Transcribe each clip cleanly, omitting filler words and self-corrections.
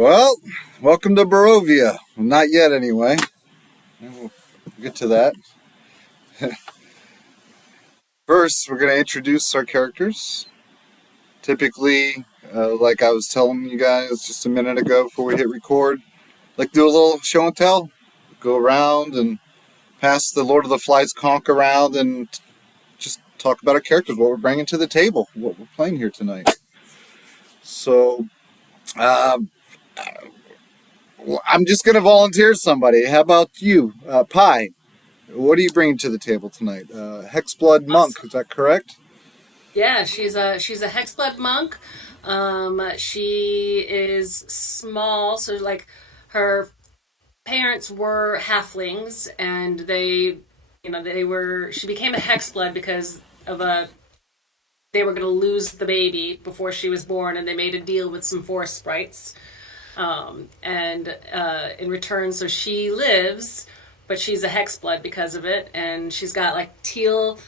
Well, welcome to Barovia. Well, not yet, anyway. We'll get to that. First, we're going to introduce our characters. Typically, like I was telling you guys just a minute ago before we hit record, like do a little show and tell. Go around and pass the Lord of the Flies conch around and just talk about our characters, what we're bringing to the table, what we're playing here tonight. So, I'm just going to volunteer somebody. How about you, Pi? What are you bringing to the table tonight? Hexblood monk, is that correct? Yeah, she's a hexblood monk. She is small, so like her parents were halflings, and she became a hexblood because of they were going to lose the baby before she was born, and they made a deal with some forest sprites. And in return, so she lives, but she's a hexblood because of it, and she's got like teal,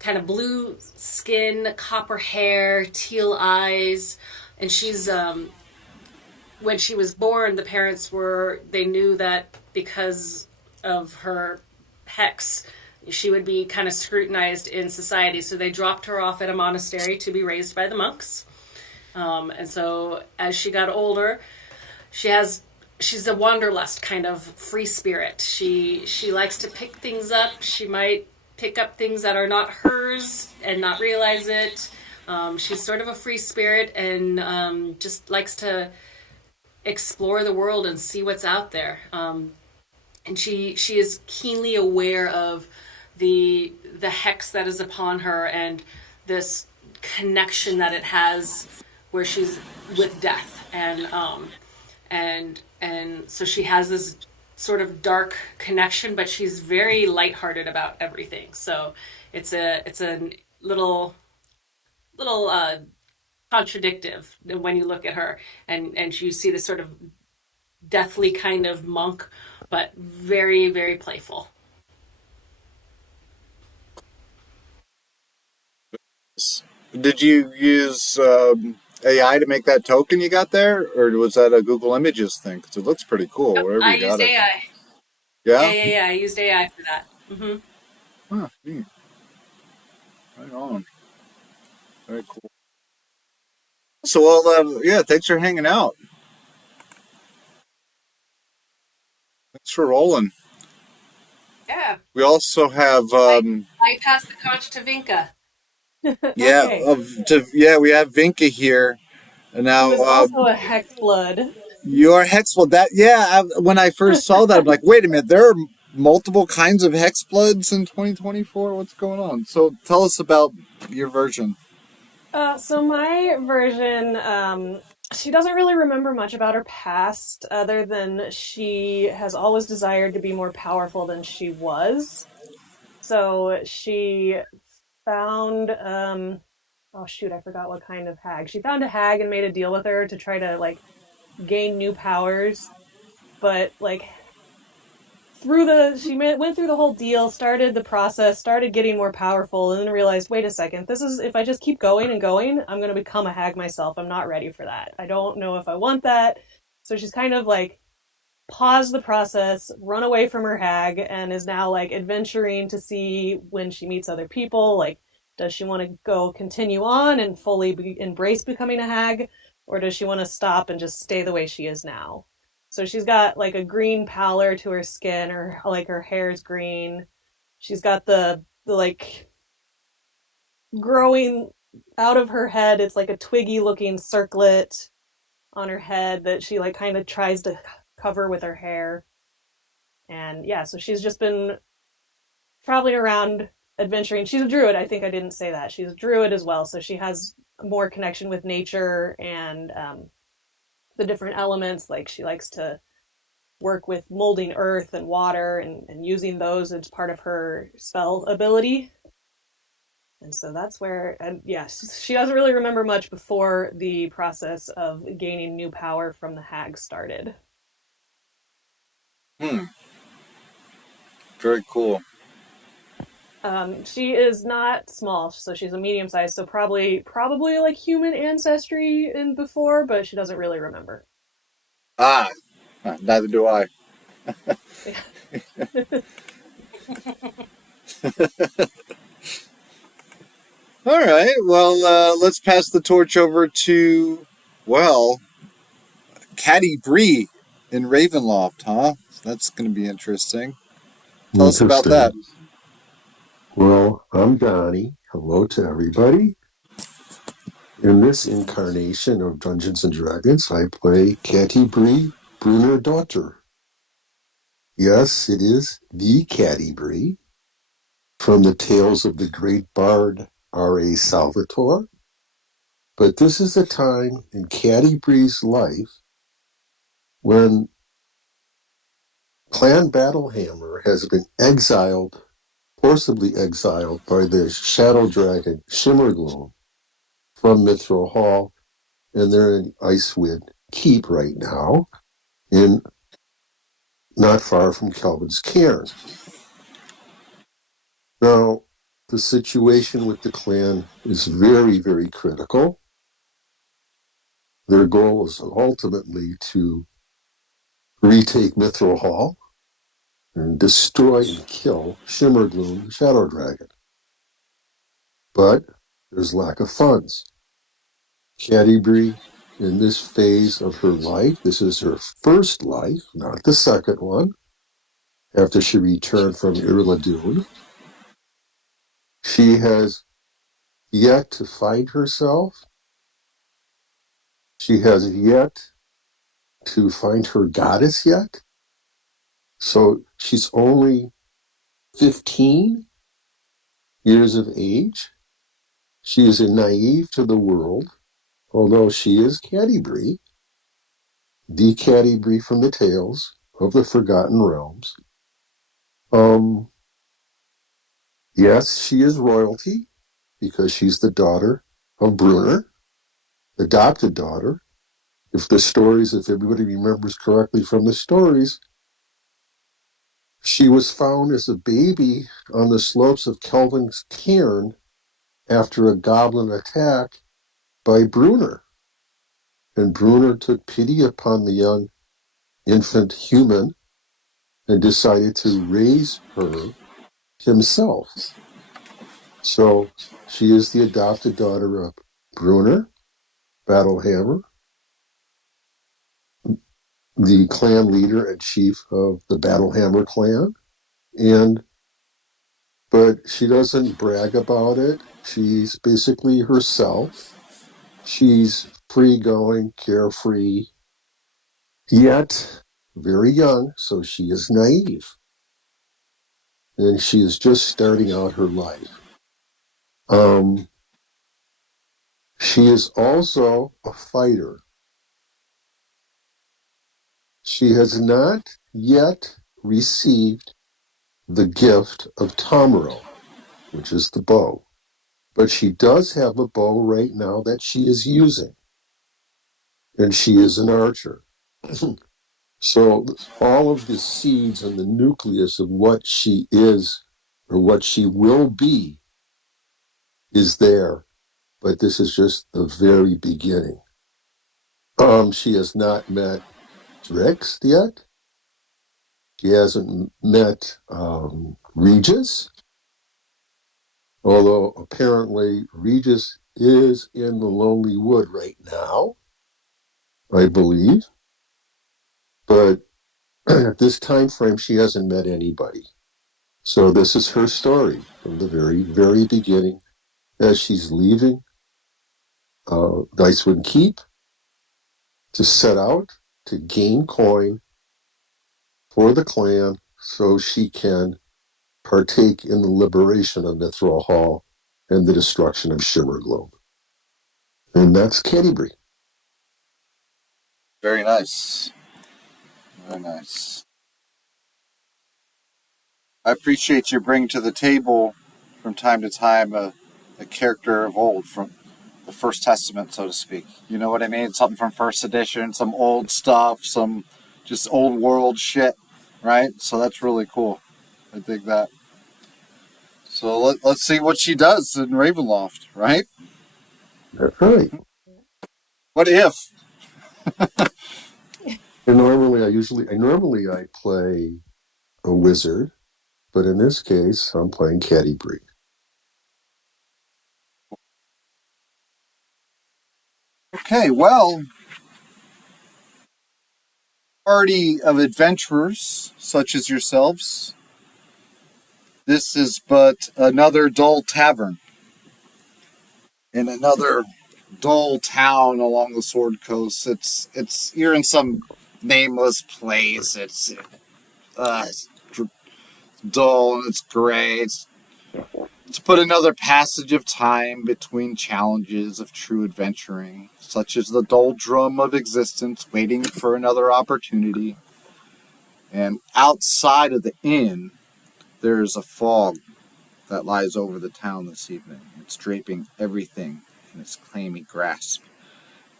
kind of blue skin, copper hair, teal eyes, and she's when she was born, they knew that because of her hex, she would be kind of scrutinized in society, so they dropped her off at a monastery to be raised by the monks. And so as she got older, she's a wanderlust kind of free spirit. She likes to pick things up. She might pick up things that are not hers and not realize it. She's sort of a free spirit and just likes to explore the world and see what's out there. And she is keenly aware of the hex that is upon her and this connection that it has where she's with death and so she has this sort of dark connection, but she's very lighthearted about everything. So it's a little contradictive when you look at her and you see this sort of deathly kind of monk, but very very playful. Did you use AI to make that token you got there, or was that a Google Images thing? Because it looks pretty cool, Nope, wherever I you got used it. AI. Yeah? Yeah. I used AI for that. Hmm. Huh, neat. Right on. Very cool. So, well, yeah, thanks for hanging out. Thanks for rolling. Yeah, We also have, I I passed the conch to Vinka. yeah, Okay. we have Vinka here. And Who now, is also a hex blood. your hex blood. When I first saw that, I'm like, wait a minute, there are multiple kinds of hex bloods in 2024. What's going on? So tell us about your version. So my version, she doesn't really remember much about her past, other than she has always desired to be more powerful than she was. So she found, oh shoot, I forgot what kind of hag. She found a hag and made a deal with her to try to like gain new powers, but like went through the whole deal, started the process, started getting more powerful, and then realized, wait a second, this is if I just keep going and going, I'm going to become a hag myself. I'm not ready for that. I don't know if I want that. So she's kind of like paused the process, run away from her hag, and is now like adventuring to see when she meets other people, like does she want to go continue on and embrace becoming a hag, or does she want to stop and just stay the way she is now? So she's got like a green pallor to her skin, or like her hair's green. She's got the like growing out of her head. It's like a twiggy looking circlet on her head that she like kind of tries to cover with her hair. And yeah, so she's just been traveling around adventuring. She's a druid. I think I didn't say that. She's a druid as well, so she has more connection with nature and the different elements. Like she likes to work with molding earth and water and using those as part of her spell ability. And so that's where, and yes, she doesn't really remember much before the process of gaining new power from the hag started. Hmm, very cool. She is not small, so she's a medium size, so probably like human ancestry in before, but she doesn't really remember. Ah, neither do I. All right, well, let's pass the torch over to, well, Caddy Bree in Ravenloft, huh? That's going to be interesting. Tell us about that. Interesting. Well, I'm Donnie. Hello to everybody. In this incarnation of Dungeons and Dragons, I play Catty Bree, Brunner daughter. Yes, it is the Catty Bree from the tales of the great bard R.A. Salvatore. But this is a time in Catty Bree's life when Clan Battlehammer has been exiled, forcibly exiled by the shadow dragon Shimmergloom from Mithril Hall, and they're in Icewind Keep right now, in not far from Kelvin's Cairn. Now, the situation with the clan is very, very critical. Their goal is ultimately to retake Mithril Hall and destroy and kill Shimmergloom, the Shadow Dragon. But there's lack of funds. Cattybree, in this phase of her life, this is her first life, not the second one, after she returned from Irladune. She has yet to find herself. She has yet to find her goddess yet. So she's only 15 years of age. She is naive to the world, although she is Cattybree, the Cattybree from the Tales of the Forgotten Realms. Yes, she is royalty because she's the daughter of Brunner, adopted daughter. If everybody remembers correctly from the stories, she was found as a baby on the slopes of Kelvin's Cairn after a goblin attack by Brunner. And Brunner took pity upon the young infant human and decided to raise her himself. So she is the adopted daughter of Brunner, Battlehammer, the clan leader and chief of the Battlehammer clan. But she doesn't brag about it. She's basically herself. She's free-going, carefree, yet very young, so she is naive. And she is just starting out her life. She is also a fighter. She has not yet received the gift of Tomro, which is the bow. But she does have a bow right now that she is using. And she is an archer. So all of the seeds and the nucleus of what she is or what she will be is there. But this is just the very beginning. She has not met Drix yet. She hasn't met Regis, although apparently Regis is in the Lonely Wood right now, I believe. But at this time frame, she hasn't met anybody. So this is her story from the very, very beginning as she's leaving Icewind Keep to set out to gain coin for the clan so she can partake in the liberation of Mithril Hall and the destruction of Shimmergloom. And that's Cattybree. Very nice. Very nice. I appreciate you bringing to the table from time to time a character of old from the First Testament, so to speak. You know what I mean? Something from First Edition, some old stuff, some just old world shit, right? So that's really cool. I dig that. So let's see what she does in Ravenloft, right? That's right. What if? And normally I play a wizard, but in this case I'm playing Caddy Bree. Okay, well, party of adventurers such as yourselves, this is but another dull tavern in another dull town along the Sword Coast. It's you're in some nameless place. It's dull and it's gray. It's but another passage of time between challenges of true adventuring, such as the doldrum of existence waiting for another opportunity. And outside of the inn, there's a fog that lies over the town this evening. It's draping everything in its clammy grasp.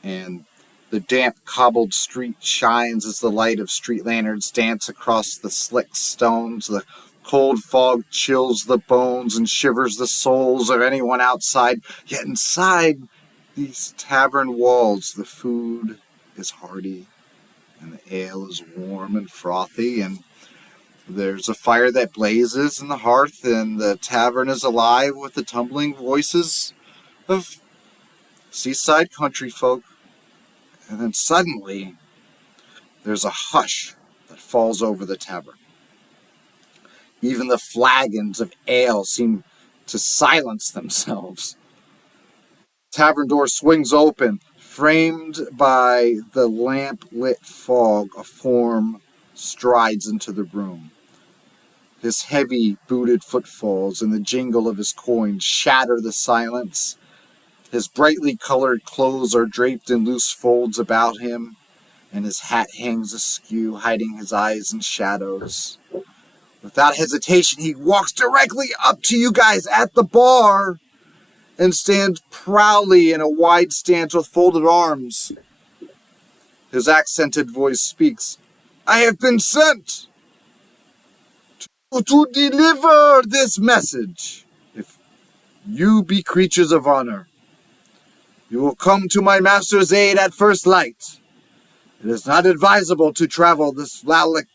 And the damp cobbled street shines as the light of street lanterns dance across the slick stones. The cold fog chills the bones and shivers the souls of anyone outside. Yet inside these tavern walls, the food is hearty and the ale is warm and frothy, and there's a fire that blazes in the hearth, and the tavern is alive with the tumbling voices of seaside country folk. And then suddenly, there's a hush that falls over the tavern. Even the flagons of ale seem to silence themselves. Tavern door swings open. Framed by the lamp-lit fog, a form strides into the room. His heavy booted footfalls and the jingle of his coins shatter the silence. His brightly colored clothes are draped in loose folds about him, and his hat hangs askew, hiding his eyes in shadows. Without hesitation, he walks directly up to you guys at the bar and stands proudly in a wide stance with folded arms. His accented voice speaks, "I have been sent to deliver this message. If you be creatures of honor, you will come to my master's aid at first light. It is not advisable to travel this Vlalik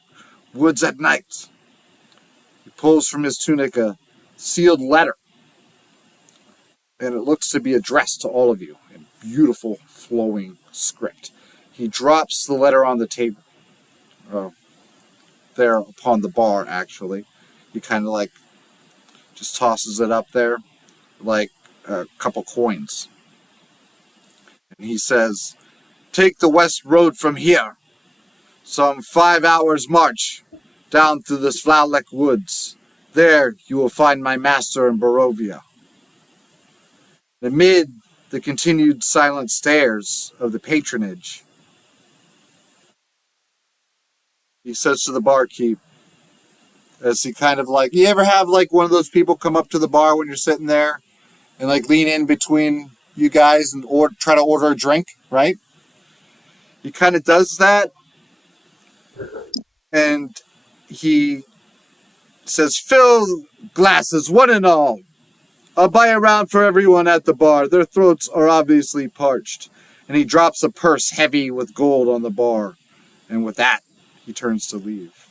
woods at night." He pulls from his tunic a sealed letter, and it looks to be addressed to all of you in beautiful flowing script. He drops the letter on the table, there upon the bar, actually. He kind of like just tosses it up there like a couple coins. And he says, "Take the west road from here, some 5 hours' march, down through the Svalek woods. There you will find my master in Barovia." Amid the continued silent stares of the patronage, he says to the barkeep, as he kind of like, you ever have like one of those people come up to the bar when you're sitting there and like lean in between you guys and try to order a drink, right? He kind of does that, and he says, "Fill glasses, one and all. I'll buy a round for everyone at the bar. Their throats are obviously parched." And he drops a purse heavy with gold on the bar. And with that, he turns to leave.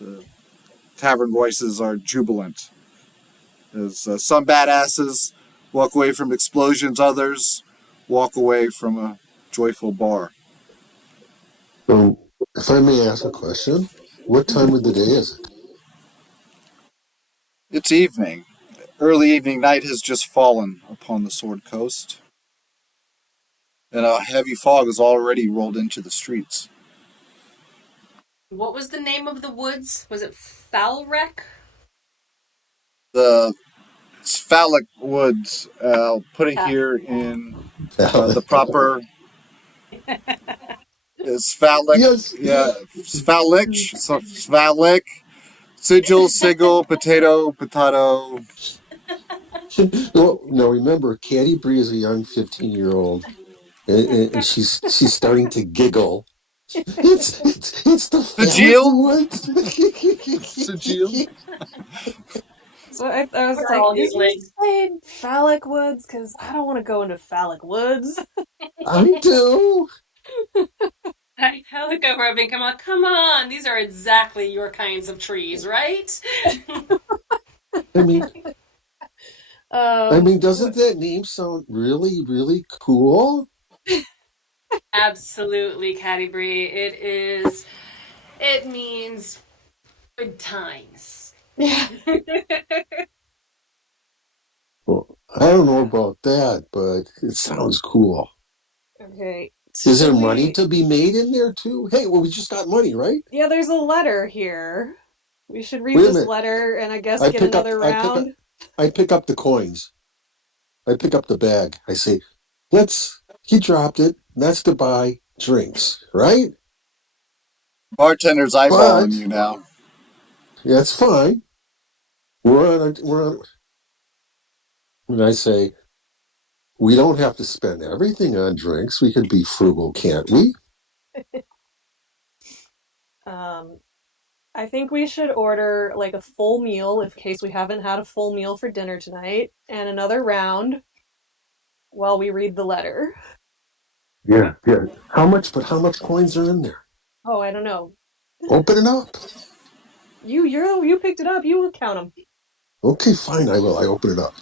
The tavern voices are jubilant. As some badasses walk away from explosions, others walk away from a joyful bar. So, if I may ask a question, what time of the day is it? It's evening. Early evening, night has just fallen upon the Sword Coast, and a heavy fog has already rolled into the streets. What was the name of the woods? Was it Falrek? The Sphalic Woods, I'll put it here in the proper Sphalic, Yes. yeah, Sphalic, sigil, sigil, potato, potato. Well, now remember, Caddy Bree is a young 15-year-old, and she's starting to giggle. It's the phallic Sigil? woods. Sigil? So I was We're like, all is he giggling. saying phallic woods? Because I don't want to go into phallic woods. I do. I look over at Vink. I'm like, come on, these are exactly your kinds of trees, right? I mean, doesn't What? that name sound really, really cool? Absolutely, Caddy Bree. It is. It means good times. Yeah. Well, I don't know about that, but it sounds cool. Okay. Is there Should money we? to be made in there too? Hey, well, we just got money, right? Yeah, there's a letter here. We should read Wait a this minute. letter and I guess I get pick up. another I pick up. round. I pick up the coins. I pick up the bag. I say, "Let's." He dropped it. That's to buy drinks, right? Bartender's eyeballing But you now. that's fine. We're on. And I say, we don't have to spend everything on drinks. We could be frugal, can't we? Um, I think we should order like a full meal in case we haven't had a full meal for dinner tonight, and another round while we read the letter. Yeah, yeah. How much? But how much coins are in there? Oh, I don't know. Open it up. You picked it up. You will count them. Okay, fine. I will. I open it up.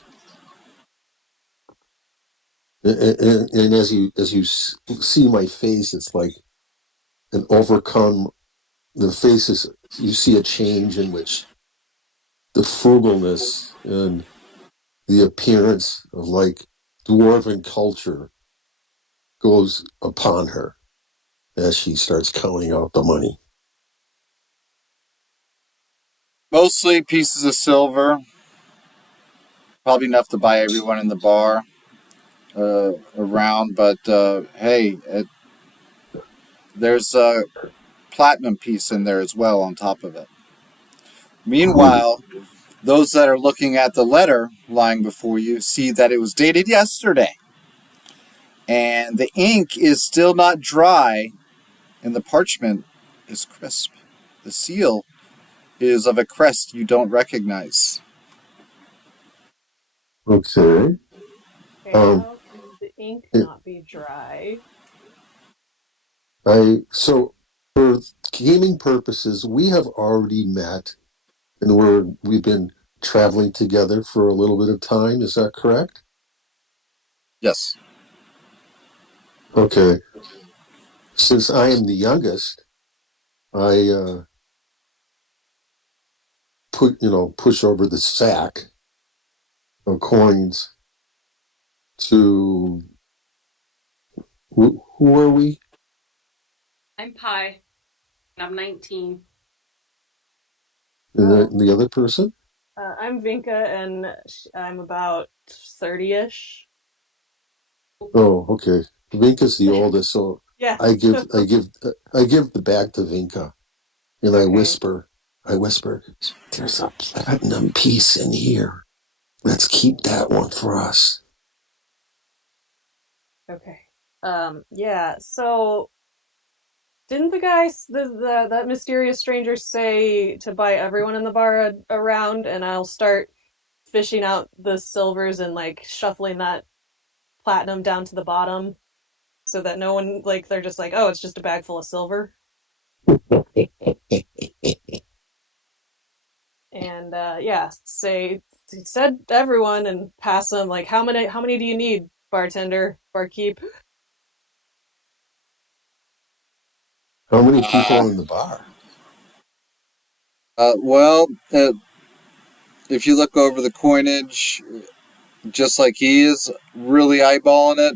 And as you see my face, it's like an overcome. The face is, you see a change in which the frugalness and the appearance of like dwarven culture goes upon her as she starts counting out the money. Mostly pieces of silver, probably enough to buy everyone in the bar around. But hey, there's a platinum piece in there as well on top of it. Hmm. Meanwhile, those that are looking at the letter lying before you see that it was dated yesterday, and the ink is still not dry, and the parchment is crisp. The seal is of a crest you don't recognize. Okay. Okay, Um, how can the ink it, not be dry? so for gaming purposes, we have already met and we've been traveling together for a little bit of time. Is that correct? Yes. Okay. Since I am the youngest, I push over the sack of coins to who are we? I'm Pi, and I'm 19. And Oh, the other person? I'm Vinka, and I'm about 30-ish. Oh, okay. Vinka's the oldest, so Yeah. I give I give I give the bag to Vinka, and Okay. I whisper, "There's a platinum piece in here. Let's keep that one for us." Okay. Yeah. So didn't the guy, that mysterious stranger, say to buy everyone in the bar a round, and I'll start fishing out the silvers and like shuffling that platinum down to the bottom so that no one, like, they're just like, oh, it's just a bag full of silver. And yeah, say, said everyone and pass them like, how many do you need, bartender, barkeep? How many people Uh, are in the bar? well, if you look over the coinage, just like he is really eyeballing it,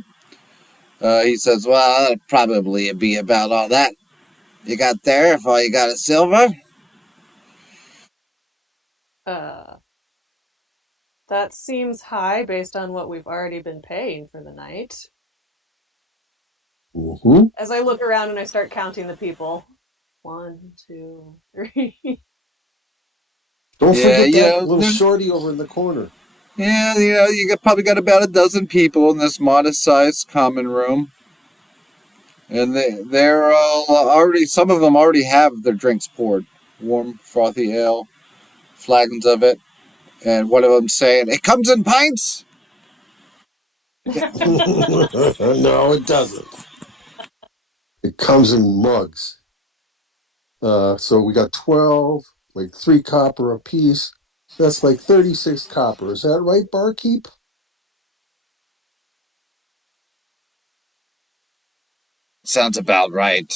he says, well, that'll probably be about all that you got there if all you got is silver. uh that seems high based on what we've already been paying for the night. Mm-hmm. As I look around and I start counting the people. One, two, three. Don't Yeah, forget that little shorty over in the corner. you probably got about a dozen people in this modest-sized common room. And they're all already, some of them already have their drinks poured. Warm, frothy ale, flagons of it. And one of them saying, it comes in pints? No, it doesn't. It comes in mugs. So we got 12, like 3 copper a piece. That's like 36 copper. Is that right, barkeep? Sounds about right.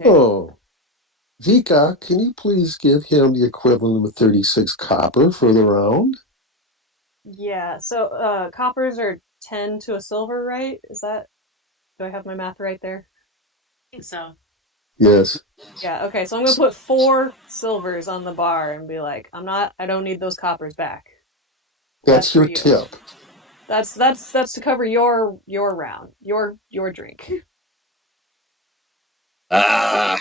Okay. Oh, Vika, can you please give him the equivalent of 36 copper for the round? Yeah. So coppers are 10 to a silver, right? Is that, do I have my math right there? I think so. Yes, Yeah, okay. So I'm gonna put 4 silvers on the bar and be like, I don't need those coppers back. That's that's for your you. tip. That's to cover your round, your drink. Ah,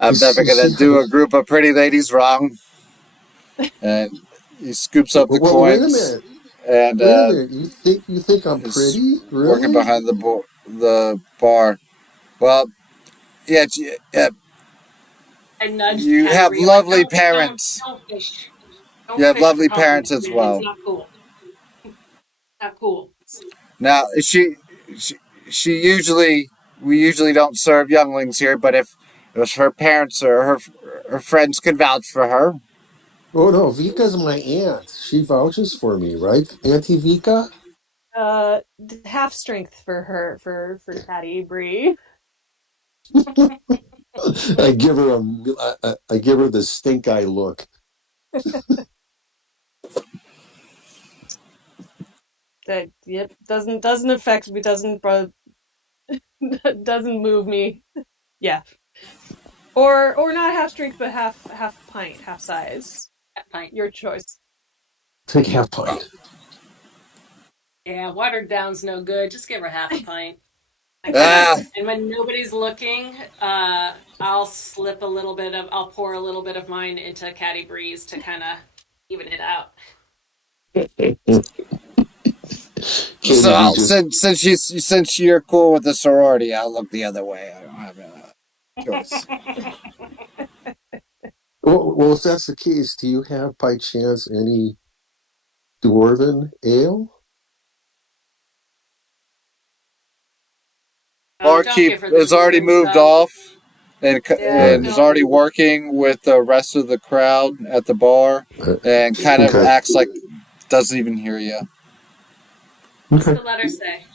You I'm never see, gonna see how, do a group of pretty ladies wrong. And he scoops up the well, wait a coins minute. and Wait a minute. You think I'm is pretty? working Really? behind the bar. Well, yeah, yeah, I nudged you have Cattery like, lovely don't, parents. don't fish. You Don't have fish for lovely parents compliments, as man. It's well. not cool. Not cool. Now, she, she usually we usually don't serve younglings here, but if her parents or her friends can vouch for her, Oh no, Vika's my aunt. She vouches for me, right, Auntie Vika? Uh, half strength for her for Patty Bree. I give her I give her the stink eye look. That yep doesn't affect me, doesn't move me. Yeah, or not half strength, but half pint, half size. That pint. Your choice. Take half pint. Yeah, watered down's no good. Just give her half a pint. I kind of, ah, and when nobody's looking, I'll pour a little bit of mine into Caddy Breeze to kind of even it out. so Katie B just since you're cool with the sorority, I'll look the other way. I don't have a choice. well, if that's the case, do you have by chance any dwarven ale? Oh, don't Barkeep give her the has already dwarven moved stuff. off Yeah, and is don't. already working with the rest of the crowd at the bar Uh, and kind of okay. acts like doesn't even hear you. What's Okay. the letter say?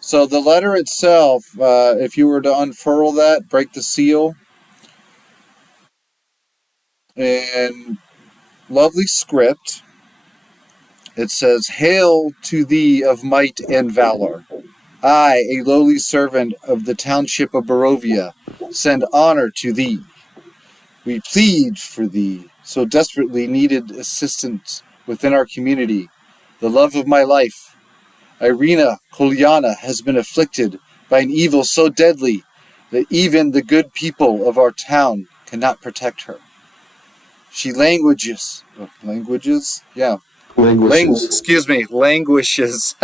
So the letter itself, if you were to unfurl that, break the seal, in lovely script, it says, "Hail to thee of might and valor. I, a lowly servant of the township of Barovia, send honor to thee. We plead for thee, so desperately needed assistance within our community. The love of my life, Irina Kolyana, has been afflicted by an evil so deadly that even the good people of our town cannot protect her. She languages? Yeah. Languishes. Excuse me, languishes.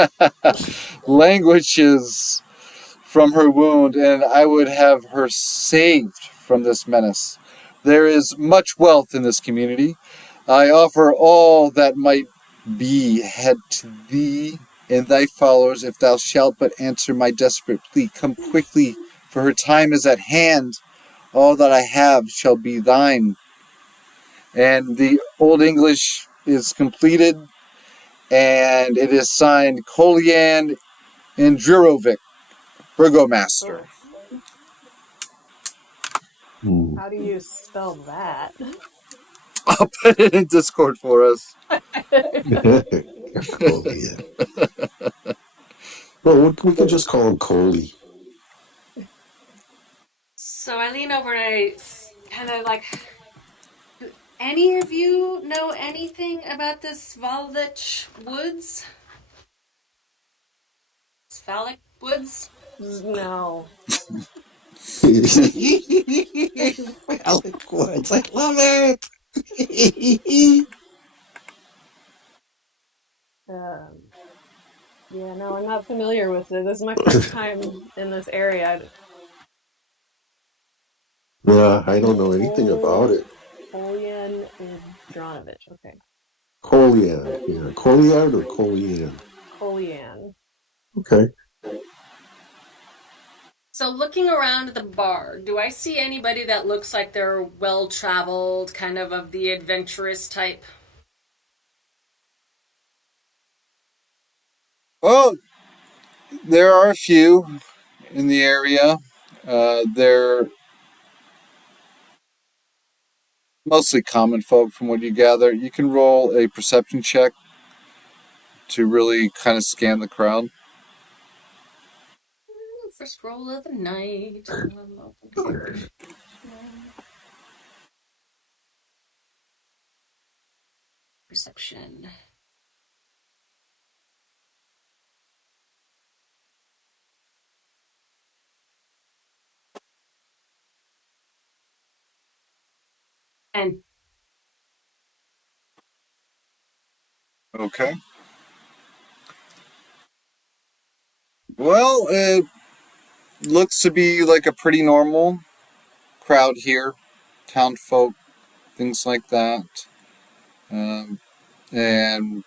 languishes from her wound, and I would have her saved from this menace. There is much wealth in this community. I offer all that might be head to thee and thy followers, if thou shalt but answer my desperate plea. Come quickly, for her time is at hand. All that I have shall be thine." And the Old English is completed, and it is signed Kolyan Andrirovic, Burgomaster. Oh, Hmm. how do you spell that? I'll put it in Discord for us. Coley. Yeah. Well, we can just call him Coley. So I lean over and I kind of like, do any of you know anything about this Svalich Woods? Svalich Woods? No. Eloquence. I love it. Um, yeah, no, I'm not familiar with it. This is my first time in this area. I don't know anything about it. Polian Okay. Colian. Yeah. Coliad or Colian? Colian. Okay. So looking around the bar, do I see anybody that looks like they're well traveled, kind of the adventurous type? Oh, there are a few in the area. They're mostly common folk from what you gather. You can roll a perception check to really kind of scan the crowd. First roll of the night. Okay. Perception. And Okay. Well, it looks to be like a pretty normal crowd here. Town folk, things like that. And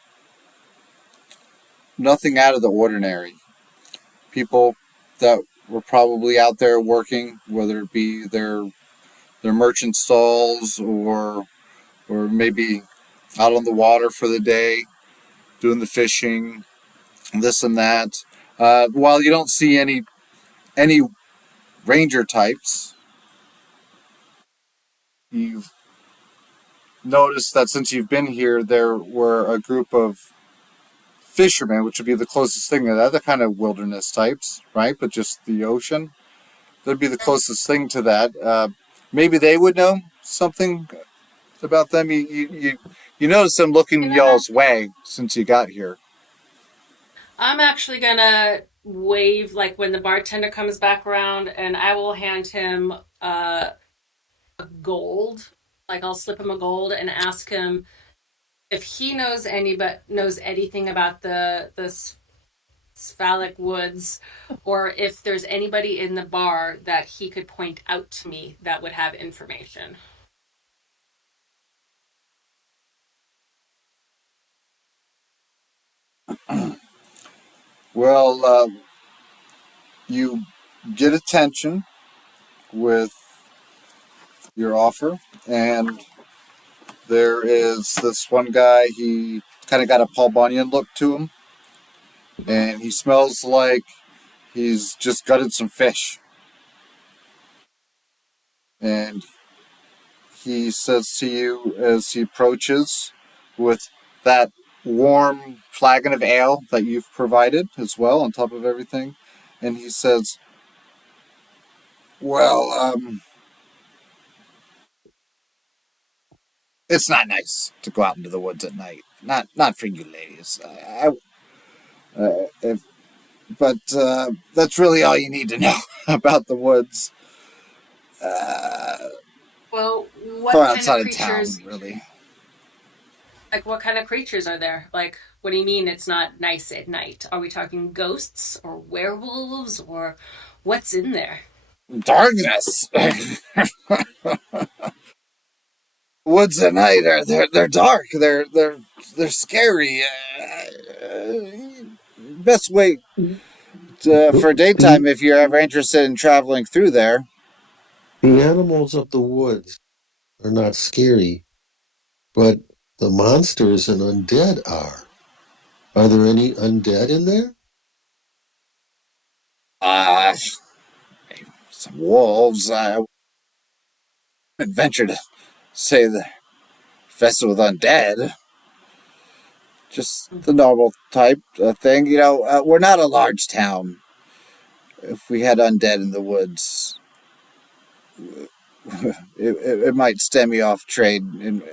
nothing out of the ordinary. People that were probably out there working, whether it be their merchant stalls or maybe out on the water for the day, doing the fishing, this and that. While you don't see any ranger types, you've noticed that since you've been here, there were a group of fishermen, which would be the closest thing to that. They're kind of wilderness types, right? But just the ocean. That'd be the closest thing to that. Maybe they would know something about them. You notice them looking y'all's way since you got here. I'm actually gonna wave like when the bartender comes back around, and I will hand him a gold. Like I'll slip him a gold and ask him if he knows knows anything about the Sphalic Woods, or if there's anybody in the bar that he could point out to me that would have information. Well, you get attention with your offer, and there is this one guy. He kind of got a Paul Bunyan look to him, and he smells like he's just gutted some fish. And he says to you as he approaches with that warm flagon of ale that you've provided as well on top of everything. And he says, well, it's not nice to go out into the woods at night. Not for you ladies. If, but that's really all you need to know about the woods. Well, From what kind of outside of town, creatures? really. Like, what kind of creatures are there? Like, what do you mean it's not nice at night? Are we talking ghosts or werewolves or what's in there? Darkness. Woods at night are they're dark. They're scary. Best way for daytime if you're ever interested in traveling through there. The animals of the woods are not scary, but the monsters and undead are. Are there any undead in there? Uh, some wolves. I wouldn't venture to say the infested with undead. Just the normal type thing. We're not a large town. If we had undead in the woods, it might stem me off trade and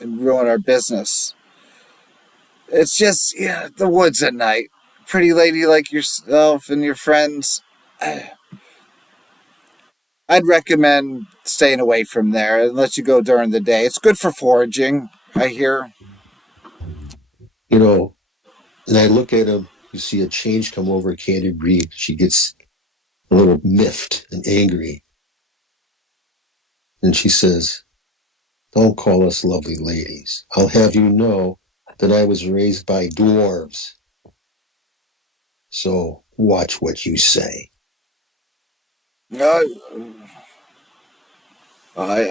ruin our business. It's just, the woods at night. Pretty lady like yourself and your friends, I'd recommend staying away from there unless you go during the day. It's good for foraging, I hear. You know, and I look at him, you see a change come over Candy Bree. She gets a little miffed and angry. And she says, don't call us lovely ladies. I'll have you know that I was raised by dwarves. So watch what you say. Uh,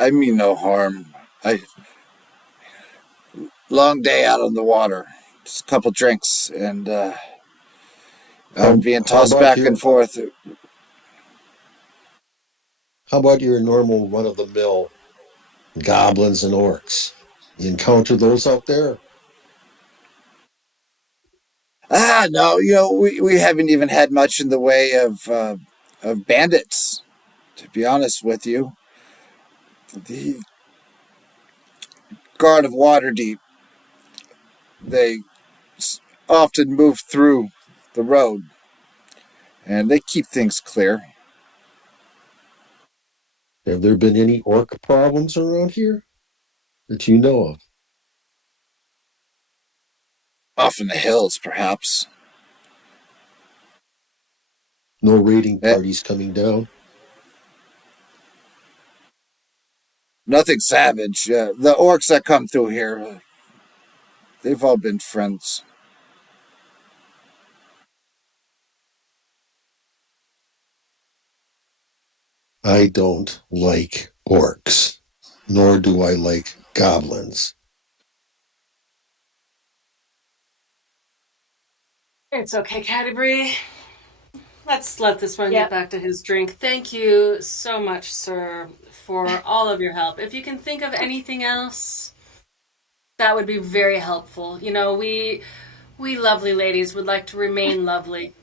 I mean no harm. Long day out on the water. Just a couple drinks and How, being how tossed about back and your forth. how about your normal run of the mill goblins and orcs? You encounter those out there? No, we haven't even had much in the way of bandits. To be honest with you, the guard of Waterdeep, they often move through the road, and they keep things clear. Have there been any orc problems around here that you know of? Off in the hills, perhaps. No raiding Eh, parties coming down? Nothing savage. The orcs that come through here, they've all been friends. I don't like orcs, nor do I like goblins. It's okay, Cadbury. Let's let this one Yeah. get back to his drink. Thank you so much, sir, for all of your help. If you can think of anything else, that would be very helpful. We lovely ladies would like to remain lovely.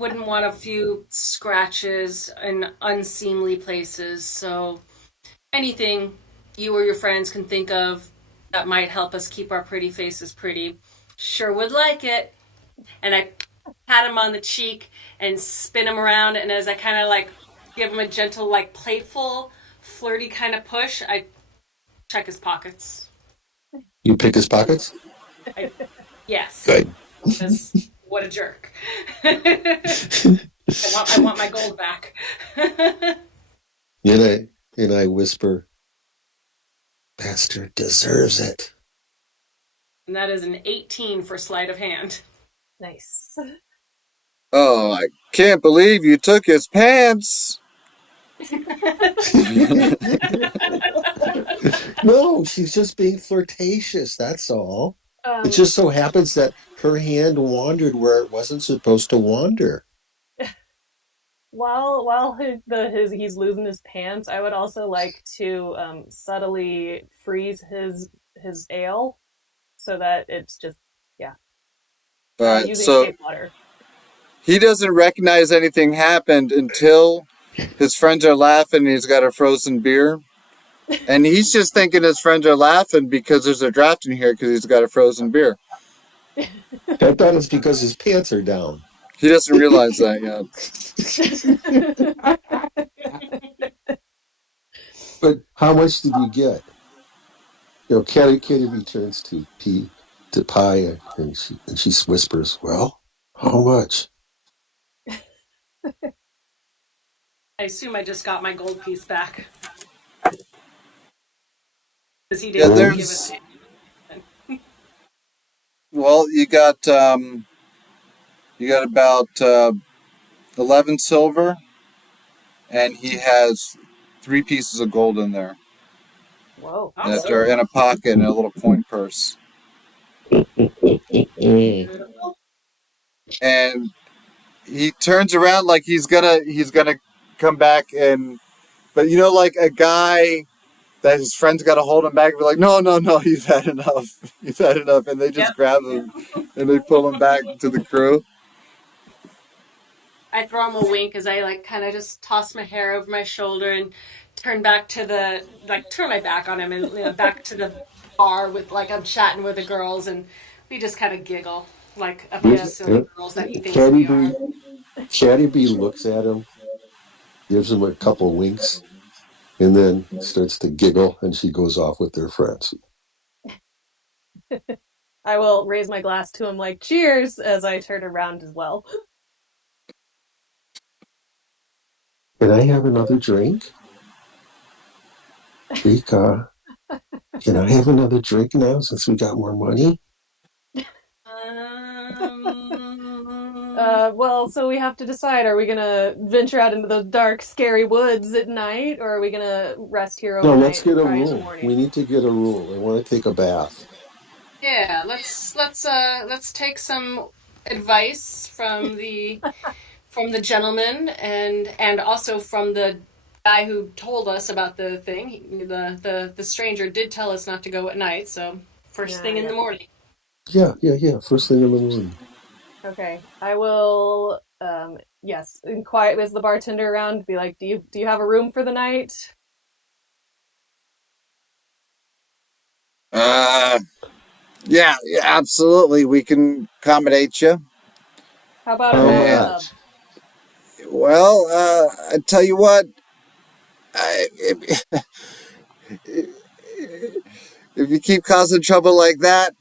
Wouldn't want a few scratches in unseemly places. So anything you or your friends can think of that might help us keep our pretty faces pretty, sure would like it. And I pat him on the cheek and spin him around. And as I kind of like give him a gentle, like playful, flirty kind of push, I check his pockets. You pick his pockets? Yes. Good. Because what a jerk. I want my gold back. And I whisper, bastard deserves it. And that is an 18 for sleight of hand. Nice. Oh, I can't believe you took his pants. No, she's just being flirtatious, that's all. It Um, just so happens that her hand wandered where it wasn't supposed to wander. while he's losing his pants, I would also like to subtly freeze his ale so that it's just yeah. Using So shape water. he doesn't recognize anything happened until his friends are laughing and he's got a frozen beer. And he's just thinking his friends are laughing because there's a draft in here because he's got a frozen beer. I thought it's because his pants are down. He doesn't realize that yet. But how much did you get? Katie returns to Pie, and she whispers, "Well, how much?" I assume I just got my gold piece back. Because he Yeah, didn't give there's. it. Well, you got about 11 silver, and he has 3 pieces of gold in there Whoa. that Awesome. are in a pocket in a little coin purse. Beautiful. And he turns around like he's gonna come back but like a guy that his friends got to hold him back and be like, no, no, no, you've had enough, you've had enough, and they just Yep. grab him and they pull him back to the crew. I throw him a wink as I like kind of just toss my hair over my shoulder and turn my back on him and back to the bar with like I'm chatting with the girls and we just kind of giggle like a bunch of silly girls that he thinks we are. Caddy B looks at him, gives him a couple winks, and then starts to giggle, and she goes off with their friends. I will raise my glass to him like cheers as I turn around as well. Can I have another drink? Rika, can I have another drink now since we got more money? Well, so we have to decide, are we gonna venture out into the dark, scary woods at night, or are we gonna rest here No, let's overnight get and a try in the rule. We morning? need to get a rule. I want to take a bath. Yeah, let's take some advice from the gentleman and also from the guy who told us about the thing. The stranger did tell us not to go at night, so first Yeah, thing in yeah. the morning. Yeah. First thing in the morning. Okay. I will yes, inquire as the bartender around, be like, do you have a room for the night? Uh, yeah, absolutely. We can accommodate you. How about a How hot And tub? much? well, I tell you what, if, if you keep causing trouble like that,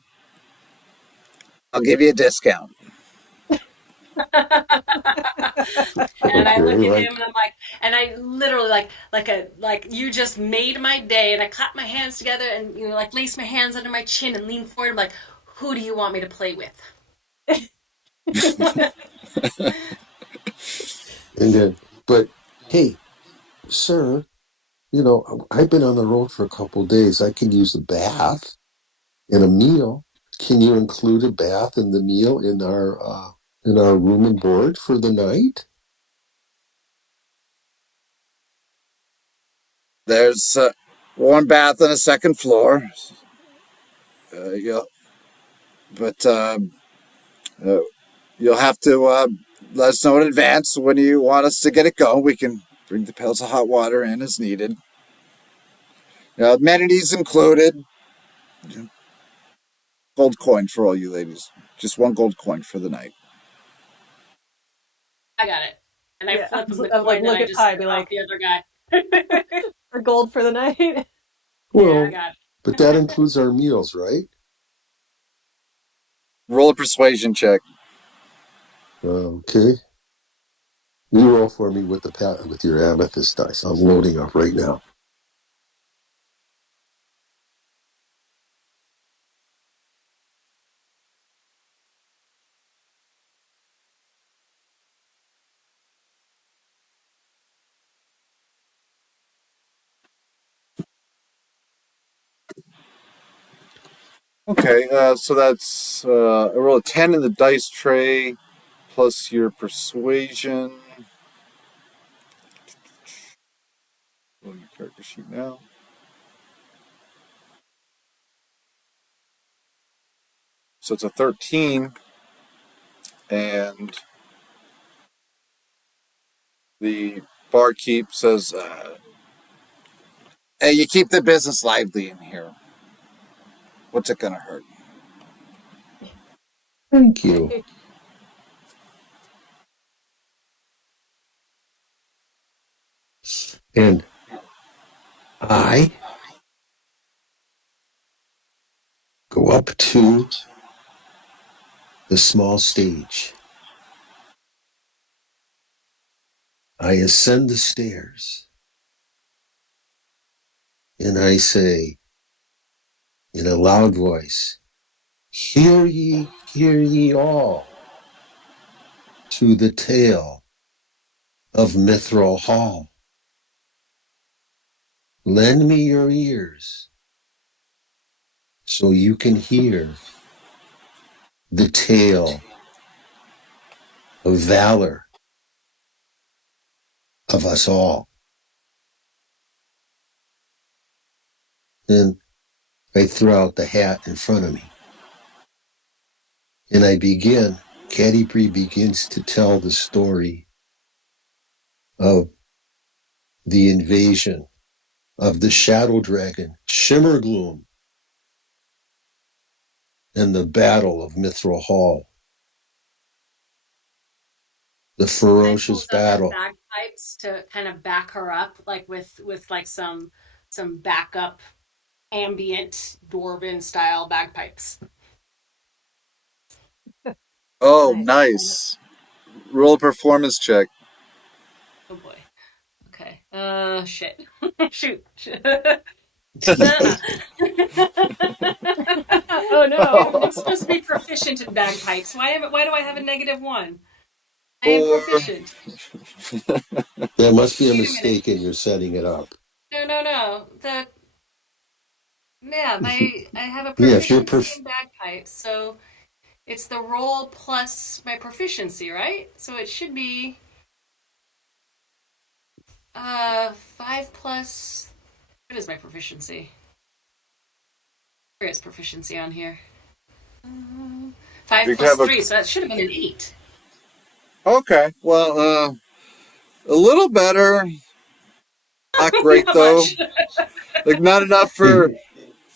I'll give you a discount. And I Okay, look at him like and I'm like, and I literally like you just made my day. And I clap my hands together and like lace my hands under my chin and lean forward. I'm like, who do you want me to play with? and then, but hey, sir, I've been on the road for a couple of days. I can use a bath and a meal. Can you include a bath and the meal in our room and board for the night? There's one bath on the second floor. Yeah, but uh, you'll have to let us know in advance when you want us to get it going. We can bring the pails of hot water in as needed. Amenities included. Gold coin for all you ladies. Just one gold coin for the night. I got it. And I Yeah, flip him the I would like coin that look I at just Pi, threw be off like, the other guy. for gold for the night. Yeah, I Well, got but that includes our meals, right? Roll a persuasion check. Okay. You roll for me with with your amethyst dice. I'm loading up right now. Okay, so that's I roll a 10 in the dice tray plus your persuasion. Roll your character sheet now. So it's a 13, and the barkeep says, hey, you keep the business lively in here. What's it gonna hurt? Thank you. And I go up to the small stage. I ascend the stairs and I say in a loud voice, hear ye all to the tale of Mithril Hall. Lend me your ears so you can hear the tale of valor of us all. And I throw out the hat in front of me. And I begin, Caddy Bree begins to tell the story of the invasion of the Shadow Dragon, Shimmergloom, and the Battle of Mithril Hall, the I ferocious pulls out her battle. bagpipes to kind of back her up, like with like some backup ambient dwarven style bagpipes. Oh, Nice. nice. Roll a performance check. Oh boy. Okay. Shit. Shoot. Oh no. I'm supposed to be proficient in bagpipes. Why do I have a -1? I am For proficient. There must be a Wait a minute. mistake in your setting it up. No. I have a Yeah, if you're proficiency in bagpipes, so it's the roll plus my proficiency, right? So it should be 5 plus. What is my proficiency? Where is proficiency on here? 5 you plus have a 3, so that should have been an 8. okay. Well, a little better. Not great Not though. much. Like not enough for per-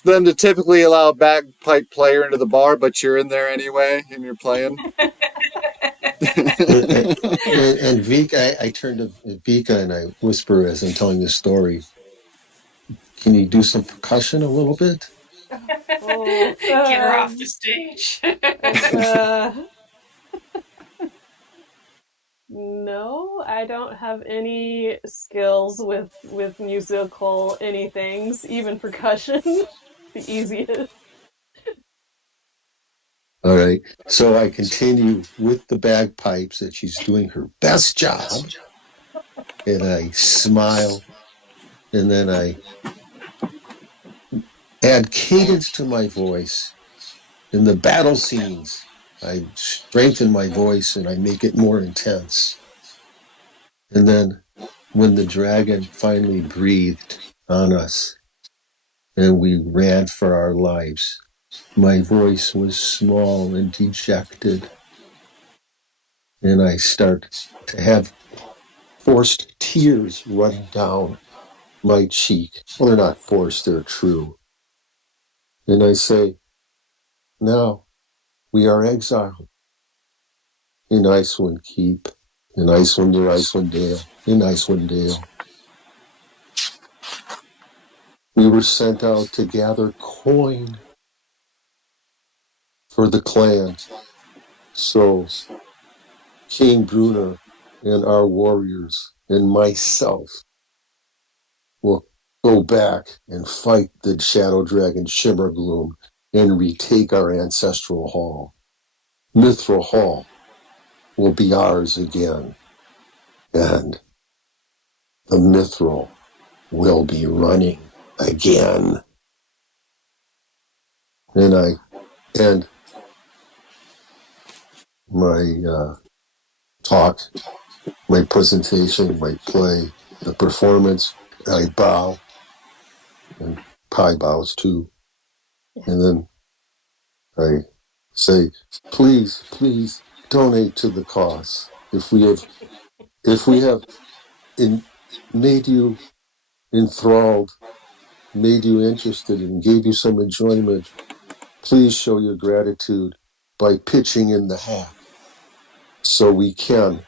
them to typically allow a bagpipe player into the bar, but you're in there anyway and you're playing. and Vika, I turn to Vika and I whisper as I'm telling this story. Can you do some percussion a little bit? Oh, Get her off the stage. uh, no, I don't have any skills with musical anythings, even percussion. The easiest. All right. So I continue with the bagpipes that she's doing her best job, and I smile, and then I add cadence to my voice. In the battle scenes, I strengthen my voice and I make it more intense. And then when the dragon finally breathed on us and we ran for our lives, my voice was small and dejected, and I start to have forced tears run down my cheek. Well, they're not forced, they're true. And I say, now we are exiled in Icewind Keep, in Icewind or Icewind Dale, in Icewind Dale. We were sent out to gather coin for the clan. So King Brunner and our warriors and myself will go back and fight the Shadow Dragon Shimmergloom and retake our ancestral hall. Mithril Hall will be ours again, and the Mithril will be running again. And I end my talk, my presentation, my play, the performance. I bow, and Pi bows too. And then I say, please, please donate to the cause. If we have made you enthralled, made you interested, and gave you some enjoyment, please show your gratitude by pitching in the hat so we can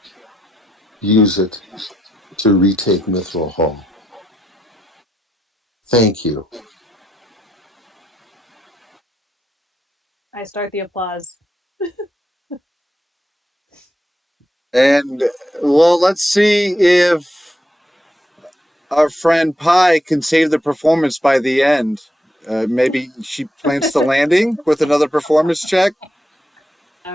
use it to retake Mithril Hall. Thank you. I start the applause. And well, let's see if our friend Pi can save the performance by the end. Maybe she plans the landing with another performance check. All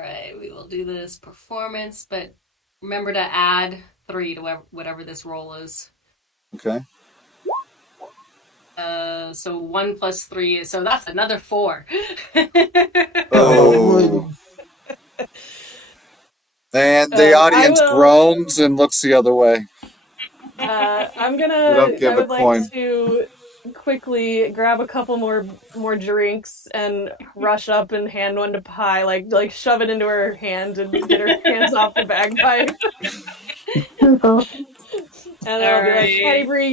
right. We will do this performance, but remember to add 3 to whatever this roll is. Okay. So 1 plus 3, so that's another 4. Oh. And the I audience will. groans and looks the other way. I'm We don't gonna. I give a would like coin. to quickly grab a couple more drinks and rush up and hand one to Pi, like shove it into her hand and get her hands off the bagpipe. And then I'll be like, Patty Alright. Bree,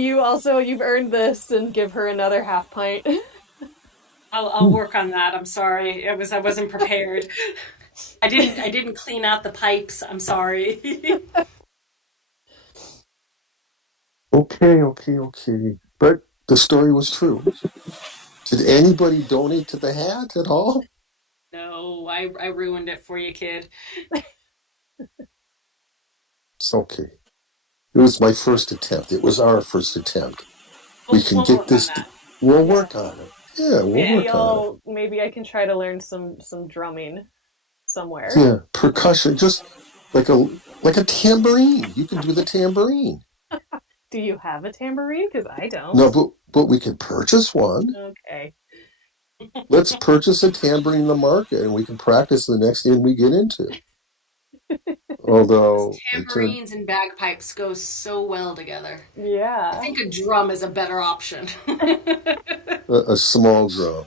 you've earned this, and give her another half pint. I'll work on that. I'm sorry. I wasn't prepared. I didn't clean out the pipes. I'm sorry. Okay. But the story was true. Did anybody donate to the hat at all? No, I ruined it for you, kid. It's okay. It was my first attempt. It was our first attempt. We can We'll get work on this. that. We'll Yeah. work on it. Yeah, we'll Yeah. work on it. Maybe I can try to learn some drumming somewhere. Yeah, percussion. Just like a tambourine. You can do the tambourine. Do you have a tambourine? Because I don't. No, but we can purchase one. Okay. Let's purchase a tambourine in the market, and we can practice the next game we get into. Although I turned Tambourines and bagpipes go so well together. I Yeah. think a drum is a better option. a small drum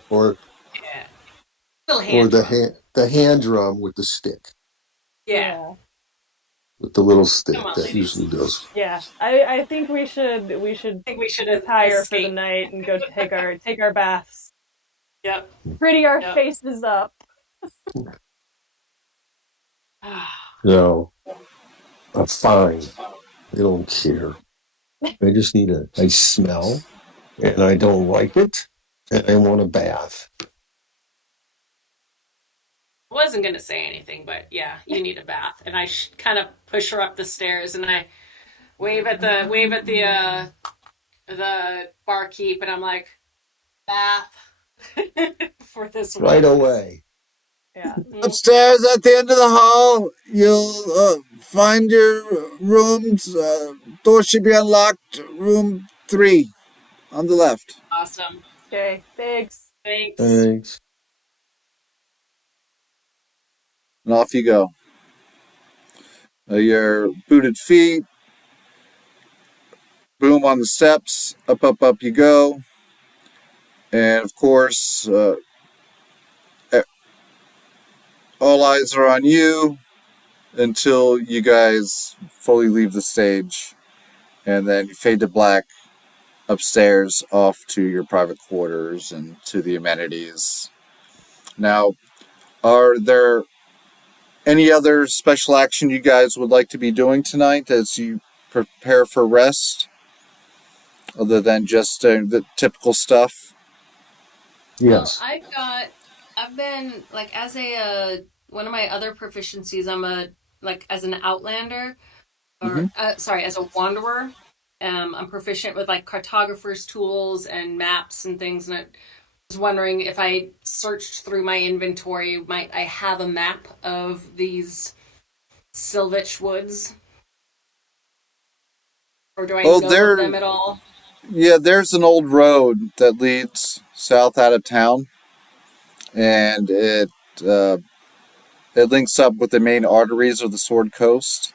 Yeah. Little or hand drum. the hand drum with the stick, Yeah. Yeah. with the little Come stick on, that ladies. usually does. Yeah. I think we should I think we should retire for the escape. night and go take our baths. Yep. Pretty our Yep. faces up. No, I'm fine. I don't care. I just need I smell and I don't like it and I want a bath. I wasn't going to say anything, but yeah, you need a bath. And I kind of push her up the stairs, and I wave at the barkeep, and I'm like, bath for this Right once. away. Yeah. Upstairs at the end of the hall, you'll find your rooms. Door should be unlocked. Room 3 on the left. Awesome. Okay. Thanks. Thanks. Thanks. And off you go. Your booted feet, boom on the steps, up you go. And of course, all eyes are on you until you guys fully leave the stage. And then you fade to black upstairs off to your private quarters and to the amenities. Now, are there any other special action you guys would like to be doing tonight as you prepare for rest? Other than just the typical stuff? Well, Yes. I've been like as a one of my other proficiencies. I'm a like as an outlander, Mm-hmm. or sorry, as a wanderer. I'm proficient with like cartographer's tools and maps and things. And I was wondering if I searched through my inventory, might I have a map of these Silvich woods, or do I Oh, know of them at all? there's an old road that leads south out of town, and uh, it links up with the main arteries of the Sword Coast.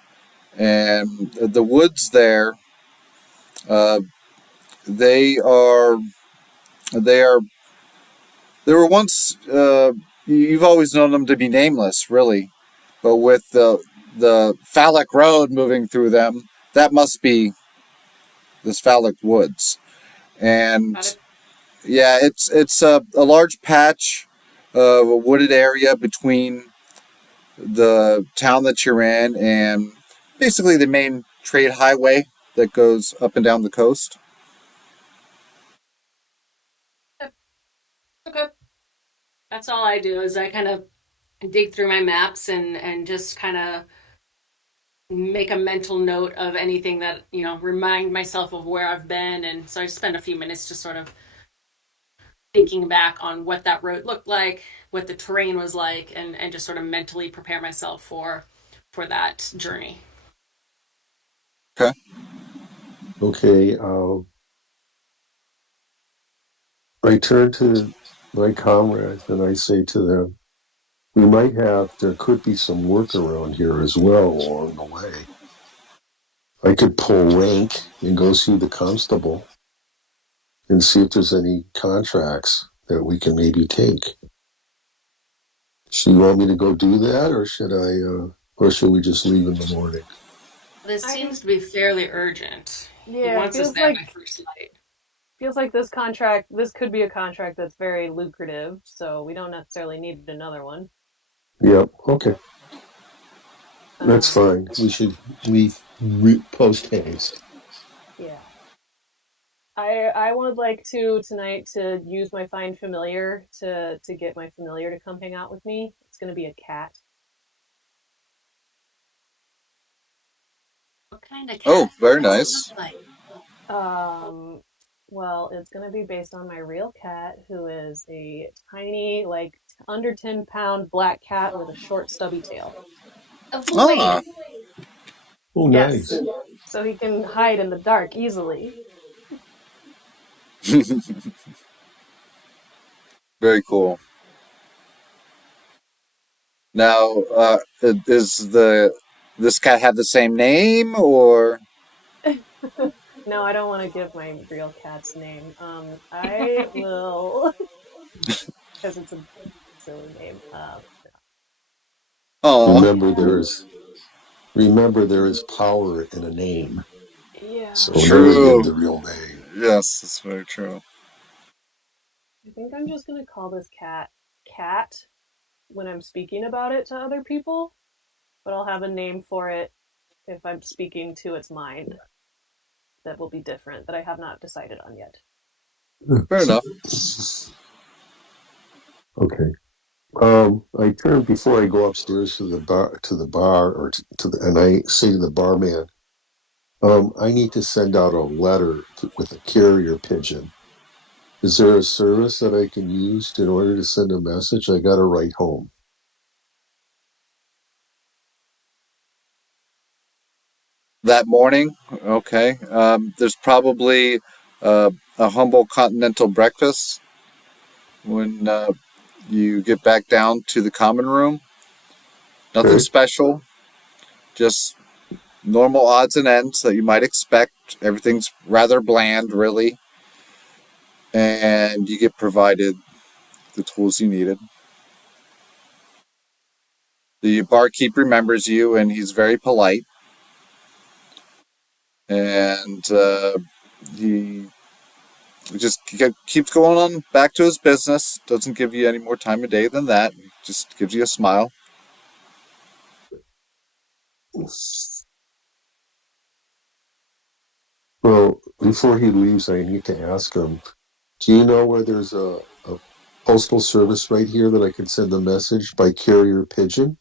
And the woods there, uh, they are they are they were once you've always known them to be nameless, really, but with the phallic road moving through them, that must be this phallic woods. And Got it. yeah, it's a large patch of a wooded area between the town that you're in and basically the main trade highway that goes up and down the coast. Okay. That's all I do is I kind of dig through my maps and just kind of make a mental note of anything that remind myself of where I've been, and so I spend a few minutes just sort of thinking back on what that road looked like, what the terrain was like, and just sort of mentally prepare myself for that journey. Okay. Okay. I turn to my comrades and I say to them, there could be some work around here as well along the way. I could pull rank and go see the constable and see if there's any contracts that we can maybe take. So you want me to go do that, or should we just leave in the morning? This seems to be fairly urgent. He Yeah, wants us there by first light. feels like this could be a contract that's very lucrative, so we don't necessarily need another one. Yep. Okay. That's fine. We should leave post haste. Yeah. I would like to tonight to use my find familiar to get my familiar to come hang out with me. It's going to be a cat. What kind of cat? Oh, very What's it nice. look like? Well, it's going to be based on my real cat, who is a tiny, like under 10-pound black cat with a short, stubby tail. A Ah, void. Oh, Yes. nice. So he can hide in the dark easily. very cool. Now, is the this cat have the same name or? No, I don't want to give my real cat's name. I will, because it's a silly name. Oh, Remember there is power in a name. Yeah. So never give the true. real name. Yes, that's very true. I think I'm just gonna call this cat Cat when I'm speaking about it to other people, but I'll have a name for it if I'm speaking to its mind that will be different that I have not decided on yet. Fair enough. Okay. I turn before I go upstairs to the bar, and I say to the barman, I need to send out a letter with a carrier pigeon. Is there a service that I can use in order to send a message? I got to write home. That morning, okay. There's probably a humble continental breakfast when you get back down to the common room. Nothing Okay. special, just normal odds and ends that you might expect. Everything's rather bland, really, and you get provided the tools you needed. The barkeep remembers you, and he's very polite, and he just keeps going on back to his business. Doesn't give you any more time of day than that. Just gives you a smile. Well, before he leaves, I need to ask him, do you know where there's a postal service right here that I could send a message by carrier pigeon?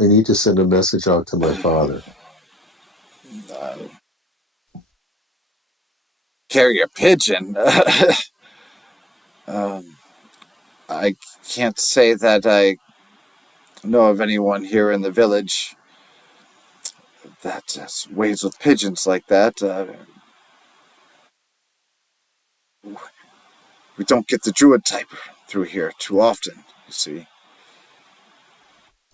I need to send a message out to my father. Uh, Carry a pigeon. um, I can't say that I know of anyone here in the village that ways with pigeons like that. We don't get the druid type through here too often, you see.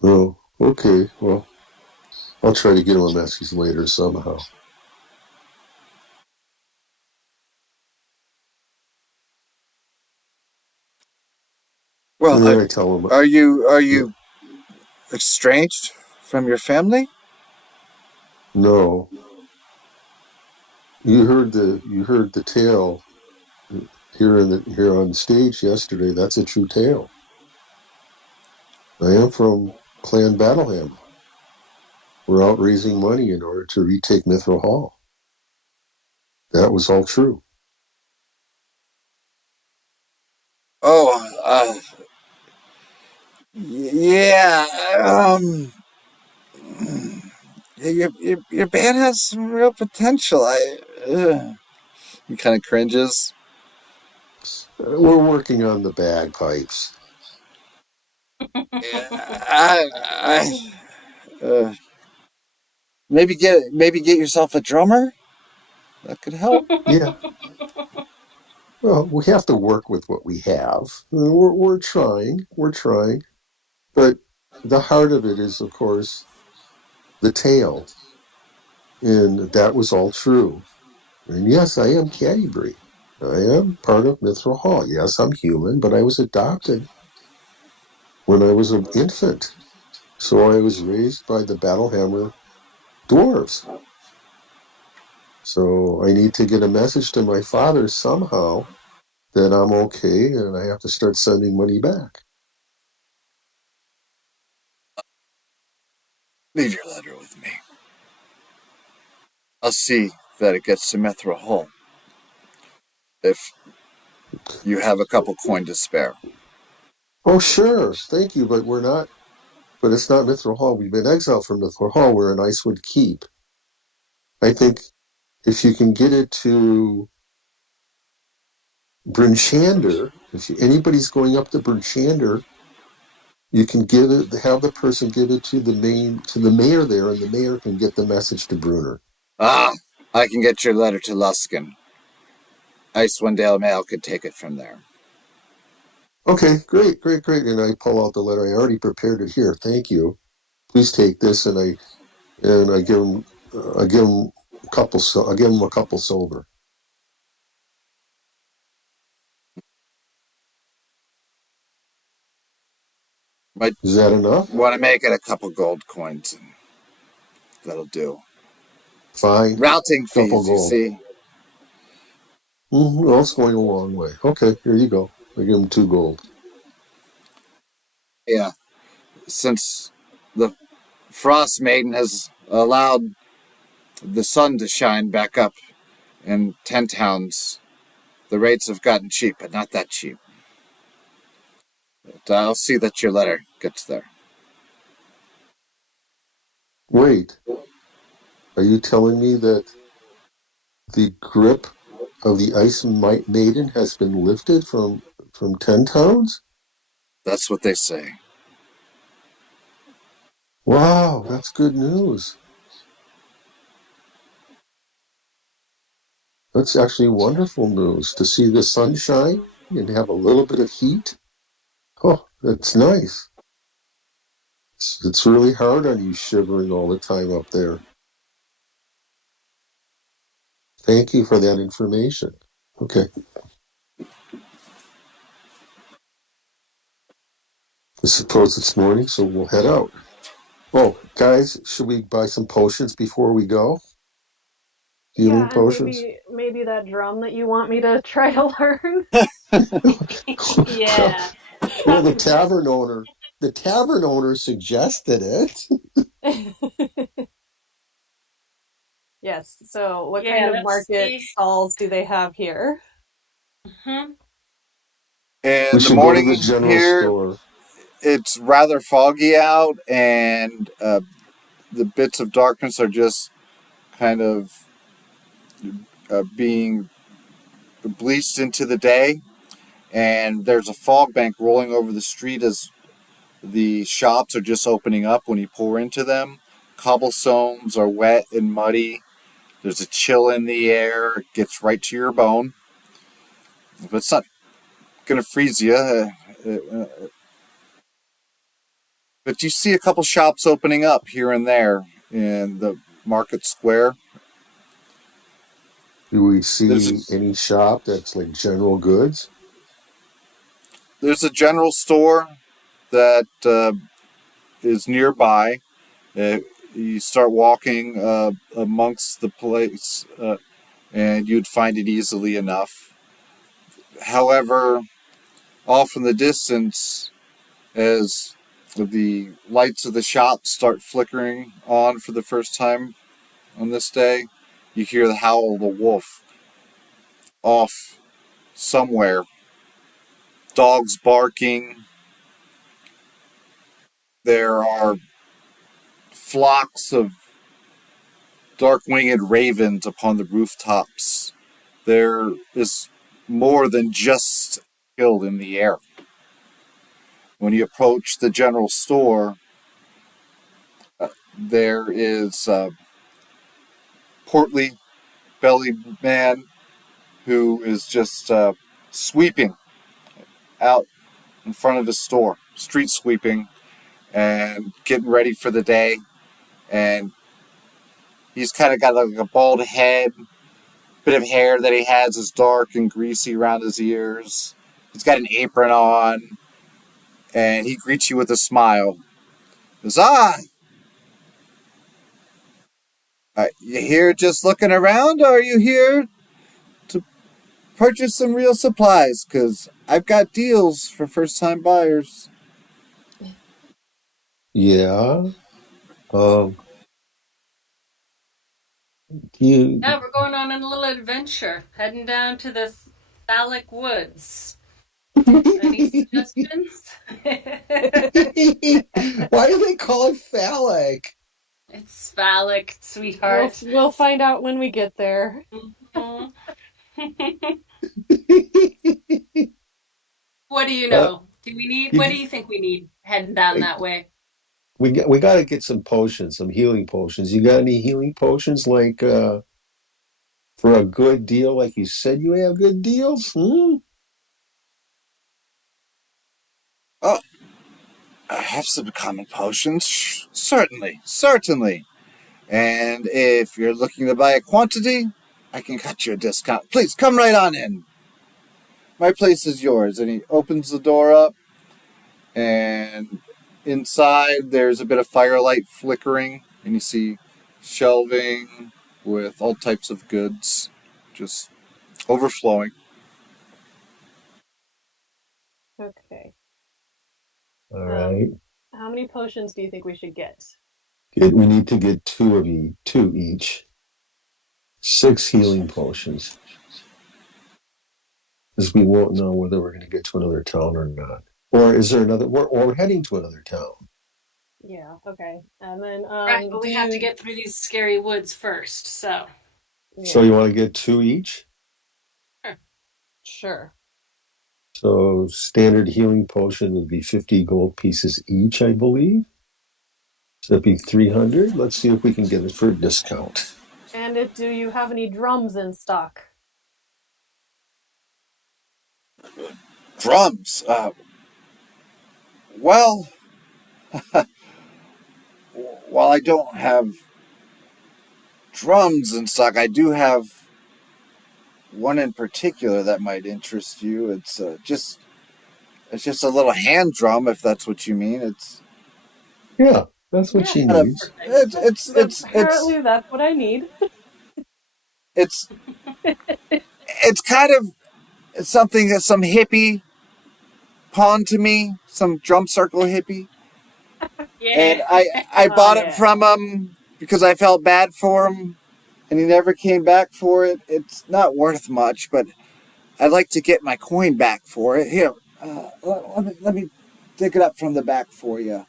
Oh, okay. Well, I'll try to get him a message later somehow. Well, And then I tell him, are yeah, you estranged from your family? no, you heard the tale here on stage yesterday. That's a true tale. I am from Clan Battlehammer. We're out raising money in order to retake Mithril Hall. That was all true. Oh, yeah. Your band has some real potential. He kind of cringes. We're working on the bagpipes. Yeah, maybe get yourself a drummer. That could help. Yeah, well, we have to work with what we have. We're trying. We're trying. But the heart of it is, of course, the tale. And that was all true. And yes, I am Caddybury. I am part of Mithril Hall. Yes, I'm human, but I was adopted when I was an infant. So I was raised by the Battlehammer dwarves. So I need to get a message to my father somehow that I'm okay and I have to start sending money back. Leave your letter with me. I'll see that it gets to Mithra Hall. If you have a couple coin to spare. Oh, sure. Thank you. But it's not Mithril Hall. We've been exiled from Mithril Hall. We're in Icewood Keep. I think if you can get it to Brinchander, if anybody's going up to Brinchander, You can have the person give it to the mayor there, and the mayor can get the message to Bruner. Ah, I can get your letter to Luskin. Icewind Dale Mail could take it from there. Okay, great. And I pull out the letter. I already prepared it here. Thank you. Please take this, and I give him a couple. I give him a couple silver. Is that enough? Want to make it a couple gold coins, and that'll do. Fine. Routing Couple fees, you gold. see. Well, it's going a long way. Okay, here you go. I give him 2 gold. Yeah, since the Frost Maiden has allowed the sun to shine back up in 10 towns, the rates have gotten cheap, but not that cheap. But I'll see that your letter gets there. Wait, are you telling me that the grip of the Ice Maiden has been lifted from 10 towns? That's what they say. Wow, that's good news. That's actually wonderful news to see the sunshine and have a little bit of heat. Oh, that's nice. It's really hard on you shivering all the time up there. Thank you for that information. Okay. I suppose it's morning, so we'll head out. Oh, guys, should we buy some potions before we go? Healing Yeah, and potions? maybe that drum that you want me to try to learn. Yeah. Well, the tavern owner suggested it. Yes. So, what Yeah, kind of let's market see. stalls do they have here? Hmm. We In the should go to the morning general here, store. it's rather foggy out, and the bits of darkness are just kind of being bleached into the day. And there's a fog bank rolling over the street as the shops are just opening up when you pour into them. Cobblestones are wet and muddy. There's a chill in the air. It gets right to your bone. But it's not going to freeze you. But you see a couple shops opening up here and there in the market square. Do we There's a, see any shop that's like general goods? there's a general store that is nearby. You start walking amongst the place, and you'd find it easily enough. However, off in the distance, as the lights of the shop start flickering on for the first time on this day, you hear the howl of a wolf off somewhere. Dogs barking. There are flocks of dark-winged ravens upon the rooftops. There is more than just chill in the air. When you approach the general store, there is a portly bellied man who is just sweeping out in front of his store, street sweeping and getting ready for the day. And he's kind of got like a bald head, bit of hair that he has is dark and greasy around his ears. He's got an apron on, and he greets you with a smile. He goes, you here just looking around, or are you here to purchase some real supplies? Because I've got deals for first-time buyers. Yeah. Um, you Yeah, we're going on a little adventure, heading down to the phallic woods. Any suggestions? Why do they call it phallic? It's phallic, sweetheart. We'll find out when we get there. Mhm. What do you Uh, know? Do we need? You, What do you think we need heading down that way? we got to get some potions, some healing potions. You got any healing potions like for a good deal? Like you said, you have good deals. Hmm? Oh, I have some common potions. Certainly, certainly. And if you're looking to buy a quantity, I can cut you a discount. Please come right on in. My place is yours. And he opens the door up, and inside there's a bit of firelight flickering, and you see shelving with all types of goods just overflowing. Okay. All right. How many potions do you think we should get? We need to get two each. 6 healing potions. Because we won't know whether we're going to get to another town or not. Or is there another? We're heading to another town. Yeah, okay. And then Right, but we have to get through these scary woods first. So, So you want to get 2 each? Sure. So standard healing potion would be 50 gold pieces each, I believe. So that'd be 300. Let's see if we can get it for a discount. And do you have any drums in stock? Drums. Well, while I don't have drums in stock, I do have one in particular that might interest you. It's just a little hand drum, if that's what you mean. Yeah, that's what Yeah. she needs. Apparently that's what I need. It's it's kind of something that some hippie pawned to me, some drum circle hippie, and yeah. I bought it from him because I felt bad for him, and he never came back for it. It's not worth much, but I'd like to get my coin back for it. Here, let me dig it up from the back for you.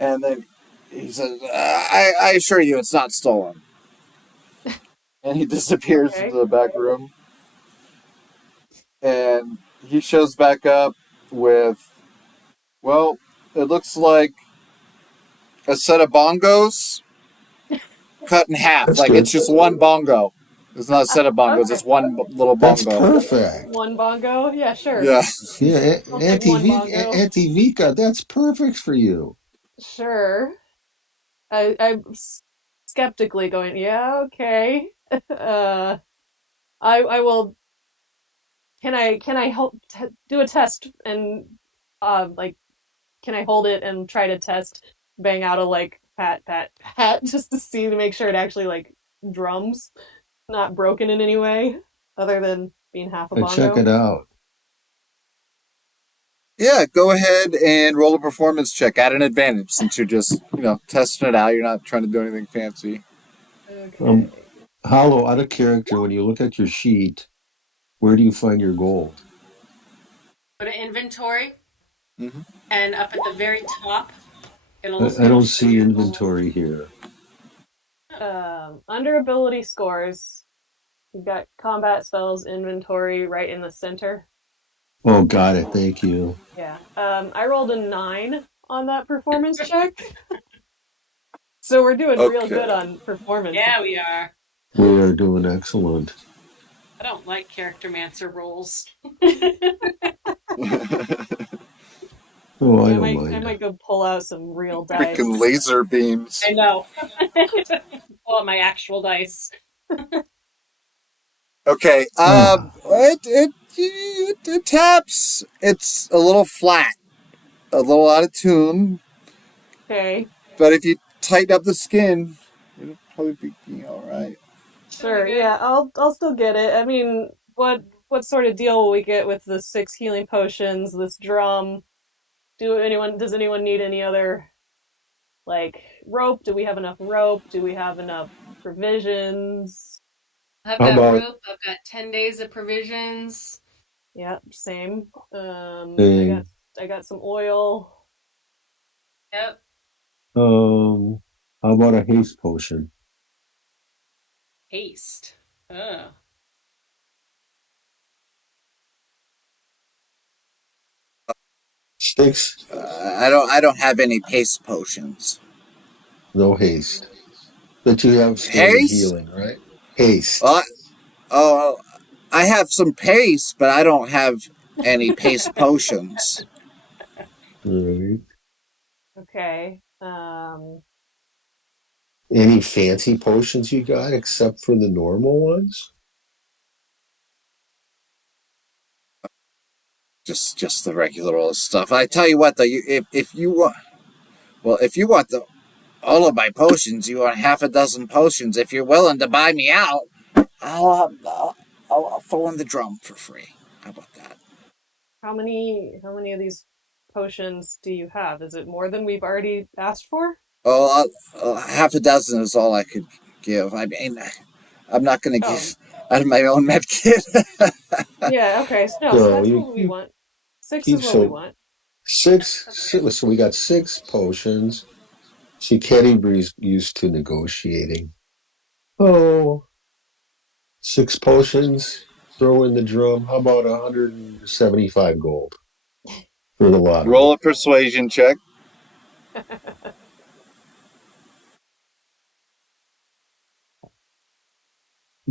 And then he says, I assure you it's not stolen. And he disappears into the back room. And he shows back up with, well, it looks like a set of bongos cut in half. That's Like it's good. just one bongo. It's not a set of bongos, it's one little That's bongo. perfect. One bongo? Yeah, sure. Yeah. Yeah, I'll take one bongo. Auntie Vika, that's perfect for you. Sure. I'm skeptically going, yeah, okay. I will. Can I help do a test and like can I hold it and try to test bang out a like pat pat pat just to make sure it actually like drums, not broken in any way other than being half a Check bongo. it out. Yeah, go ahead and roll a performance check at an advantage since you're just, testing it out. You're not trying to do anything fancy. Okay. Hollow, out of character, when you look at your sheet, where do you find your gold? Go to inventory, Mm-hmm. and up at the very top, I don't it'll show see your gold. inventory here. Under ability scores, you've got combat spells inventory right in the center. Oh, got it. Thank you. Yeah. I rolled a 9 on that performance check. So we're doing real good on performance. Yeah, we are. We are doing excellent. I don't like character mancer rolls. Oh, I don't mind. I might go pull out some real dice. Freaking laser beams. I know. Pull out my actual dice. Okay. It taps. It's a little flat, a little out of tune. Okay. But if you tighten up the skin, it'll probably be all right. Sure. Yeah, I'll still get it. I mean, what sort of deal will we get with the 6 healing potions, this drum? Does anyone need any other like rope? Do we have enough rope? Do we have enough provisions? I've How got about rope. I've got 10 days of provisions. Yeah, same. Same. I got some oil. Yep. How about a haste potion? Haste. Oh. 6. I don't have any paste potions. No haste. But you have standard Haste? healing, right? Haste. Uh, I have some paste, but I don't have any paste potions. All right. Okay. Any fancy potions you got except for the normal ones? Just the regular old stuff. I tell you what, though, if you want, well, if you want all of my potions, you want half a dozen potions. If you're willing to buy me out, I'll throw in the drum for free. How about that? how many of these potions do you have? Is it more than we've already asked for? Oh, half a dozen is all I could give. I mean, I'm not going to Oh, give out of my own med kit. yeah. Okay. So no. So So that's you, what we you want. Six keep is what we so want. so we got 6 potions. See, Canterbury's used to negotiating. Oh, 6 potions. Throw in the drum. How about 175 gold for the Roll lottery? a persuasion check.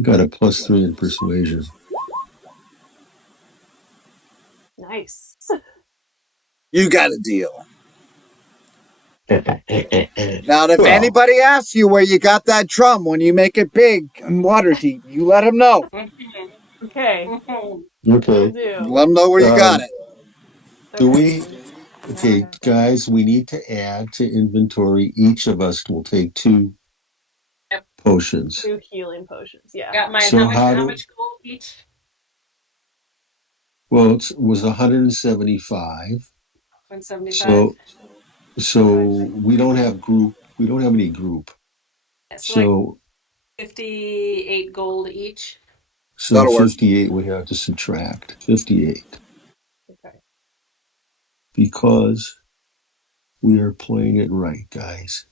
Got a +3 in persuasion. Nice. You got a deal. Now, if Well, anybody asks you where you got that drum when you make it big and water deep, you let them know. Okay. Will okay. do. Let them know where you got it. Do Okay. we? Okay, guys, we need to add to inventory. Each of us will take 2 Yep. potions. 2 healing potions. Yeah. Got mine. So How much gold each? well, it was 175. 175. So we don't have group. We don't have any group. Yeah, so like So 58 gold each. so That'll work. 58 we have to subtract 58 Okay. because we are playing it right, guys.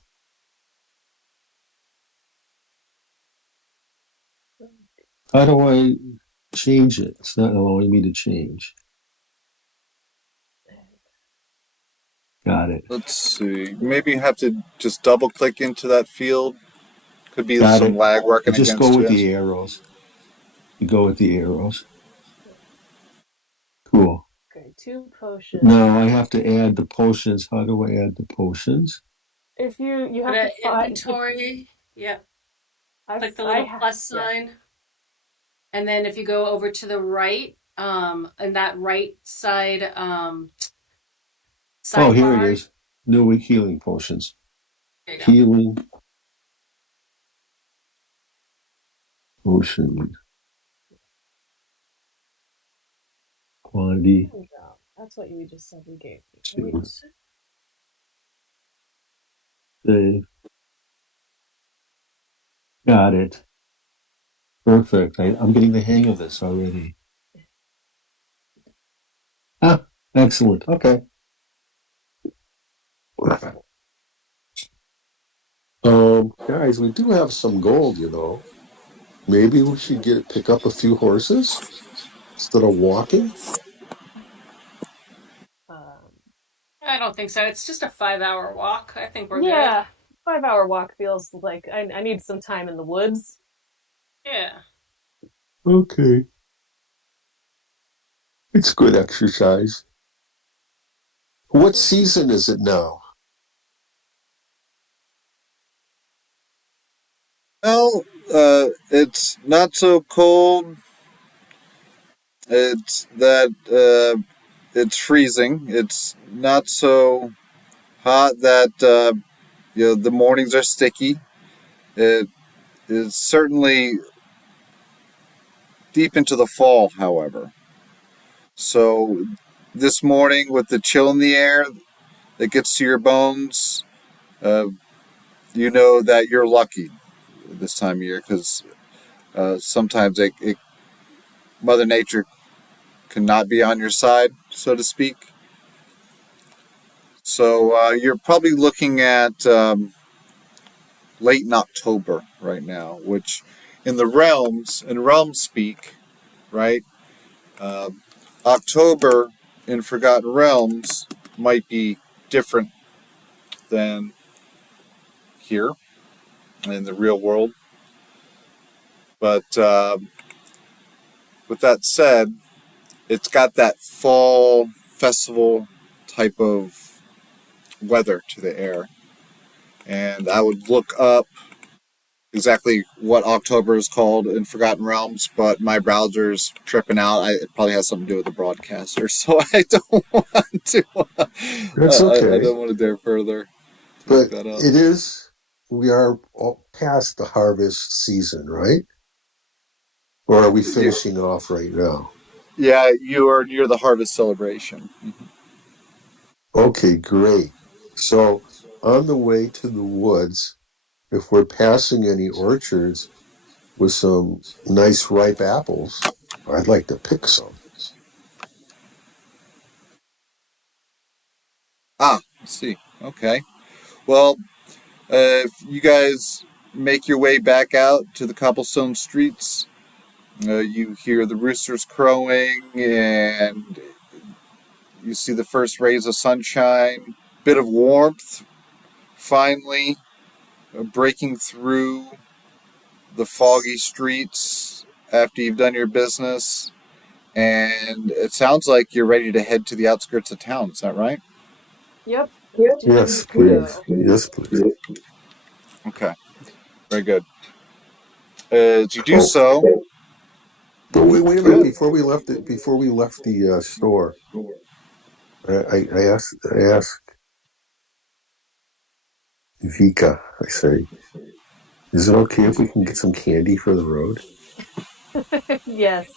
How do I change it? It's not allowing me to change. Got it. Let's see. Maybe you have to just double click into that field. Could be Got some it. lag I working just go against with you. the arrows. You go with the arrows. Cool. Okay. 2 potions. Now I have to add the potions. How do I add the potions? If you Put have to an find. inventory. Yeah. Click the I little plus sign. And then if you go over to the right, and that right side Oh, here it sidebar. is. New healing potions. There you go. Healing potion quantity. That's what you just said you gave me, Two. right? Save. Got it. Perfect. I'm getting the hang of this already. Ah, excellent. Okay. Guys, we do have some gold, you know. Maybe we should pick up a few horses instead of walking. Um, I don't think so. It's just a 5-hour walk. I think we're good. yeah, 5-hour walk feels like I need some time in the woods. Yeah. Okay. It's good exercise. What season is it now? Well, it's not so cold. It's that it's freezing. It's not so hot that the mornings are sticky. It is certainly deep into the fall, however. So this morning, with the chill in the air that gets to your bones, uh, you know that you're lucky this time of year because sometimes Mother Nature cannot be on your side, so to speak. So you're probably looking at late in October right now, which in realm speak, right? October in Forgotten Realms might be different than here in the real world. But with that said, it's got that fall festival type of weather to the air. And I would look up exactly what October is called in Forgotten Realms, but my browser's tripping out. It probably has something to do with the broadcaster, so I don't want to. That's I okay. don't want to dare further to look But that up. it is, we are past the harvest season, right? Or are we finishing off right now? Yeah, you are near the harvest celebration. Okay, great. So on the way to the woods, if we're passing any orchards with some nice ripe apples, I'd like to pick some. Let's see. Okay. Well, if you guys make your way back out to the cobblestone streets, you hear the roosters crowing and you see the first rays of sunshine, bit of warmth finally breaking through the foggy streets after you've done your business. And it sounds like you're ready to head to the outskirts of town. Is that right? Yep. Yes, please. So Yes, please. Okay, very good. As you do Oh, so, but wait a go minute. ahead. Before we left the store, I asked Vika. I say, is it okay if we can get some candy for the road? yes,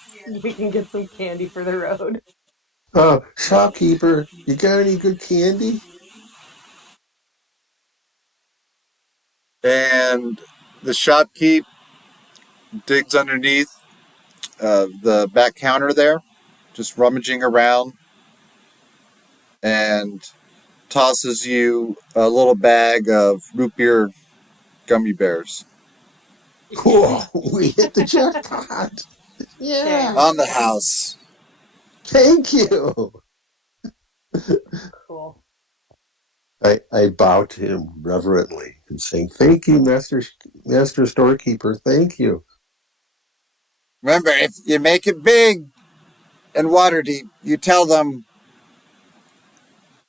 we can get some candy for the road. Shopkeeper, you got any good candy? And the shopkeep digs underneath the back counter there, just rummaging around, and tosses you a little bag of root beer gummy bears Cool. We hit the jackpot. Okay, Yeah. on the house. Thank you. cool. I bow to him reverently and saying, "Thank you, Master Storekeeper. Thank you." Remember, if you make it big and water deep, you tell them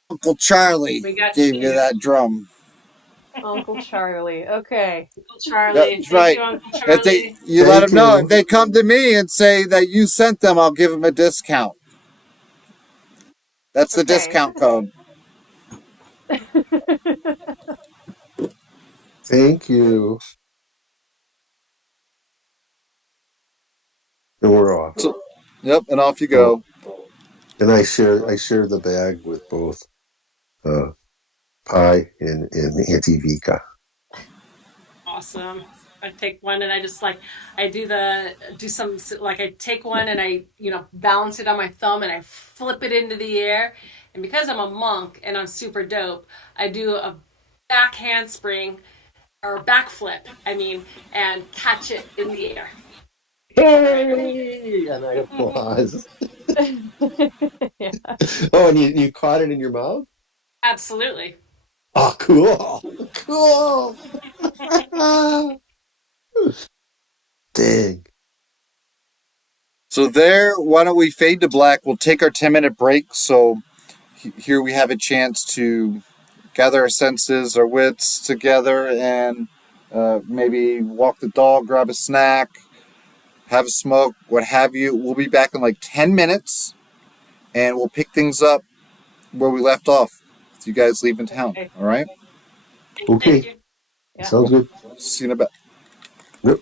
Uncle Charlie We got gave you you, that drum. Uncle Charlie. Okay. Charlie. That's Thank right. you, Uncle If they, Charlie. you let Thank them know. If you. they come to me and say that you sent them, I'll give them a discount. That's the Okay. discount code. Thank you. And we're off. So, yep, and off you Oh, go. and I share the bag with both uh, Pi and Auntie Vika. Awesome. I take one and I just like I do some like I take one and I balance it on my thumb and I flip it into the air, and because I'm a monk and I'm super dope, I do a back handspring or backflip, I mean, and catch it in the air. Hey! And I applause. Yeah. Oh, and you caught it in your mouth? Absolutely. Oh, cool. Cool. Dang. So there, why don't we fade to black? We'll take our 10-minute break. So here we have a chance to gather our senses, our wits together, and maybe walk the dog, grab a snack, have a smoke, what have you. We'll be back in like 10 minutes, and we'll pick things up where we left off. With you guys leaving town. Okay. All right? Thank Okay. you. Yeah. Sounds good. See you in a bit. Yep.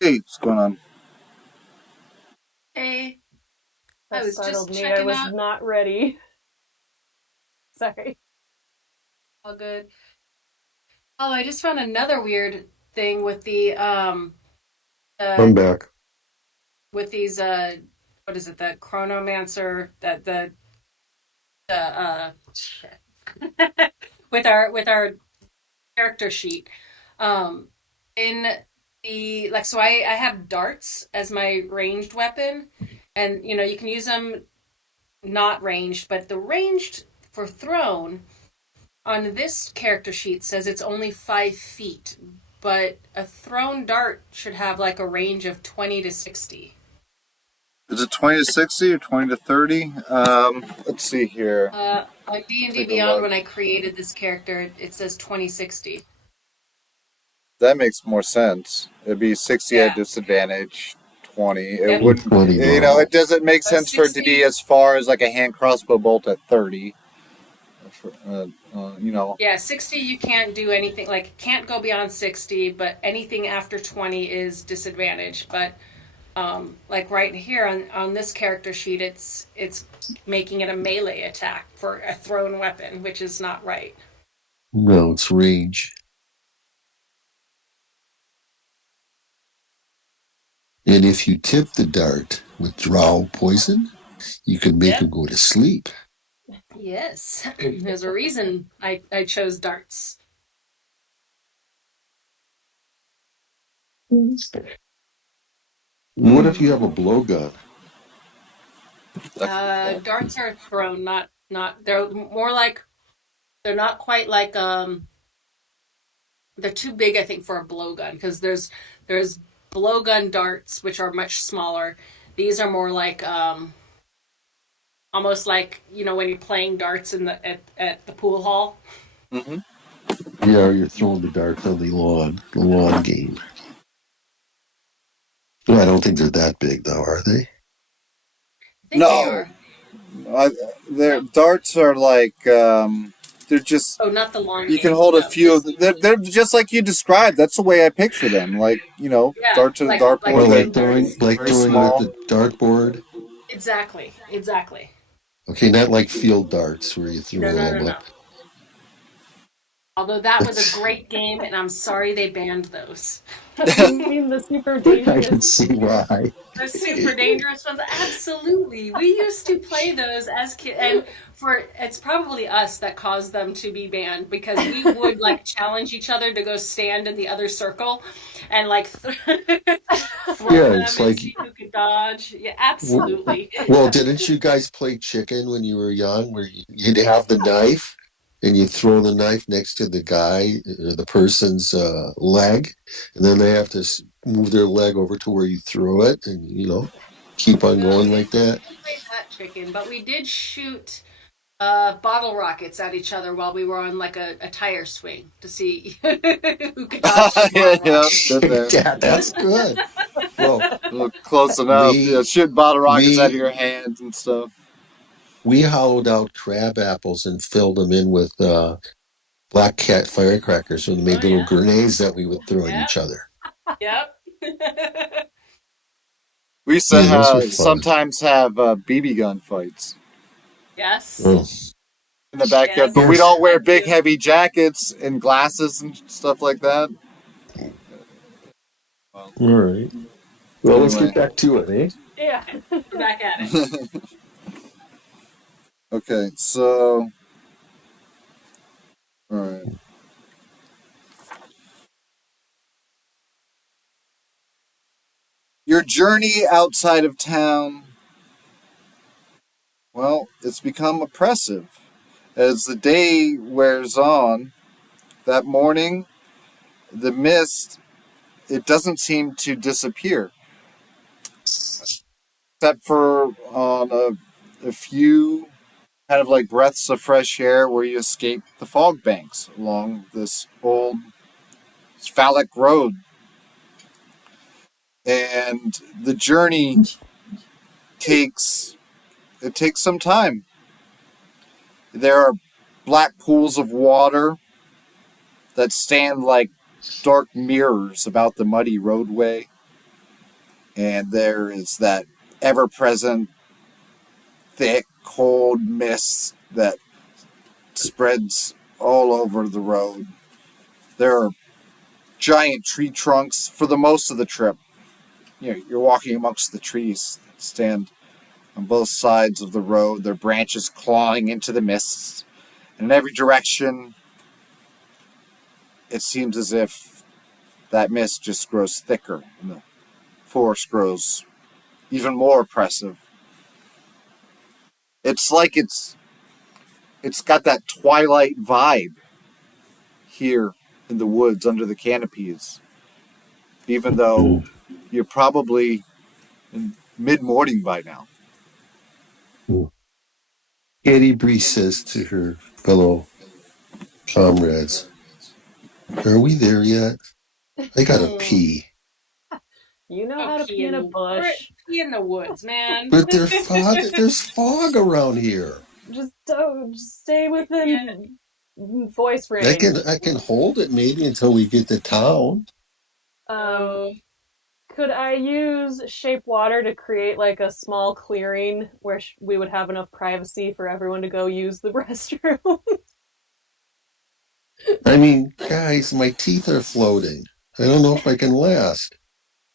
Hey, what's going on? Hey, I That was startled just me. I checking was out. not ready. Sorry. All good. Oh, I just found another weird thing with the uh I'm back. with these what is it, the chronomancer, that the shit. with our character sheet. Um in the like, so I have darts as my ranged weapon, and you can use them not ranged, but the ranged for thrown on this character sheet says it's only 5 feet, but a thrown dart should have like a range of 20 to 60. Is it 20 to 60 or 20 to 30? Let's see here. On D&D Take a Beyond, look. when I created this character, it says 2060. That makes more sense. It'd be 60 at Yeah. disadvantage, 20. It Yep. wouldn't, 20 normal. it doesn't make sense for it to be 60. as far as like a hand crossbow bolt at 30. Yeah, 60 you can't do anything, like can't go beyond 60, but anything after 20 is disadvantage. But like right here on this character sheet, it's making it a melee attack for a thrown weapon, which is not right. No, it's range. And if you tip the dart with drow poison, you can make Yep. him go to sleep. Yes. There's a reason I chose darts. What if you have a blowgun? Darts are thrown, not they're more like, they're not quite like they're too big, I think, for a blowgun, because there's blowgun darts which are much smaller. These are more like almost like, when you're playing darts in at the pool hall. Mm-hmm. Yeah, you're throwing the darts on the lawn game. Well, I don't think they're that big, though, are they? I think they No, are. their No. darts are like they're just, Oh, not the lawn you can game. hold a No, few of just them. They're just like you described. That's the way I picture them. Like, yeah, dart to the like Or dartboard. They're hand like darts. very throwing it at small. the dartboard. Exactly. Exactly. Okay, not like field darts where you No, throw no, no, them no. up. Although that was a That's, great game, and I'm sorry they banned those. You mean the super I dangerous? can see why. The super dangerous ones, absolutely. We used to play those as kids, and for it's probably us that caused them to be banned, because we would like challenge each other to go stand in the other circle and like throw Yeah, them it's and like, see who could dodge. Yeah, absolutely. well, didn't you guys play chicken when you were young, where you'd have the knife and you throw the knife next to the guy or the person's leg, and then they have to move their leg over to where you throw it, and keep on No, going we like that. didn't play that chicken, but we did shoot bottle rockets at each other while we were on like a tire swing to see who could dodge those Yeah, bottle yeah, rockets. been there. Yeah, that's good. Well, Well, close enough. Yeah, we shoot bottle rockets out of we your hands and stuff. we hollowed out crab apples and filled them in with black cat firecrackers and Oh made little yeah, grenades that we would throw at yep, each other. yep. We used to Yeah, those were fun. sometimes have BB gun fights Yes, Oh, in the backyard, but yes, we'd we all yes. wear still big, do. heavy jackets and glasses and stuff like that. Well, All right. Well, let's anyway, get back to it, eh? Yeah. We're back at it. okay, so all right. Your journey outside of town, well, it's become oppressive. As the day wears on, that morning, the mist, it doesn't seem to disappear, except for on a few kind of like breaths of fresh air where you escape the fog banks along this old phallic road. And the journey takes it takes some time. There are black pools of water that stand like dark mirrors about the muddy roadway. and there is that ever-present, thick, cold mist that spreads all over the road. There are giant tree trunks for the most of the trip. You're walking amongst the trees that stand on both sides of the road, their branches clawing into the mists. And in every direction, it seems as if that mist just grows thicker and the forest grows even more oppressive. It's like it's got that twilight vibe here in the woods under the canopies, even though you're probably in mid-morning by now. Katie Bree says to her fellow comrades, "Are we there yet? I gotta pee." You know how to pee in a bush. Pee in the woods, man. But there's fog around here. Just don't stay within voice I range. can hold it maybe until we get to town. Could I use shape water to create like a small clearing where we would have enough privacy for everyone to go use the restroom? I mean, guys, my teeth are floating. I don't know if I can last.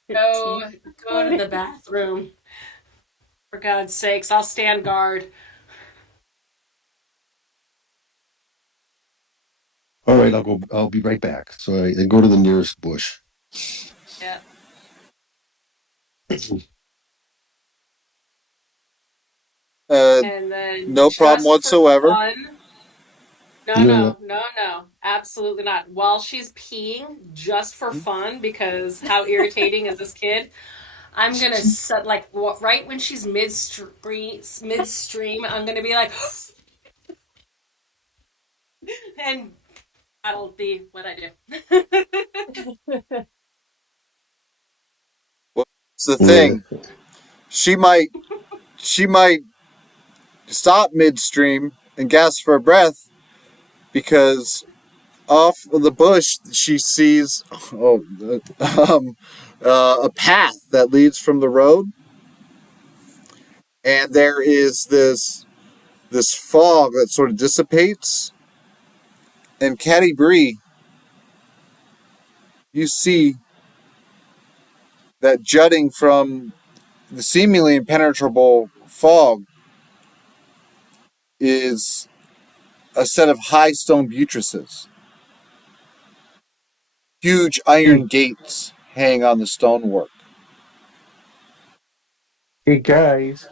Go to the bathroom. For God's sakes, I'll stand guard. All right, I'll be right back. So I go to the nearest bush. Yeah. And then no problem whatsoever. No, absolutely not. While she's peeing, just for fun, because how irritating is this kid? I'm gonna set right when she's midstream. I'm gonna be like, and that'll be what I do. Well, it's the thing. She might stop midstream and gasp for breath because off of the bush she sees a path that leads from the road, and there is this fog that sort of dissipates. And Caddy Bree, you see that jutting from the seemingly impenetrable fog is a set of high stone buttresses. Huge iron gates hang on the stonework. Hey guys,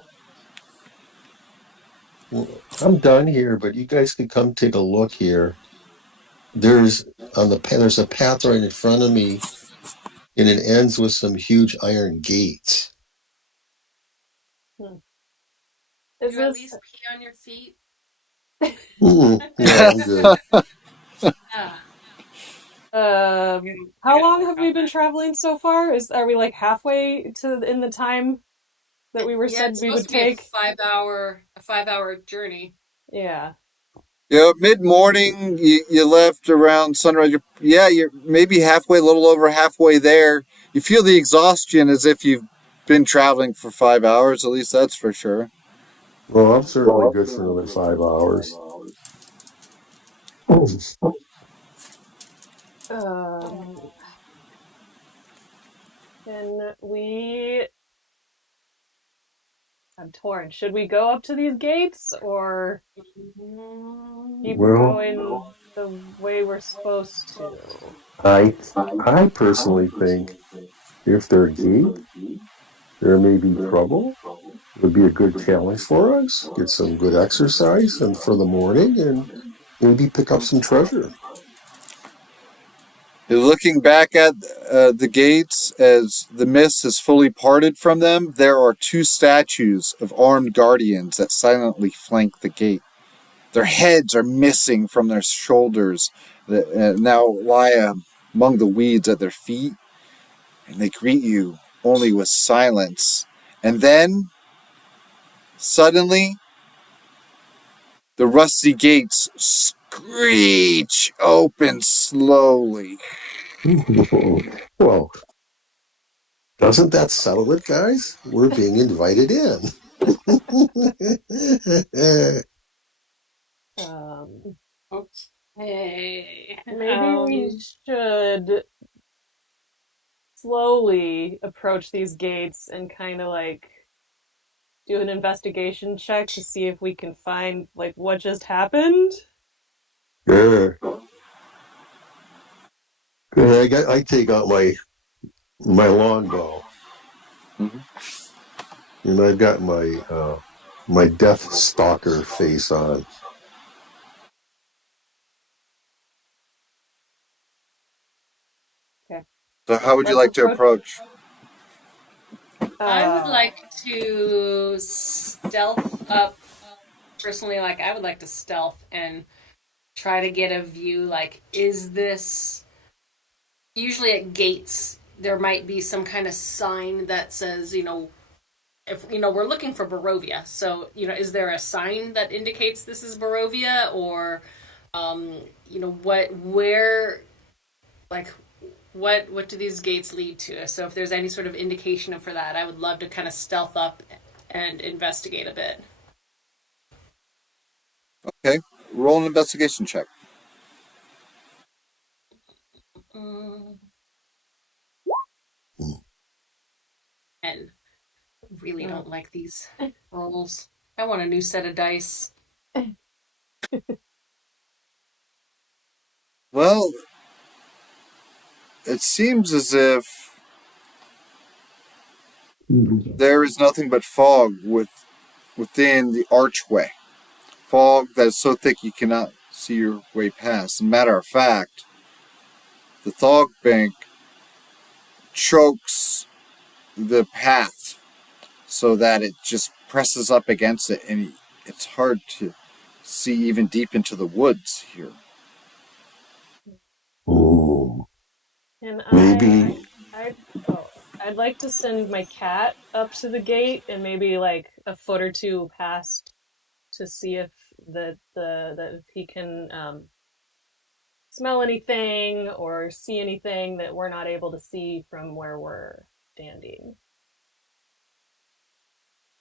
well, I'm done here, but you guys can come take a look here. There's a path right in front of me, and it ends with some huge iron gates. Is you at least pee on your feet? No, I'm good. How long have we been traveling so far? Are we like halfway in the time that we were said we would take? A 5-hour journey. Yeah. Mid-morning, you left around sunrise. You're maybe halfway, a little over halfway there. You feel the exhaustion as if you've been traveling for 5 hours. At least that's for sure. Well, I'm certainly good for another 5 hours. I'm torn. Should we go up to these gates or keep going the way we're supposed to? I personally think if they're gates, there may be trouble. It would be a good challenge for us. Get some good exercise and for the morning, and maybe pick up some treasure. Looking back at the gates as the mist is fully parted from them, there are 2 statues of armed guardians that silently flank the gate. Their heads are missing from their shoulders that now lie among the weeds at their feet, and they greet you only with silence. And then, suddenly, the rusty gates screech open slowly. Well, Doesn't that settle it, guys? We're being invited in. Um, Okay. maybe we should slowly approach these gates and kind of like do an investigation check to see if we can find like what just happened. Yeah. I take out my longbow, Mhm. and I've got my Death Stalker face on. Okay, So how would you let's like to approach. approach? I would Uh, like to stealth up. Personally, like I would like to stealth and try to get a view. Like, is this usually at gates? There might be some kind of sign that says, if we're looking for Barovia. So, is there a sign that indicates this is Barovia, or, um, where, like, what do these gates lead to? So, if there's any sort of indication for that, I would love to kind of stealth up and investigate a bit. Okay, roll an investigation check. Mm, and really uh, don't like these rolls. I want a new set of dice. Well, it seems as if there is nothing but fog within the archway. Fog that is so thick you cannot see your way past. As a matter of fact, the fog bank chokes the path so that it just presses up against it, and it's hard to see even deep into the woods here. Ooh, and maybe. I'd, oh, I'd like to send my cat up to the gate and maybe like a foot or two past to see if that if he can smell anything or see anything that we're not able to see from where we're standing.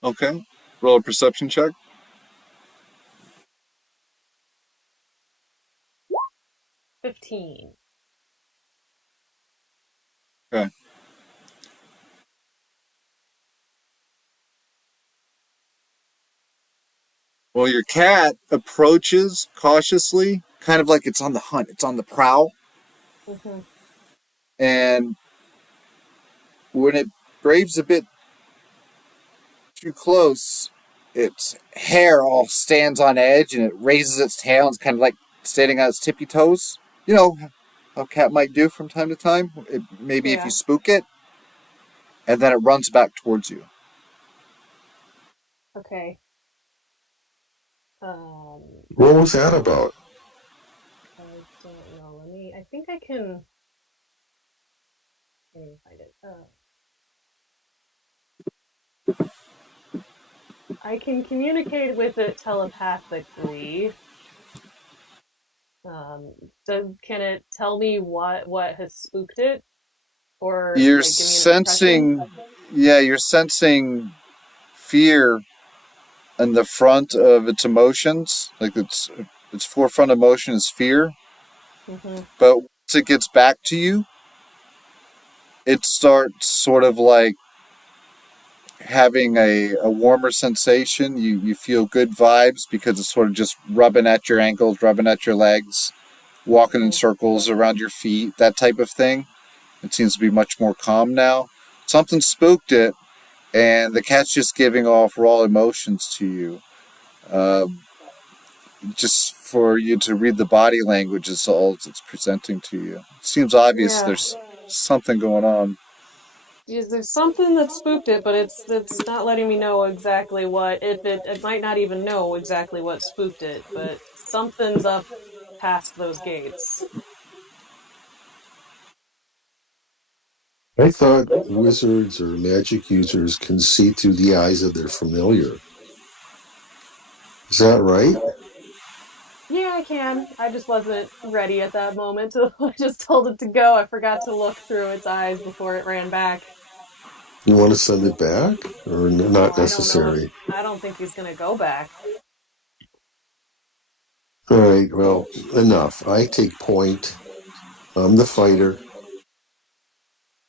Okay, roll a perception check. 15. Okay. Well, your cat approaches cautiously, kind of like it's on the hunt. It's on the prowl, Mm-hmm. and when it braves a bit too close, its hair all stands on edge and it raises its tail and it's kind of like standing on its tippy toes. You know how a cat might do from time to time? Maybe if you Yeah. spook it, and then it runs back towards you. Okay. Um, What was that about? I don't know. I think I can. Let me find it. I can communicate with it telepathically. Can it tell me what has spooked it, or You're like give me an impression? sensing, yeah, you're sensing fear in the front of its emotions. Like its forefront emotion is fear, Mm-hmm. but once it gets back to you, it starts sort of like having a warmer sensation. You feel good vibes because it's sort of just rubbing at your ankles, rubbing at your legs, walking in Mm-hmm. circles around your feet, that type of thing. It seems to be much more calm now. Something spooked it, and the cat's just giving off raw emotions to you. Um, just for you to read the body language is all it's presenting to you. It seems obvious Yeah. there's something going on. Yes, there's something that spooked it, but it's not letting me know exactly what. If it might not even know exactly what spooked it, but something's up past those gates. I thought wizards or magic users can see through the eyes of their familiar. Is that right? Yeah, I can. I just wasn't ready at that moment. I just told it to go. I forgot to look through its eyes before it ran back. You want to send it back, or not I don't know if necessary? I don't think he's gonna go back. All right. Well, enough. I take point. I'm the fighter.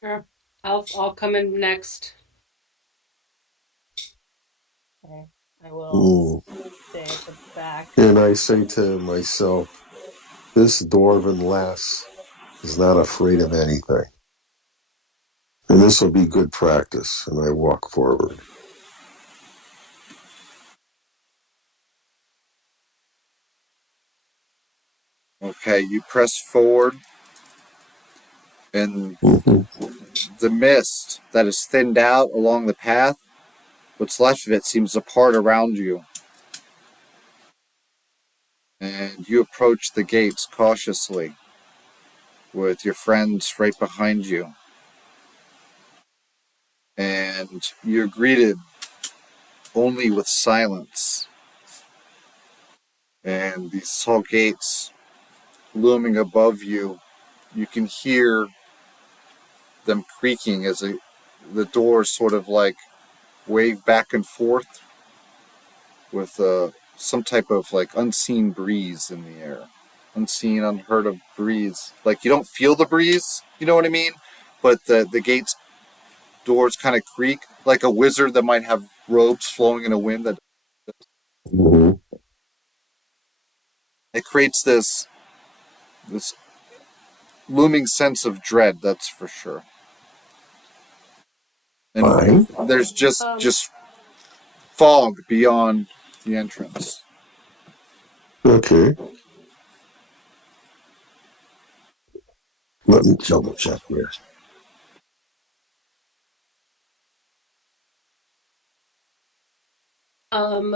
Sure. I'll come in next. Okay. I will Mm. stay at the back. And I say to myself, this dwarven lass is not afraid of anything. And this will be good practice. And I walk forward. Okay, you press forward, and Mm-hmm. the mist that is thinned out along the path, what's left of it seems to part around you. And you approach the gates cautiously with your friends right behind you. And you're greeted only with silence. And these tall gates looming above you, you can hear them creaking as the doors sort of like wave back and forth with some type of like unseen breeze in the air. Unseen, unheard of breeze. Like you don't feel the breeze, you know what I mean? But the gates doors kind of creak like a wizard that might have robes flowing in a wind. That Mm-hmm. it creates this looming sense of dread. That's for sure. And Fine. there's just Um, just fog beyond the entrance. Okay. Let me double check here. Um,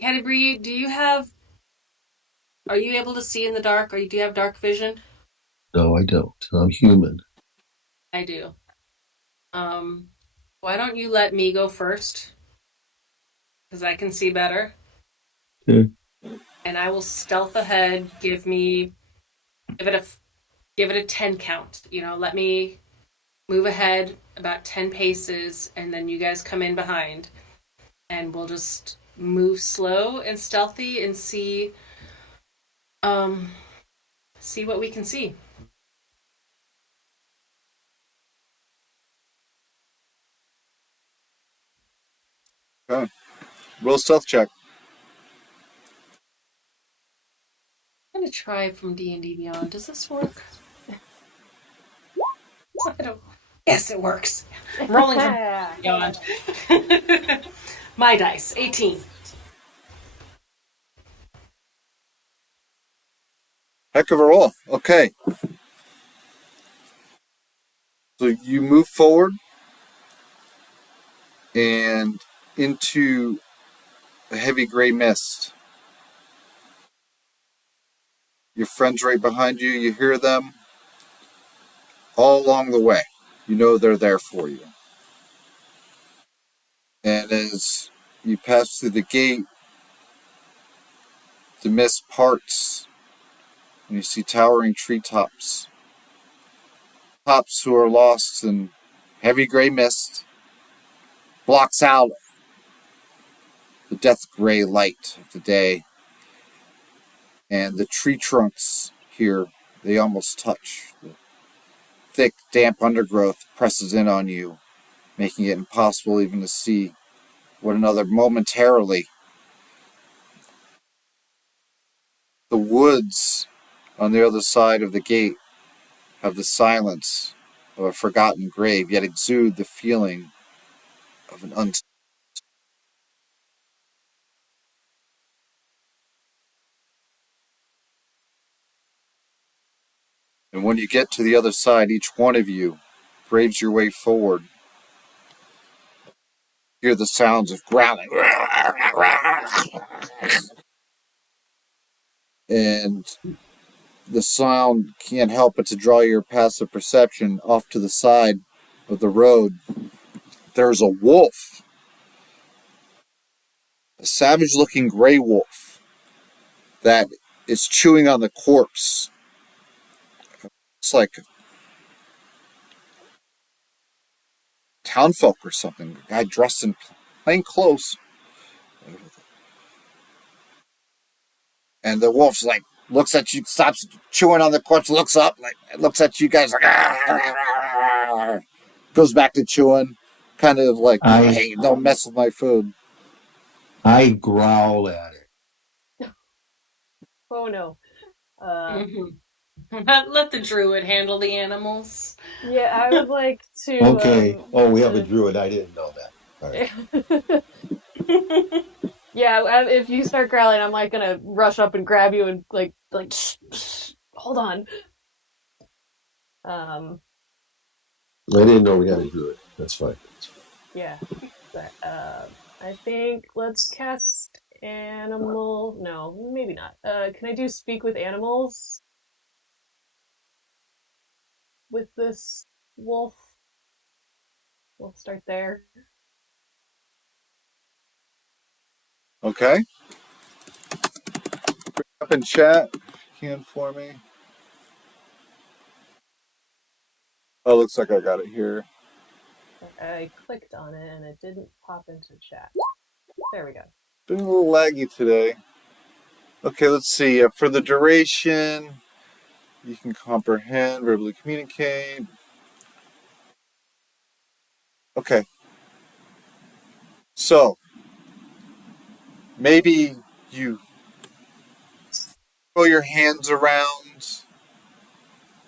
Canterbury, are you able to see in the dark? Do you have dark vision? No, I don't. I'm human. I do. Um, why don't you let me go first? Because I can see better. Yeah. And I will stealth ahead, give it a give it a 10 count. Let me move ahead about 10 paces, and then you guys come in behind, and we'll just move slow and stealthy and um see what we can see. Okay. Roll stealth check. I'm gonna try from D&D Beyond. Does this work? I don't. Yes, it works. I'm rolling from Beyond. My dice, 18. Heck of a roll. Okay. So you move forward and into a heavy gray mist. Your friends right behind you, you hear them all along the way. You know they're there for you. And as you pass through the gate, the mist parts and you see towering treetops. Tops who are lost in heavy gray mist blocks out the death gray light of the day. And the tree trunks here, they almost touch. The thick, damp undergrowth presses in on you, making it impossible even to see one another momentarily. The woods on the other side of the gate have the silence of a forgotten grave, yet exude the feeling of an unseen. And when you get to the other side, each one of you braves your way forward. Hear the sounds of growling. And the sound can't help but to draw your passive perception off to the side of the road. There's a wolf, a savage looking gray wolf that is chewing on the corpse. It's like townfolk or something. A guy dressed in plain clothes. And the wolf's like, looks at you, stops chewing on the corpse, looks up, like, looks at you guys, like, goes back to chewing, kind of like, hey, don't mess with my food. I growl at it. Oh no. Let the druid handle the animals. Yeah, I would like to. Okay. We have a druid. I didn't know that. All right. Yeah, if you start growling, I'm like gonna rush up and grab you and like hold on. I didn't know we had a druid. That's fine. Yeah, but I think let's cast animal. No, maybe not. Can I do speak with animals with this wolf? We'll start there. Okay. Bring up in chat, can for me. Oh, looks like I got it here. I clicked on it and it didn't pop into chat. There we go. Been a little laggy today. Okay, let's see. For the duration, you can comprehend, verbally communicate. Okay. So, maybe you throw your hands around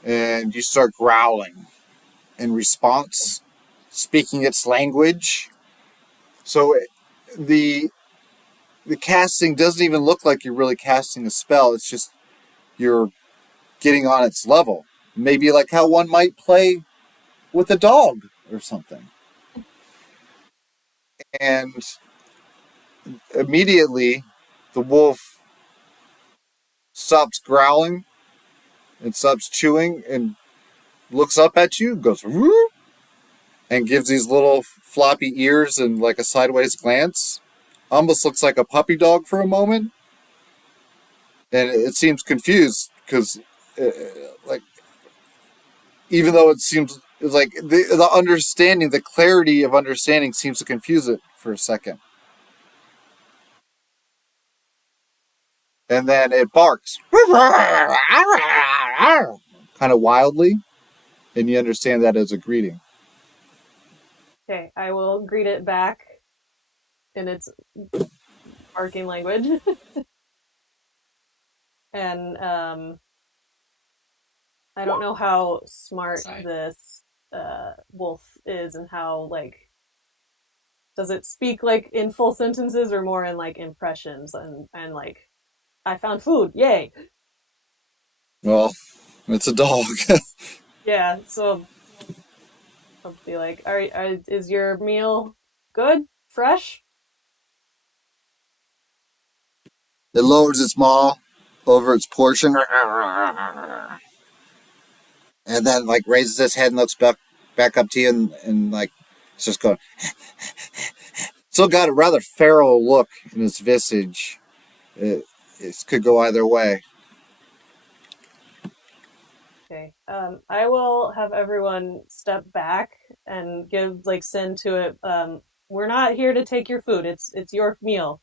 and you start growling in response, speaking its language. So the casting doesn't even look like you're really casting a spell. It's just you're getting on its level. Maybe like how one might play with a dog or something. And immediately the wolf stops growling and stops chewing and looks up at you, goes woo, and gives these little floppy ears and like a sideways glance. Almost looks like a puppy dog for a moment. And it seems confused because, like, even though it seems like the understanding, the clarity of understanding seems to confuse it for a second. And then it barks kind of wildly, and you understand that as a greeting. Okay, I will greet it back in its barking language. And I don't know how smart this wolf is and how, like, does it speak like in full sentences or more in like impressions and like, I found food, yay. Well, it's a dog. Yeah, so I'll be like, is your meal good? Fresh? It lowers its maw over its portion, and then like raises its head and looks back up to you, and like it's just going. Still got a rather feral look in its visage. It could go either way. Okay. I will have everyone step back and give like send to it. We're not here to take your food. It's your meal.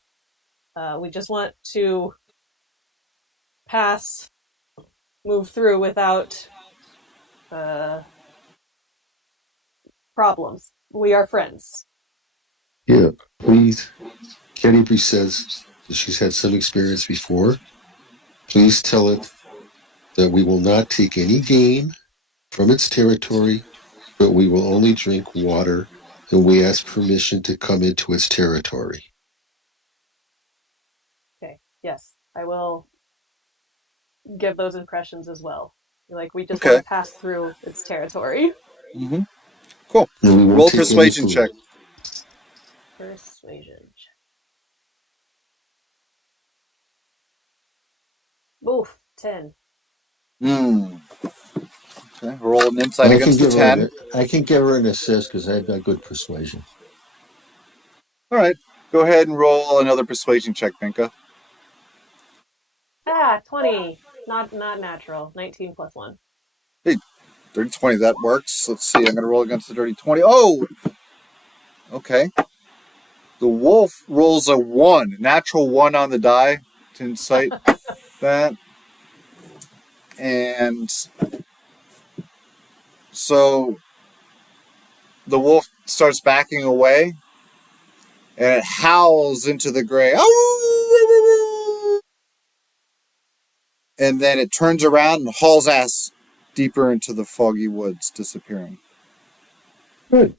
We just want to move through without problems. We are friends. Yeah, please. Kenny says that she's had some experience before. Please tell it that we will not take any game from its territory, but we will only drink water, and we ask permission to come into its territory. Okay. Yes, I will give those impressions as well. Like, we just Okay. want to pass through its territory. Mm-hmm. Cool. And we won't Roll take persuasion any check. food. Persuasion check. Oof, 10. Okay. Roll an insight against the 10. I can give her an assist because I've got good persuasion. All right. Go ahead and roll another persuasion check, Vinka. 20. Not natural. 19 plus 1. Hey, dirty 20, that works. Let's see. I'm going to roll against the dirty 20. Oh! Okay. The wolf rolls a 1, natural 1 on the die to incite that. And so the wolf starts backing away and it howls into the gray. And then it turns around and hauls ass deeper into the foggy woods, disappearing. Good.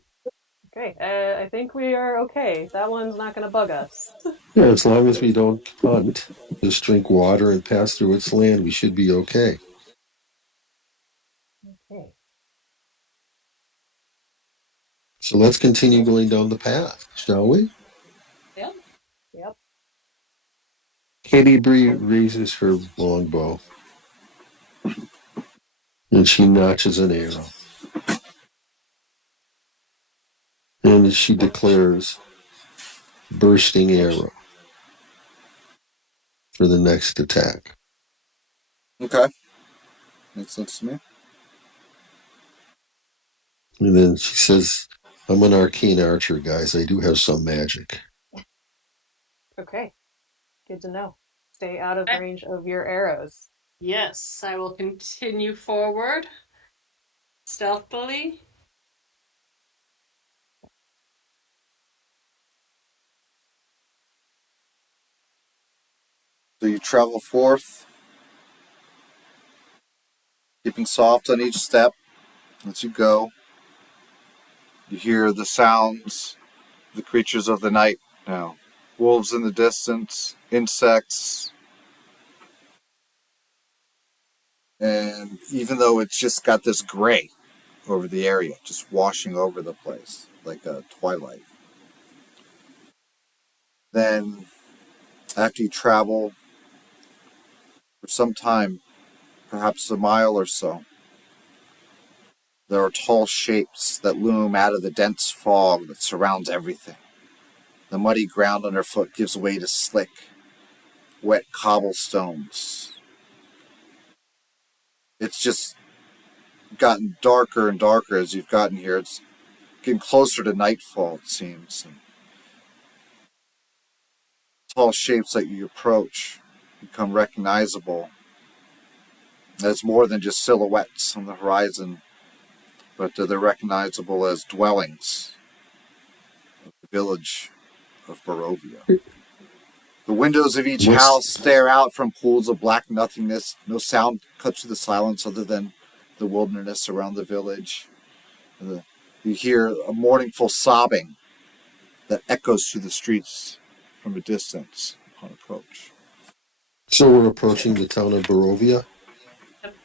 Okay, I think we are okay. That one's not going to bug us. Yeah, as long as we don't hunt, just drink water and pass through its land, we should be okay. Okay. So let's continue going down the path, shall we? Yep. Yep. Katie Bree raises her longbow and she notches an arrow. And she declares, bursting arrow for the next attack. Okay. Makes sense to me. And then she says, I'm an arcane archer, guys. I do have some magic. Okay. Good to know. Stay out of Okay. range of your arrows. Yes, I will continue forward stealthily. So you travel forth, keeping soft on each step as you go. You hear the sounds, the creatures of the night now. Wolves in the distance, insects. And even though it's just got this gray over the area, just washing over the place like a twilight. Then, after you travel for some time, perhaps a mile or so, there are tall shapes that loom out of the dense fog that surrounds everything. The muddy ground underfoot gives way to slick, wet cobblestones. It's just gotten darker and darker as you've gotten here. It's getting closer to nightfall, it seems. And tall shapes that you approach become recognizable as more than just silhouettes on the horizon, but they're recognizable as dwellings of the village of Barovia. The windows of each house stare out from pools of black nothingness. No sound cuts through the silence other than the wilderness around the village. You hear a mournful sobbing that echoes through the streets from a distance upon approach. So we're approaching the town of Barovia? Yep.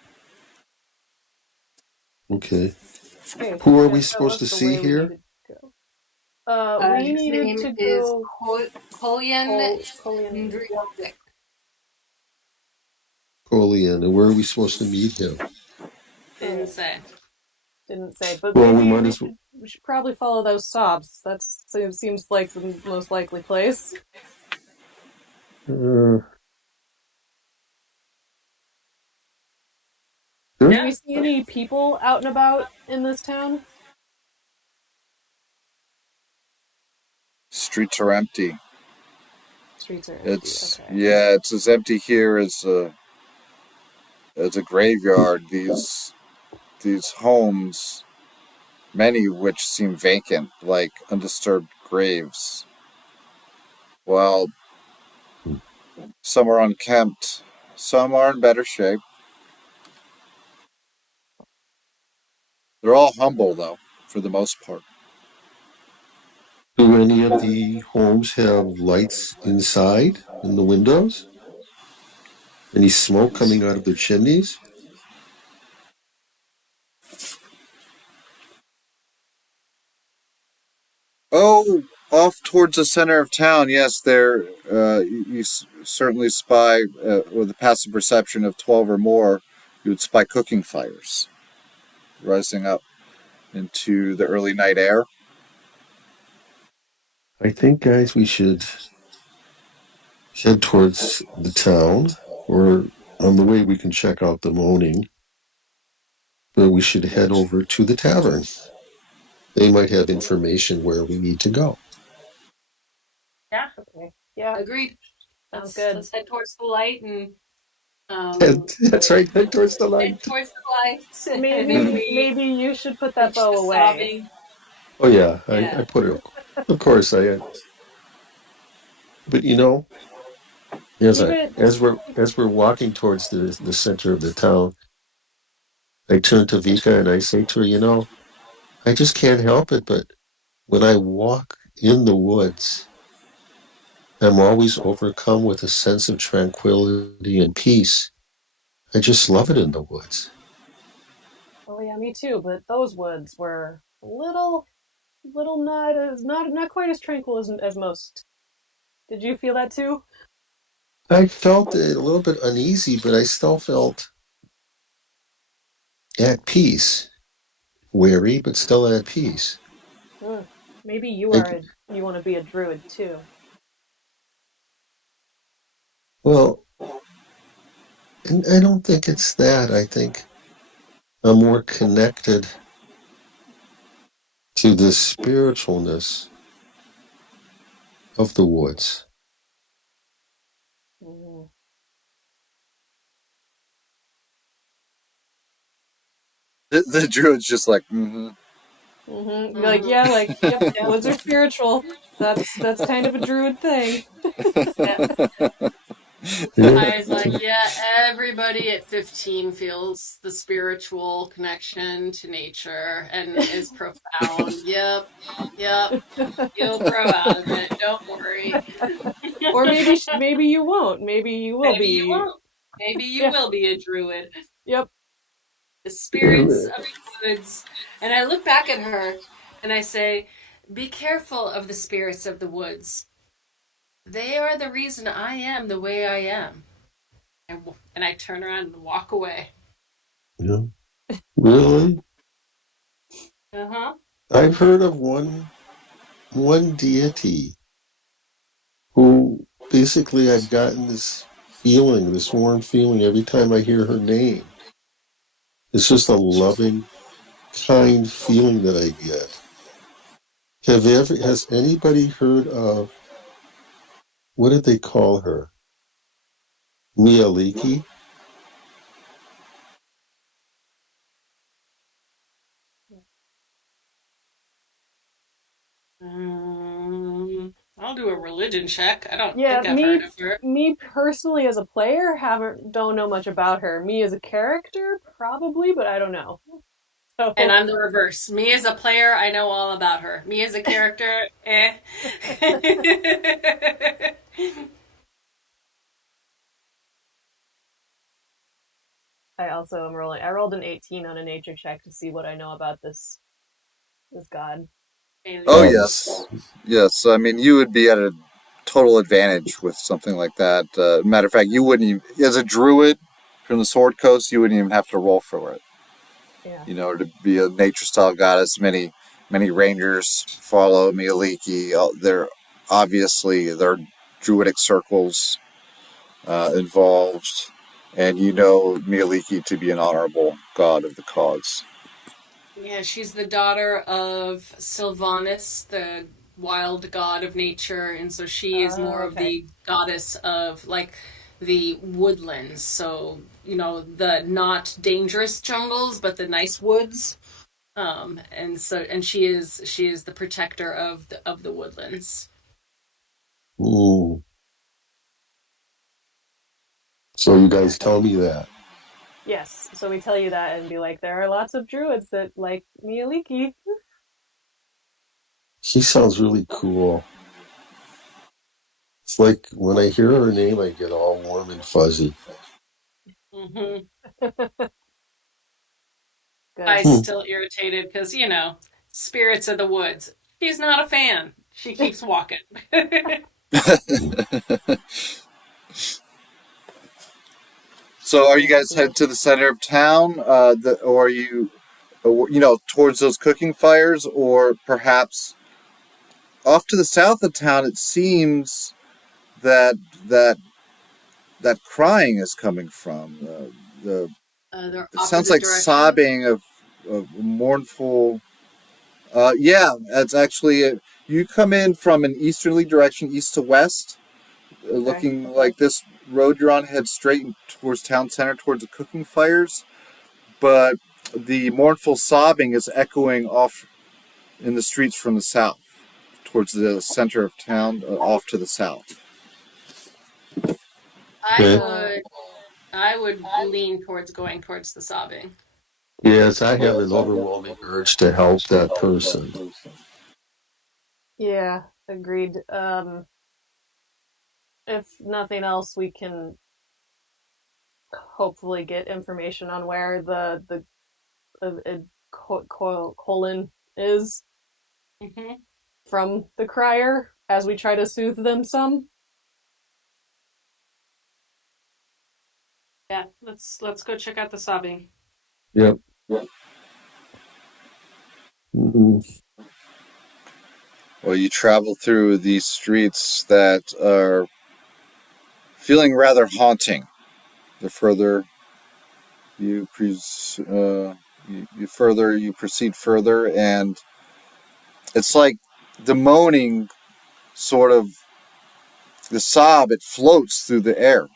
Okay. Okay, Who are yeah, we so that supposed was to the see way we here? needed to go. We His needed name to is go Kolyan Colian. Ndriovic. Colian. And where are we supposed to meet him? Didn't say. Didn't say, but Well, maybe we might as well. we should probably follow those sobs. That seems like the most likely place. Sure. Do we see any people out and about in this town? Streets are empty. Streets are empty. Okay. It's as empty here as a graveyard. These homes, many of which seem vacant, like undisturbed graves. Well, some are unkempt, some are in better shape. They're all humble, though, for the most part. Do any of the homes have lights inside in the windows? Any smoke coming out of their chimneys? Oh, off towards the center of town, yes, there. You certainly spy with a passive perception of 12 or more. You would spy cooking fires rising up into the early night air. I think, guys, we should head towards the town, or on the way we can check out the moaning, but we should head over to the tavern. They might have information where we need to go. Yeah, Okay. Yeah. agreed. Sounds good. Let's head towards the light and That's right. Head towards the head light. towards the light. And if Maybe we maybe you should put that reach bow the away. sobbing, Oh yeah, yeah. I put it. Of course I had. But Keep it. as we're walking towards the center of the town, I turn to Vika and I say to her, I just can't help it, but when I walk in the woods, I'm always overcome with a sense of tranquility and peace. I just love it in the woods. Oh yeah, me too. But those woods were a little not quite as tranquil as most. Did you feel that too? I felt a little bit uneasy, but I still felt at peace. Wary, but still at peace. Maybe you want to be a druid too. Well, and I don't think it's that. I think I'm more connected to the spiritualness of the woods. Mm-hmm. The druid's just like, Mm-hmm. Like yeah, like yep, woods are spiritual. That's kind of a druid thing. Yeah. Yeah. I was like, yeah, everybody at 15 feels the spiritual connection to nature and is profound. Yep, you'll grow out of it. Don't worry. Or maybe you won't. Maybe you will Maybe you be. won't. Maybe you Yeah. will be a druid. Yep. The spirits of the woods. And I look back at her and I say, be careful of the spirits of the woods. They are the reason I am the way I am. And I turn around and walk away. Yeah. Really? Uh-huh. I've heard of one deity who basically I've gotten this feeling, this warm feeling every time I hear her name. It's just a loving, kind feeling that I get. Has anybody heard of, what did they call her? Mialiki? I'll do a religion check. I don't Yeah, think I've heard of her. me personally as a player haven't don't know much about her. Me as a character, probably, but I don't know. And So I'm the reverse. Me as a player, I know all about her. Me as a character, eh. I also am rolling. I rolled an 18 on a nature check to see what I know about this god. oh Alien. yes, yes. I mean, you would be at a total advantage with something like that. Matter of fact, you wouldn't even, as a druid from the Sword Coast, you wouldn't even have to roll for it. Yeah. To be a nature style goddess, many rangers follow Mialiki. They're obviously there are druidic circles involved, and Mialiki to be an honorable god of the cause. Yeah, she's the daughter of Sylvanus, the wild god of nature, and so she is more of Okay. the goddess of like the woodlands. So, the not dangerous jungles, but the nice woods. And she is the protector of the woodlands. Ooh. So you guys tell me that. Yes. So we tell you that and be like, there are lots of druids that like Mialiki. She sounds really cool. It's like when I hear her name, I get all warm and fuzzy. Mm-hmm. Good. I'm still irritated because, spirits of the woods. She's not a fan. She keeps walking. So, are you Yeah. guys headed to the center of town, or are you, towards those cooking fires, or perhaps off to the south of town? It seems that that that crying is coming from. The They're It sounds opposite like direction. sobbing of mournful Yeah, that's actually you come in from an easterly direction, east to west, Okay. looking like this road you're on heads straight towards town center, towards the cooking fires. But the mournful sobbing is echoing off in the streets from the south, towards the center of town, off to the south. I Okay. So would I would lean towards going towards the sobbing. Yes, I have an overwhelming urge to help that person. yeah, agreed. If nothing else, we can hopefully get information on where colon is Mm-hmm. from the crier as we try to soothe them some. Yeah, let's go check out the sobbing. Yep. Mhm. Well, you travel through these streets that are feeling rather haunting. The further you, you proceed further, and it's like the moaning, sort of the sob. It floats through the air,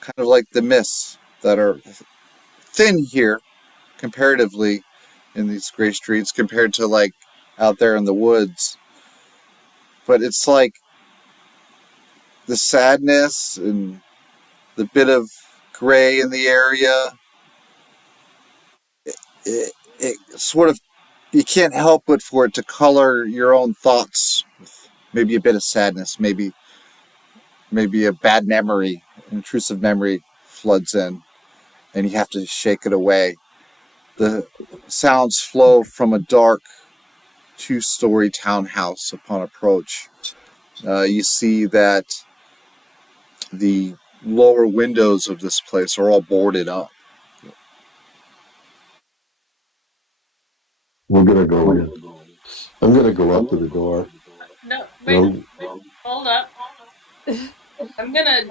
kind of like the mists that are thin here comparatively in these gray streets compared to like out there in the woods. But it's like the sadness and the bit of gray in the area. It sort of, you can't help but for it to color your own thoughts with maybe a bit of sadness, maybe a bad memory, an intrusive memory floods in, and you have to shake it away. The sounds flow from a dark two-story townhouse upon approach. You see that the lower windows of this place are all boarded up. We're gonna go in. I'm gonna go up to the door. No, wait, No, hold up. I'm gonna.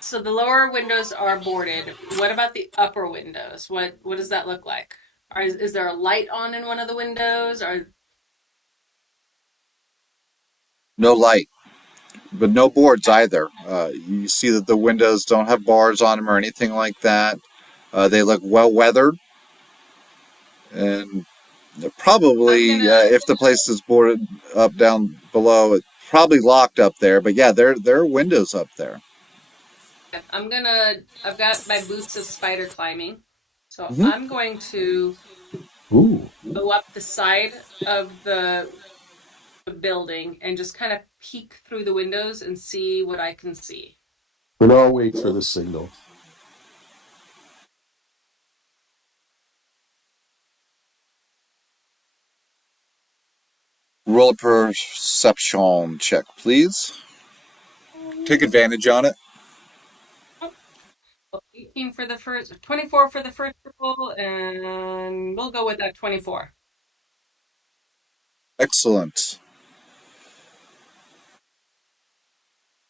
So the lower windows are boarded. What about the upper windows? What does that look like? Is there a light on in one of the windows? Or No light, but no boards either. You see that the windows don't have bars on them or anything like that. They look well weathered, and I'm probably gonna if the place is boarded up down below, it's probably locked up there. But yeah, there are windows up there. I've got my boots of spider climbing. So Mm-hmm. I'm going to ooh, go up the side of the building and just kind of peek through the windows and see what I can see. but I'll wait for the signal. Roll a perception check, please. Take advantage on it. 18 for the first, 24 for the first roll, and we'll go with that 24. Excellent.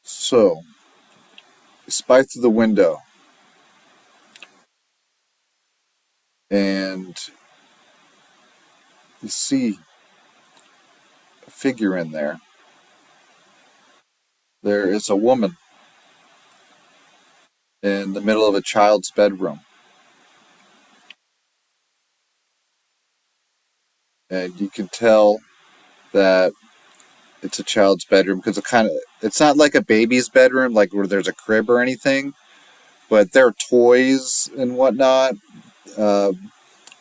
So, you spy through the window, and you see a figure in there. There is a woman in the middle of a child's bedroom. And you can tell that it's a child's bedroom because it's not like a baby's bedroom, like where there's a crib or anything, but there are toys and whatnot. Uh,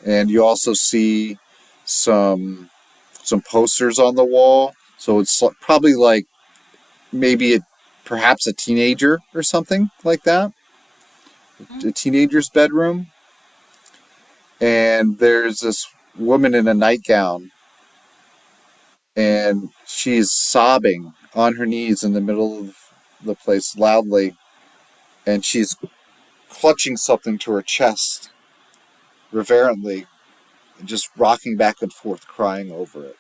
and you also see some some posters on the wall. So it's probably like maybe perhaps a teenager or something like that. A teenager's bedroom. And there's this woman in a nightgown, and she's sobbing on her knees in the middle of the place loudly, and she's clutching something to her chest reverently and just rocking back and forth, crying over it.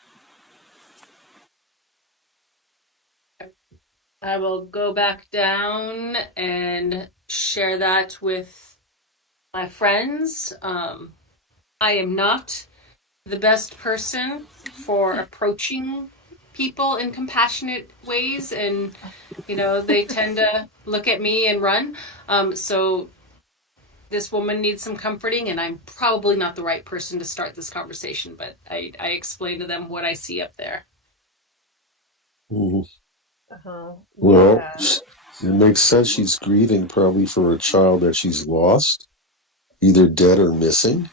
I will go back down and share that with my friends. I am not the best person for approaching people in compassionate ways, and they tend to look at me and run. So this woman needs some comforting, and I'm probably not the right person to start this conversation, but I explain to them what I see up there. Mhm. Well, Yeah. it makes sense. She's grieving probably for a child that she's lost, either dead or missing.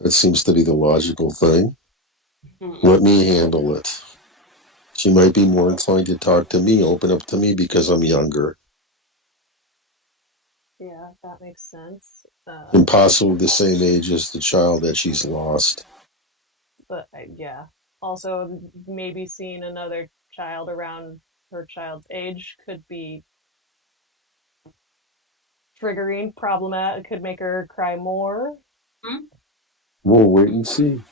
That seems to be the logical thing. Let me handle it. She might be more inclined to talk to me, open up to me because I'm younger. Yeah, that makes sense. And possibly the same age as the child that she's lost. But yeah, also maybe seeing another child around her child's age could be triggering, problematic, could make her cry more. We'll wait and see.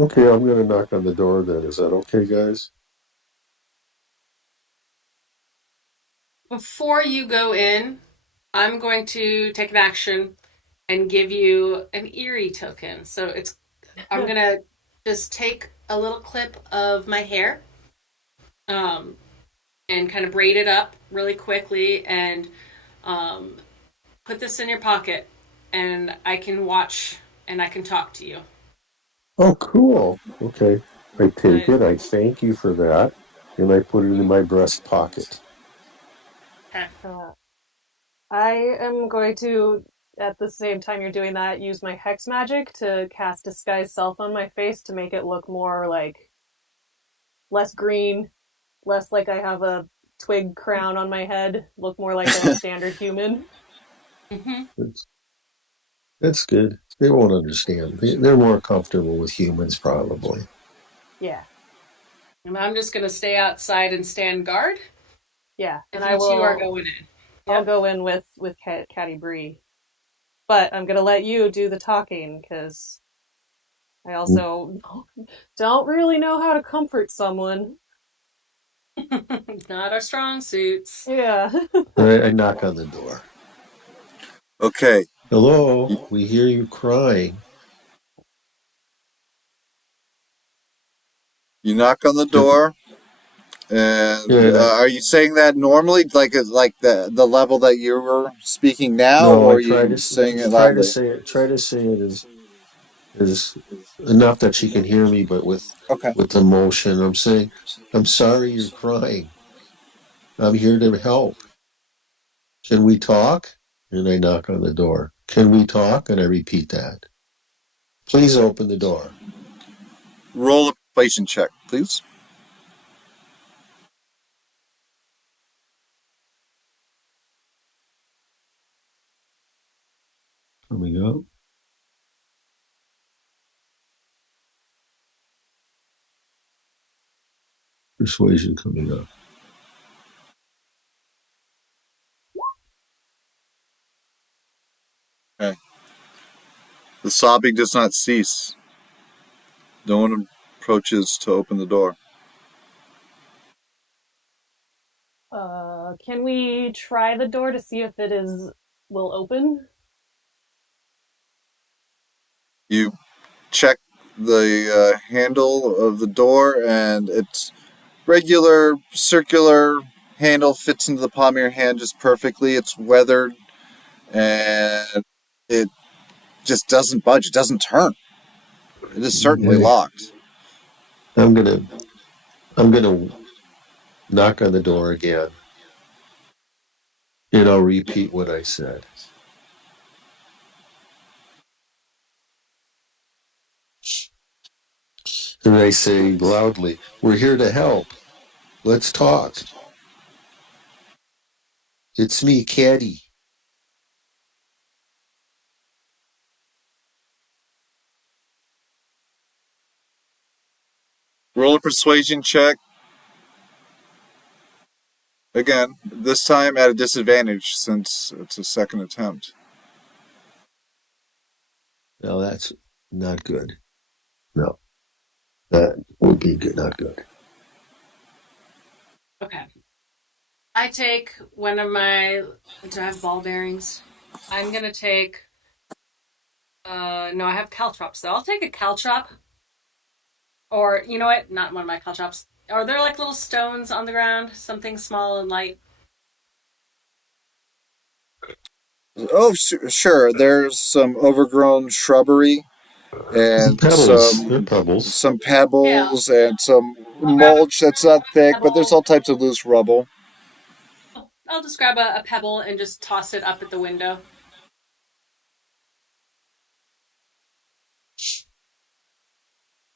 Okay, I'm going to knock on the door then. Is that okay, guys? Before you go in, I'm going to take an action and give you an eerie token. So I'm gonna just take a little clip of my hair, um, and kind of braid it up really quickly, and um, put this in your pocket, and I can watch and I can talk to you. Oh, cool. Okay. I take But it. I thank you for that. And I put it in my breast pocket. okay. Uh, I am going to, at the same time you're doing that, use my hex magic to cast disguise self on my face to make it look more like less green, less like I have a twig crown on my head, look more like a standard human. Mm-hmm. That's, that's good. They won't understand. They're more comfortable with humans, probably. Yeah, And I'm just gonna stay outside and stand guard yeah, and if I you two are will. going in. I'll Yep. go in with Caddy Bree, but I'm gonna let you do the talking because I also don't really know how to comfort someone. Not our strong suits. Yeah. I knock on the door. Okay. Hello, we hear you crying. You knock on the door, and Yeah, are you saying that normally, like the level that you were speaking now, no, or I are try you to saying it try to loudly? say it. Try to say it is enough that she can hear me, but Okay. with emotion. I'm saying, I'm sorry you're crying. I'm here to help. Can we talk? And I knock on the door. Can we talk? And I repeat that. Please open the door. Roll a persuasion check, please. Coming up. Persuasion coming up. Okay. The sobbing does not cease. No one approaches to open the door. Can we try the door to see if it is will open? You check the handle of the door, and it's regular circular handle, fits into the palm of your hand just perfectly. It's weathered, and it just doesn't budge. It doesn't turn. It is certainly Okay. locked. I'm gonna I'm gonna knock on the door again, and I'll repeat what I said. And I say loudly, "We're here to help. Let's talk. It's me, Caddy." Roll a persuasion check. Again, this time at a disadvantage since it's a second attempt. No, that's not good. No, that would be good. Not good. Okay. I take one of my. Do I have ball bearings? I'm gonna take No, I have caltrops, so I'll take a caltrop. Or, you know what? Not one of my caltrops. Are there like little stones on the ground? Something small and light? Oh, sure. There's some overgrown shrubbery and Pebbles. They're pebbles. some Yeah, pebbles and some I'll grab mulch that's not a thick, but there's pebble. all types of loose rubble. I'll just grab a pebble and just toss it up at the window.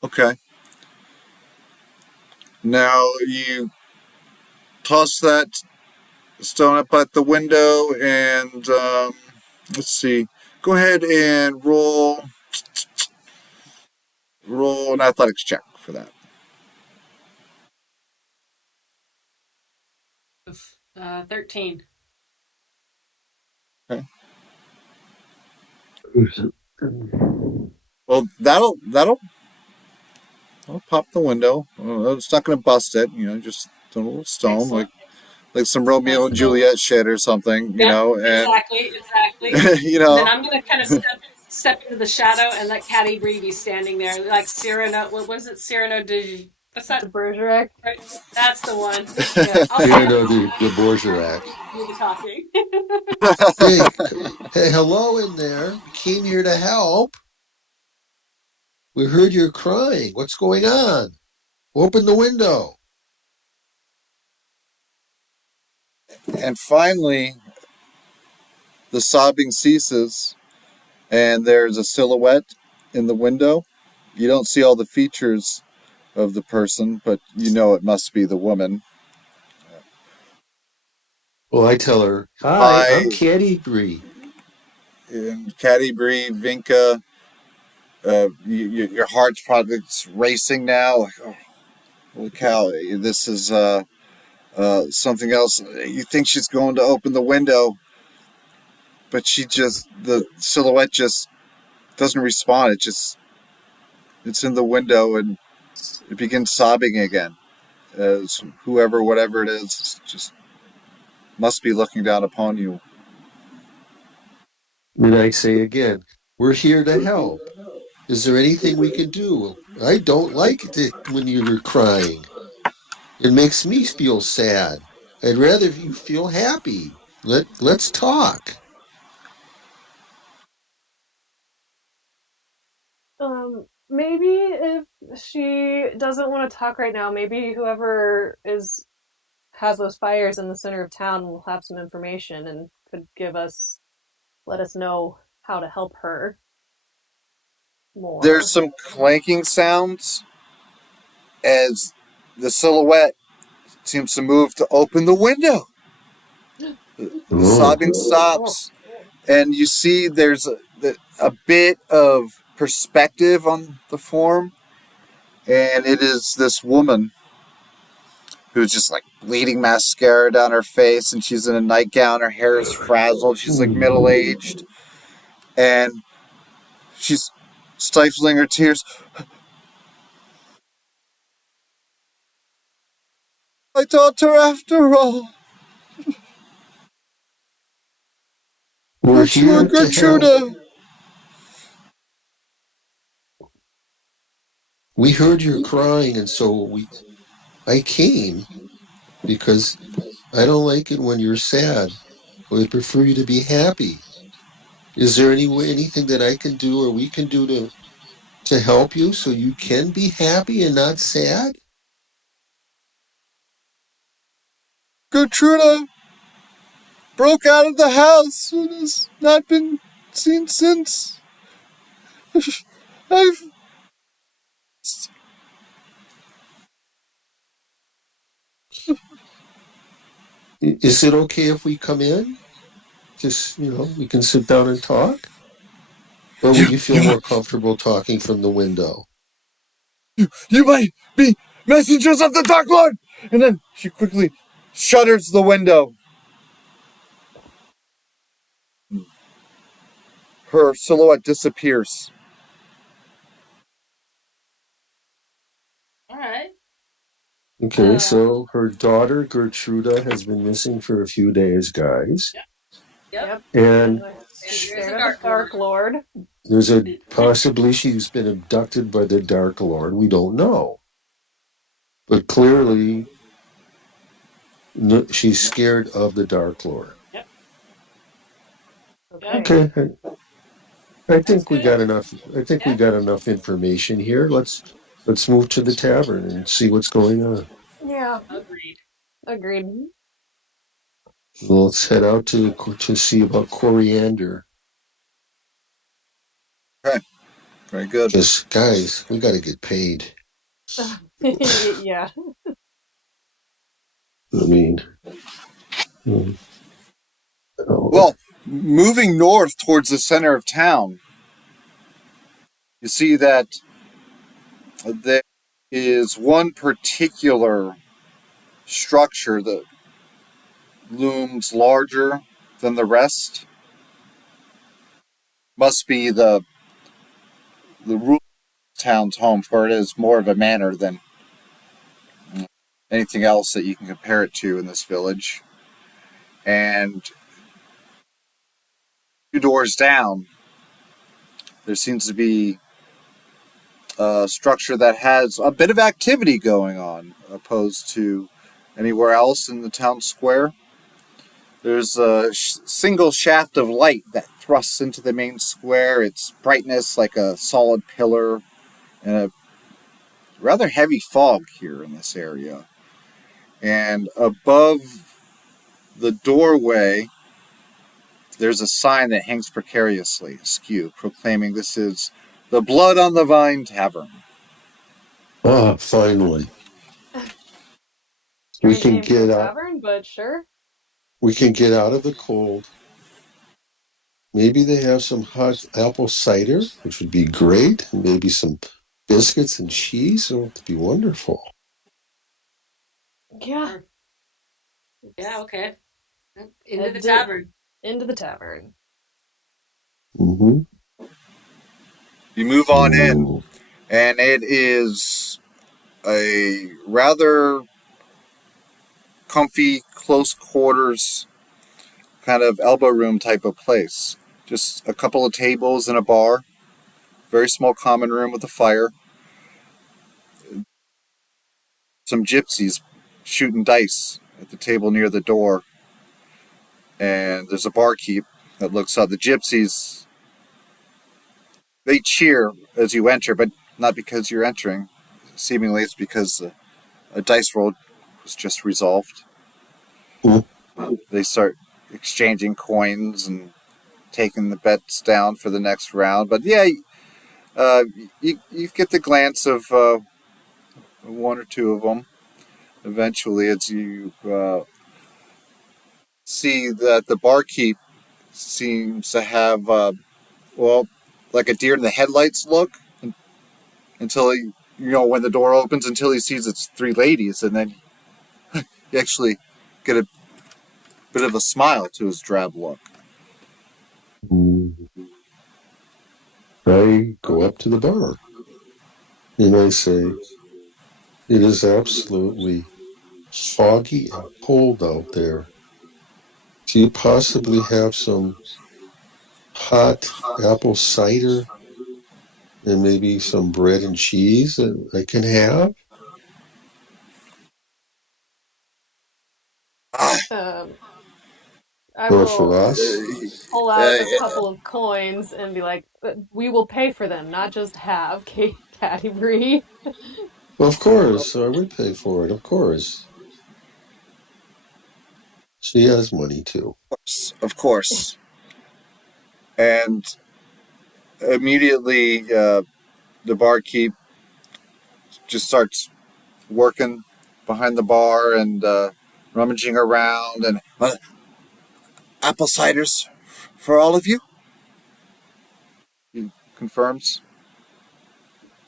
Okay. Now you toss that stone up at the window and let's see. Go ahead and roll an athletics check for that. 13. Okay. Well, that'll pop the window. It's not going to bust it. Just a little stone, Excellent. like some Romeo and So, Juliet shit or something. yep, And exactly. you And then know, I'm gonna kind of step into the shadow and let Caddy Bree be standing there, like Cyrano. What was it? Cyrano de. What's The that? Bergerac. Right? That's the one. Yeah. I'll stand Cyrano behind de and let Bergerac. you do the talking. Hey, hey, hello in there. We came here to help. We heard you're crying. What's going on? Open the window. and finally the sobbing ceases, and there's a silhouette in the window. You don't see all the features of the person, but you know it must be the woman. Well, I tell her, hi, Hi, I'm Caddy Bree. and Caddy Bree, Vinka. Your heart's probably racing now. Like, oh, holy cow! This is something else. You think she's going to open the window, but the silhouette just doesn't respond. It's in the window and it begins sobbing again. As whoever, whatever it is, just must be looking down upon you. And I say again, we're here to help. Is there anything we can do? I don't like it when you're crying. It makes me feel sad. I'd rather you feel happy. Let's talk. Maybe if she doesn't want to talk right now, maybe whoever is has those fires in the center of town will have some information and could let us know how to help her There's more. some clanking sounds as the silhouette seems to move to open the window. The Oh. sobbing stops, and you see there's a bit of perspective on the form, and it is this woman who's just like bleeding mascara down her face, and she's in a nightgown. Her hair is frazzled. She's like middle aged, and she's stifling her tears. My daughter, after all. We're Gertrude, here to help. Gertruda. We heard you're crying, and I came because I don't like it when you're sad. I prefer you to be happy. Is there anything that I can do or we can do to help you so you can be happy and not sad? Gertruda broke out of the house and has not been seen since. I've. Is it okay if we come in? Just, we can sit down and talk? Or You, would you feel you, more comfortable talking from the window? you might be messengers of the Dark Lord! And then she quickly shutters the window. Her silhouette disappears. All right. Okay, Uh, so her daughter Gertruda has been missing for a few days, guys. yep. Yep. And She's There's scared a of the Dark Lord. There's a possibly she's been abducted by the Dark Lord. We don't know, but clearly she's scared of the Dark Lord. Yep. Okay. Okay, I That's think we good. got enough. I think we Yeah. got enough information here. Let's move to the tavern and see what's going on. Yeah. Agreed. Agreed. Let's head out to see about Coriander. Okay, very good. Because guys, we got to get paid. Yeah. I mean, oh, Well, moving north towards the center of town, you see that there is one particular structure that looms larger than the rest. Must be the ruler town's home, for it is more of a manor than anything else that you can compare it to in this village. And 2 doors down, there seems to be a structure that has a bit of activity going on, opposed to anywhere else in the town square. There's a single shaft of light that thrusts into the main square, its brightness like a solid pillar, and a rather heavy fog here in this area. And above the doorway, there's a sign that hangs precariously askew, proclaiming this is the Blood on the Vine Tavern. finally, we Strange can name for a get out. tavern, but sure. We can get out of the cold. Maybe they have some hot apple cider, which would be great. And maybe some biscuits and cheese. Oh, it'd be wonderful. Yeah. Yeah, okay. Into the Head to- tavern. into the tavern. Mm-hmm. You move on in, Ooh. and it is a rather comfy, close quarters, kind of elbow room type of place. Just a couple of tables and a bar. Very small common room with a fire. Some gypsies shooting dice at the table near the door. And there's a barkeep that looks up. The gypsies, they cheer as you enter, but not because you're entering. Seemingly it's because a dice roll was just resolved. Mm. They start exchanging coins and taking the bets down for the next round. But yeah, you get the glance of one or two of them eventually as you see that the barkeep seems to have, well, like a deer in the headlights look until he, when the door opens, until he sees it's 3 ladies, and then you actually get a bit of a smile to his drab look. I go up to the bar and I say, it is absolutely foggy and cold out there. Do you possibly have some hot apple cider and maybe some bread and cheese that I can have? Um, I Or for will us? pull out a couple of coins and be like, "We will pay for them, not just have Catty Bree." Of course, I would pay for it, of course. She has money too. Of course. And immediately, the barkeep just starts working behind the bar and rummaging around and apple ciders for all of you. He confirms.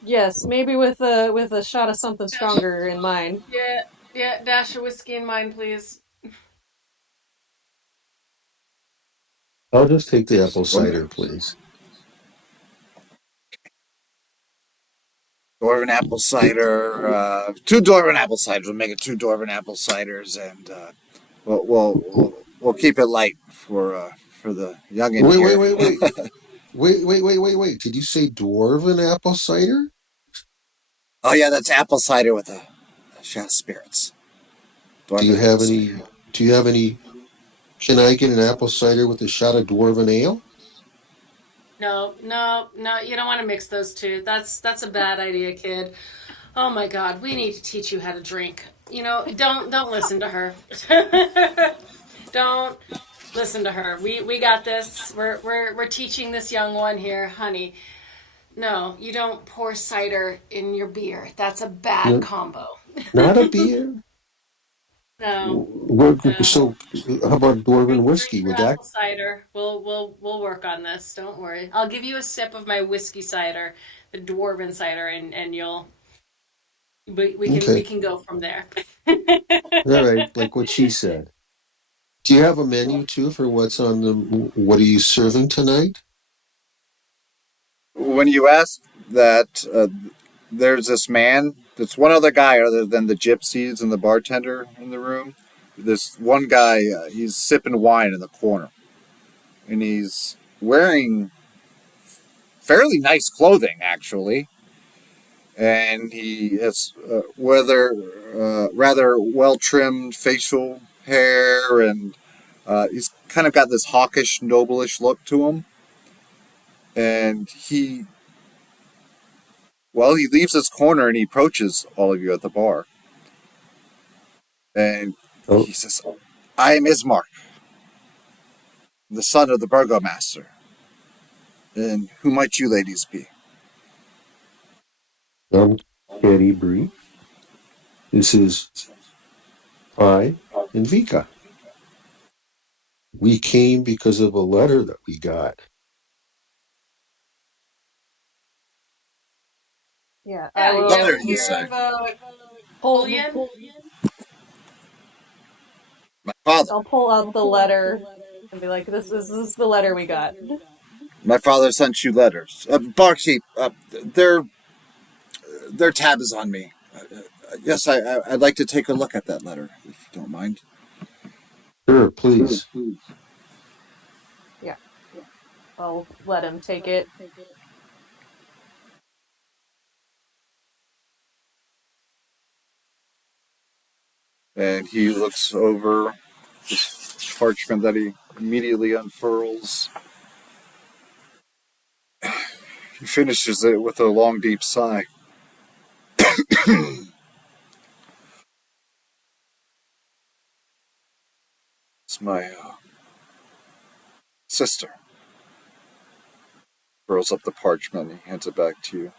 Yes, maybe with a shot of something stronger in mind. Yeah, yeah, dash of whiskey in mine, please. I'll just take the apple cider, please. Dwarven apple cider, 2 dwarven apple ciders. We'll make it 2 dwarven apple ciders, and we'll keep it light for the youngin' here. Wait. Did you say dwarven apple cider? Oh yeah, that's apple cider with a shot of spirits. Do you Dwarven apple have cider. any? Do you have any? Can I get an apple cider with a shot of dwarven ale? No, no, no, you don't want to mix those two. That's a bad idea, kid. Oh my God, we need to teach you how to drink. Don't listen to her. Don't listen to her. We got this. We're teaching this young one here, honey. No, you don't pour cider in your beer. That's a bad No, combo. not a beer. No, no. So, how about dwarven Drink whiskey? your Would that? apple cider. We'll work on this. Don't worry. I'll give you a sip of my whiskey cider, the dwarven cider, and we Okay, can go from there. all right. Like what she said. Do you have a menu too for what's on the? What are you serving tonight? When you ask that, there's this man. There's one other guy other than the gypsies and the bartender in the room. This one guy, he's sipping wine in the corner, and he's wearing fairly nice clothing, actually. And he has rather well trimmed facial hair, and he's kind of got this hawkish, noblish look to him. And he leaves his corner and he approaches all of you at the bar. And Oh, he says, I am Ismark, the son of the burgomaster. And who might you ladies be? Betty Bree. This is I and Vika. We came because of a letter that we got. Yeah, Yeah, I you will ever Letter, he hear said. of pull. Napoleon? My father. I'll pull out the letter and be like, "This is the letter we got." My father sent you letters. Barkeep, their tab is on me. Yes, I'd like to take a look at that letter, if you don't mind. Sure, please. Yeah, I'll let him take it. And he looks over this parchment that he immediately unfurls. He finishes it with a long, deep sigh. It's my sister. Furls up the parchment and he hands it back to you.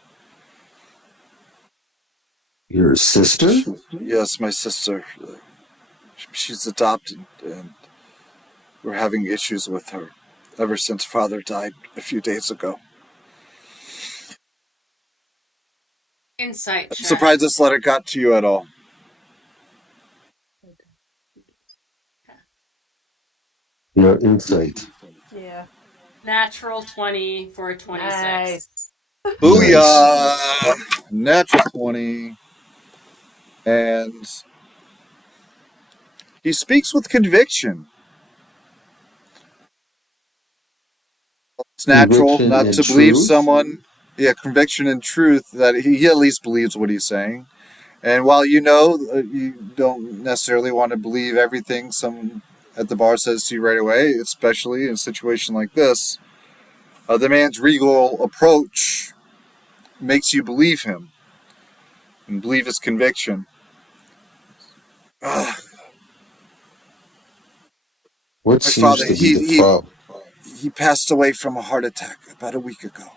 Your sister? Yes, my sister. She's adopted, and we're having issues with her ever since father died a few days ago. Insight I'm check. surprised this letter got to you at all. Your insight. Yeah, Natural 20 for a 26. nice. Booyah! Natural 20. And he speaks with conviction. It's natural Conviction not and to believe truth. someone. Yeah, conviction and truth that he at least believes what he's saying. And while you know you don't necessarily want to believe everything someone at the bar says to you right away, especially in a situation like this, the man's regal approach makes you believe him and believe his conviction. Ah, What my seems father, to be the problem? he passed away from a heart attack about a week ago.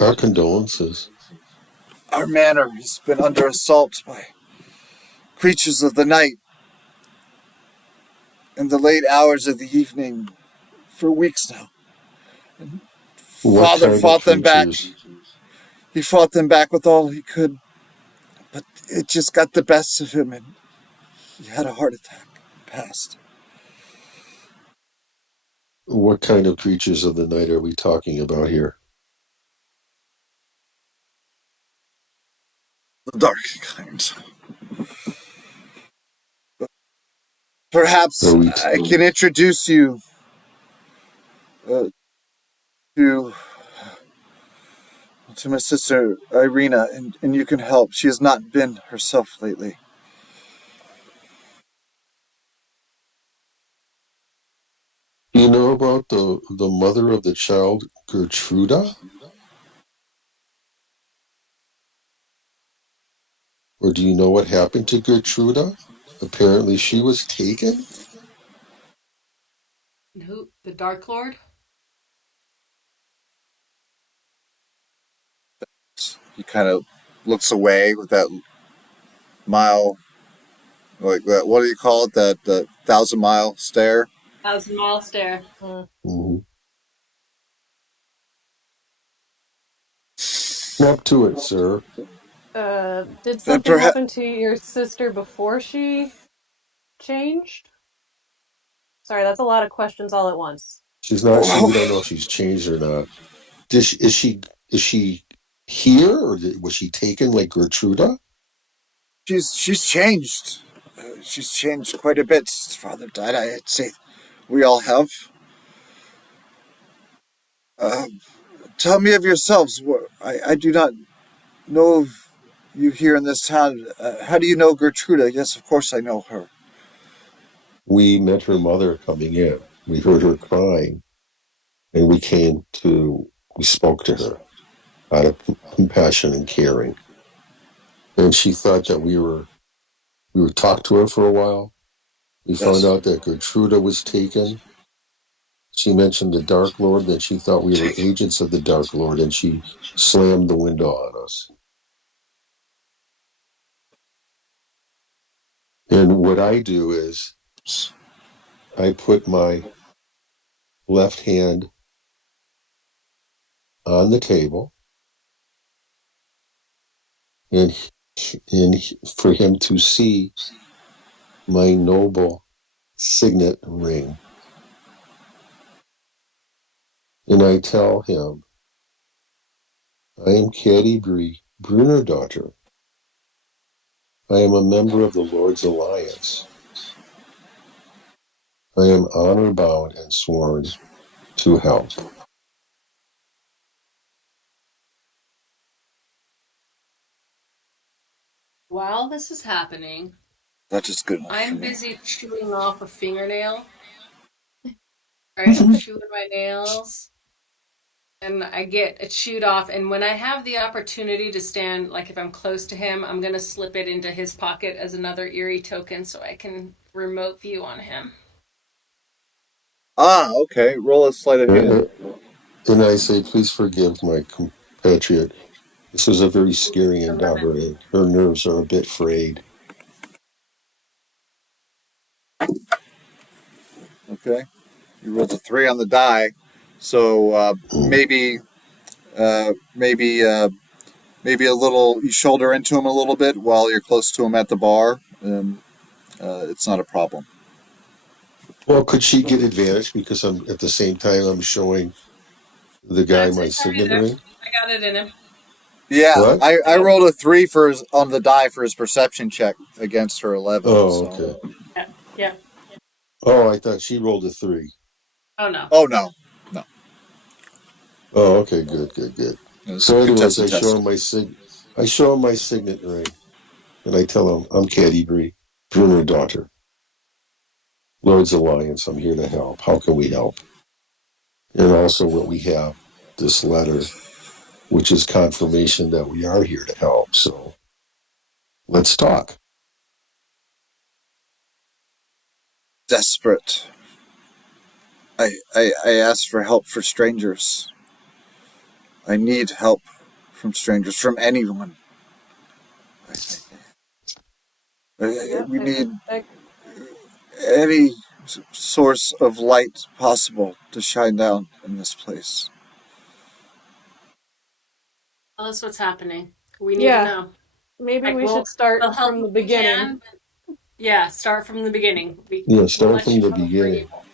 Our condolences. Our manor has been under assault by creatures of the night in the late hours of the evening for weeks now. What Father kind of fought them back. creatures? He fought them back with all he could, but it just got the best of him and he had a heart attack and passed. What kind of creatures of the night are we talking about here? The dark kind. Perhaps Are we I can introduce you to my sister Irina, and you can help. She has not been herself lately. Do you know about the mother of the child, Gertruda? Or do you know what happened to Gertruda? Apparently she was taken. Who? The Dark Lord? He kind of looks away with that mile, like that. What do you call it? That 1,000-mile stare. 1,000 Mile Stare. Mm-hmm. Snap to it, sir. Did And something perhaps happen to your sister before she changed? Sorry, that's a lot of questions all at once. She's not. We don't know if she's changed or not. Is she here, or was she taken like Gertruda? she's changed. She's changed quite a bit since Father died. I'd say we all have. Uh, Tell me of yourselves. I do not know of you here in this town. How do you know Gertruda? Yes, of course I know her. We met her mother coming in. We heard her crying, and we spoke to her out of compassion and caring. And she thought that we were talked to her for a while. We found Yes. out that Gertruda was taken. She mentioned the Dark Lord, that she thought we were agents of the Dark Lord, and she slammed the window on us. And what I do is I put my left hand on the table, and for him to see my noble signet ring. And I tell him, I am Caddy Bree, Brunner daughter. I am a member of the Lord's Alliance. I am honor bound and sworn to help. While this is happening, That is good enough for I'm me. busy chewing off a fingernail. Right? I'm chewing my nails. And I get it chewed off. And when I have the opportunity to stand, like if I'm close to him, I'm going to slip it into his pocket as another eerie token so I can remote view on him. Ah, okay. Roll a sleight of hand. And I say, please forgive my compatriot. This was a very scary 11. endeavor, and her nerves are a bit frayed. Okay. You rolled a 3 on the die, so Mm. maybe a little. You shoulder into him a little bit while you're close to him at the bar, and it's not a problem. Well, could she get advantage because I'm at the same time I'm showing the guy That's my it. signet ring? I got it in him. Yeah, What? I rolled a 3 for on the die for his perception check against her 11. Oh, So, okay. Yeah. Yeah. Oh, I thought she rolled a 3. Oh, no. oh no, no, Oh, okay, good, good, good. it's a So, anyways, contested test. I show him my signet ring, and I tell him I'm Caddy Bree, Brunner daughter, Lord's Alliance. I'm here to help. How can we help? And also, what we have, this letter, which is confirmation that we are here to help. So, let's talk. Desperate. I ask for help for strangers. I need help from strangers, from anyone. Yep, We need I any source of light possible to shine down in this place. Tell us what's happening. We need to yeah, know. maybe Like, we should start we'll help from the if we beginning. can. Yeah, start from the beginning. Yeah, We'll start let from you the know if we're beginning. able.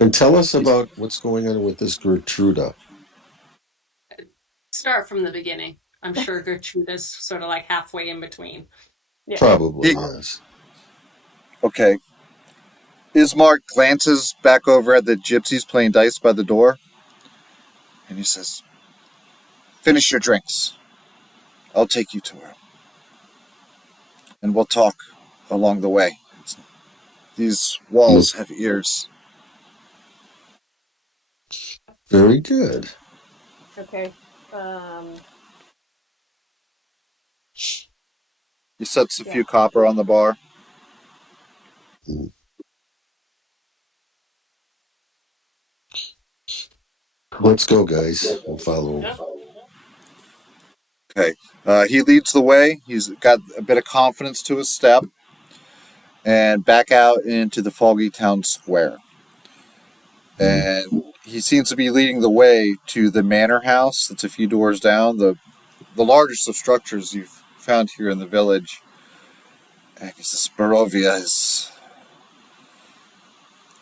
And tell us about what's going on with this Gertruda. Start from the beginning. I'm sure Gertruda's sort of like halfway in between. Yeah. Probably, He, yes. okay. Ismark glances back over at the gypsies playing dice by the door, and he says, "Finish your drinks. I'll take you to her, and we'll talk along the way. These walls have ears." Very good. Okay. He sets a Yeah. few copper on the bar. Let's go, guys. We'll follow. Yeah. Okay. He leads the way. He's got a bit of confidence to his step, and back out into the foggy town square. And he seems to be leading the way to the manor house that's a few doors down, the largest of structures you've found here in the village. And he says, "Barovia is...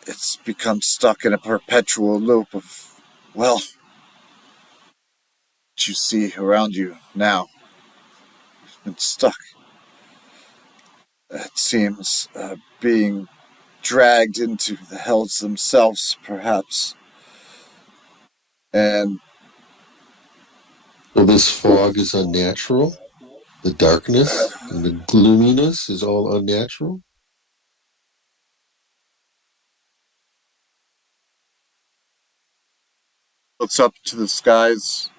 it's become stuck in a perpetual loop of, well, what you see around you now. It's been stuck. It seems being dragged into the hells themselves, perhaps. And So this fog is unnatural. The darkness and the gloominess is all unnatural. looks up to the skies,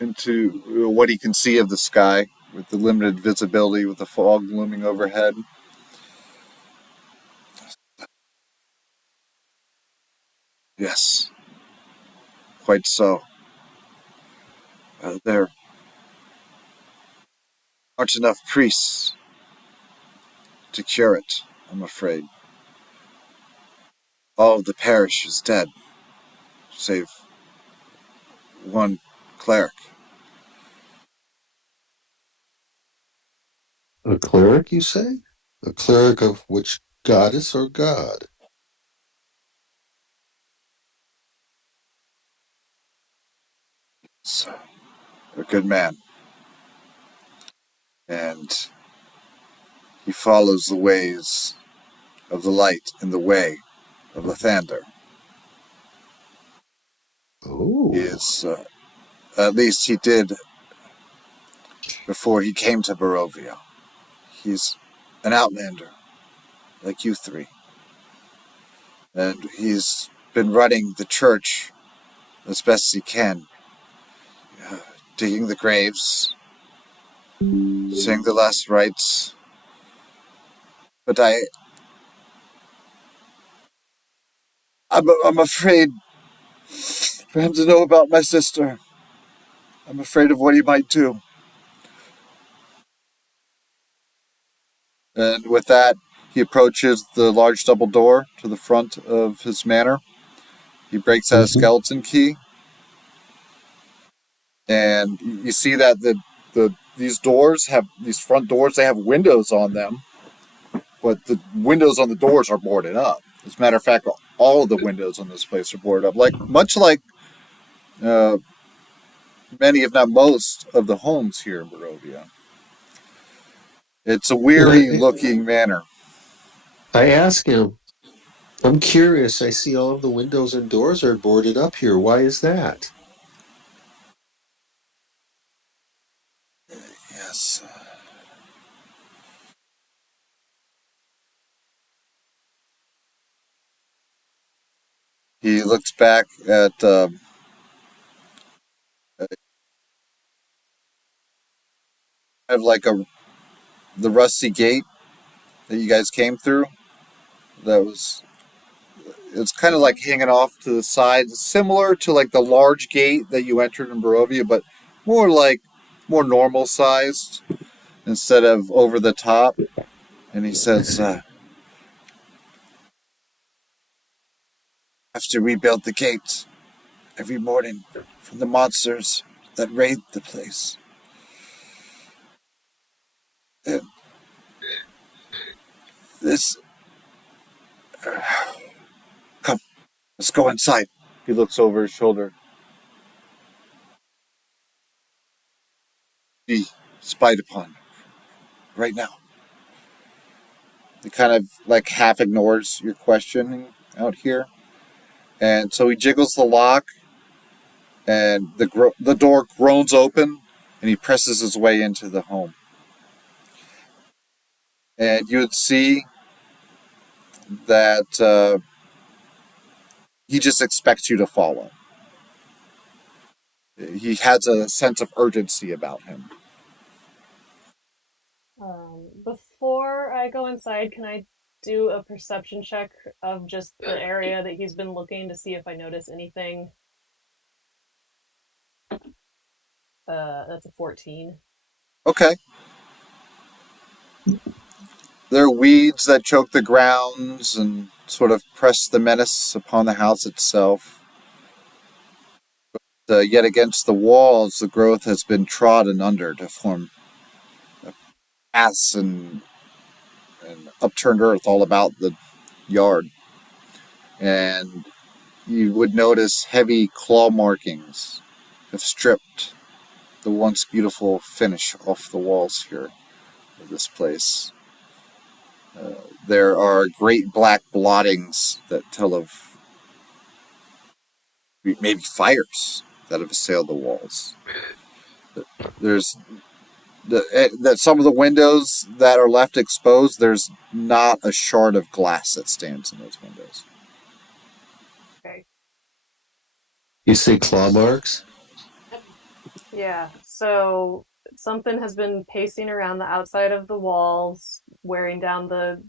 into what he can see of the sky, with the limited visibility, with the fog looming overhead. Yes, quite so. There aren't enough priests to cure it, I'm afraid. All of the parish is dead, save one cleric. A cleric, you say? A cleric of which goddess or god? So, a good man. And he follows the ways of the light and the way of Lathander. He Oh, is, at least he did before he came to Barovia. He's an outlander, like you three. And he's been running the church as best he can, digging the graves, saying the last rites. But I'm afraid for him to know about my sister. I'm afraid of what he might do. And with that, he approaches the large double door to the front of his manor. He breaks out a skeleton key, and you see that these front doors, they have windows on them, but the windows on the doors are boarded up. As a matter of fact, all of the windows on this place are boarded up, much like uh, many, if not most, of the homes here in Barovia. It's a weary looking manor. I ask him, I'm curious. I see all of the windows and doors are boarded up here. Why is that? Yes. He looks back at like the rusty gate that you guys came through. That was It's kind of like hanging off to the side, similar to like the large gate that you entered in Barovia, but more normal sized instead of over the top. And he says, "Have to rebuild the gate every morning from the monsters that raid the place. And this, come, let's go inside." He looks over his shoulder. Be spied upon right now. It kind of like half ignores your question out here. And so he jiggles the lock, and the door groans open, and he presses his way into the home. And you would see that he just expects you to follow. He has a sense of urgency about him. Before I go inside, can I do a perception check of just the area that he's been looking to see if I notice anything? That's a 14. Okay. There are weeds that choke the grounds and sort of press the menace upon the house itself. Yet against the walls, the growth has been trodden under to form paths and upturned earth all about the yard. And you would notice heavy claw markings have stripped the once beautiful finish off the walls here of this place. There are great black blottings that tell of maybe fires that have assailed the walls. There's that some of the windows that are left exposed, there's not a shard of glass that stands in those windows. Okay. You say claw marks? Yeah, so something has been pacing around the outside of the walls, wearing down the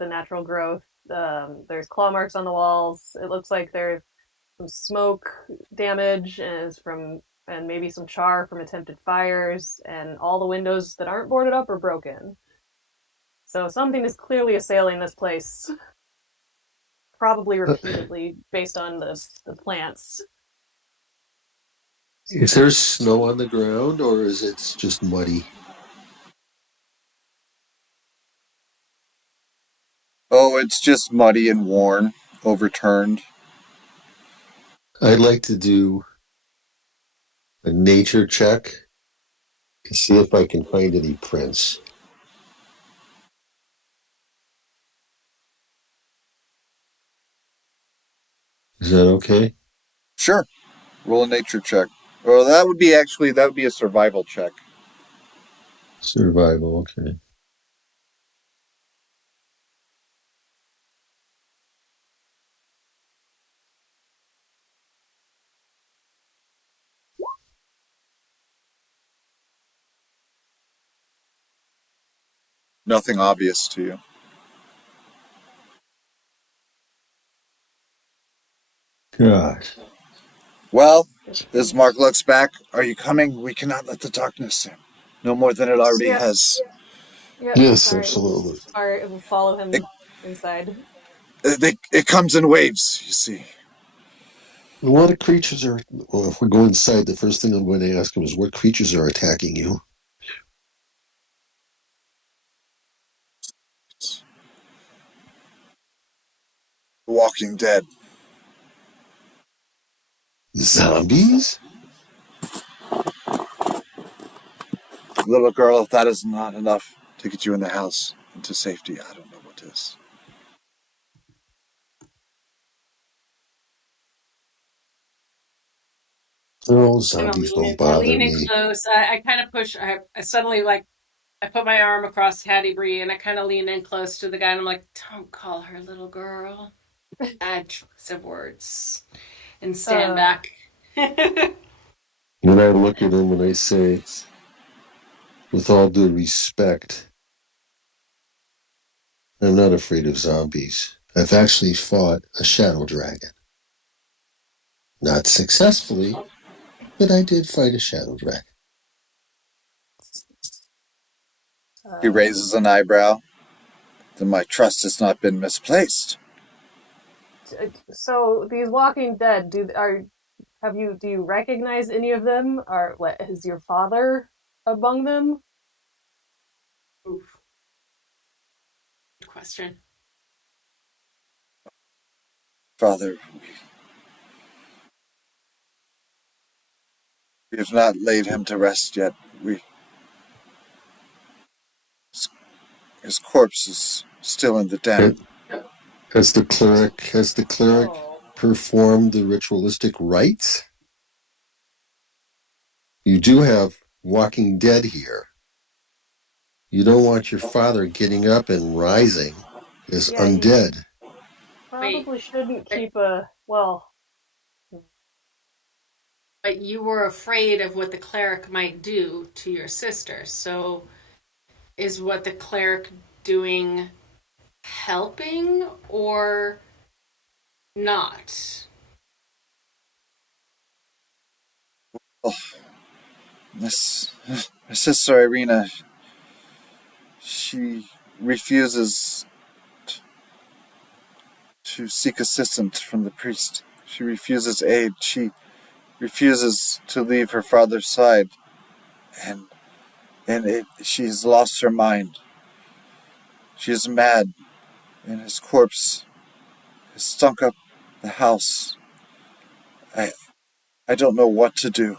natural growth. There's claw marks on the walls. It looks like there's some smoke damage and maybe some char from attempted fires, and all the windows that aren't boarded up are broken. So something is clearly assailing this place, probably repeatedly based on the plants. Is there snow on the ground or is it just muddy? Oh, it's just muddy and worn, overturned. I'd like to do a nature check to see if I can find any prints. Is that okay? Sure. Roll a nature check. Well, that would be a survival check. Survival, okay. Nothing obvious to you. Gosh. Well, as Mark looks back, are you coming? We cannot let the darkness in. No more than it already has. Yep. Yes, All right. absolutely. All right. We'll follow It, him inside. it comes in waves, you see. What creatures are, well, if we go inside, the first thing I'm going to ask him is what creatures are attacking you? The Walking Dead. Zombies? Little girl, if that is not enough to get you in the house into safety, I don't know what is. Oh, Kind of zombies lean don't in, I bother lean in me. close. I kind of push. I suddenly like. I put my arm across Hattie Bree and I kind of lean in close to the guy and I'm like, "Don't call her little girl." Add choice of words and stand back. When I look at him and I say, with all due respect, I'm not afraid of zombies. I've actually fought a shadow dragon. Not successfully, but I did fight a shadow dragon. He raises an eyebrow. Then my trust has not been misplaced. So these Walking Dead, do you recognize any of them? Or what, is your father among them? Oof. Good question. Father, we have not laid him to rest yet. his corpse is still in the den. Has the cleric Oh. performed the ritualistic rites? You do have Walking Dead here. You don't want your father getting up and rising as Yeah, you undead. Wait, probably shouldn't but, keep a. Well, but you were afraid of what the cleric might do to your sister. So is what the cleric doing helping or not? Oh, Miss, my sister Irina, she refuses to seek assistance from the priest. She refuses aid. She refuses to leave her father's side, and she's lost her mind. She is mad, and his corpse has stunk up the house. I I don't know what to do.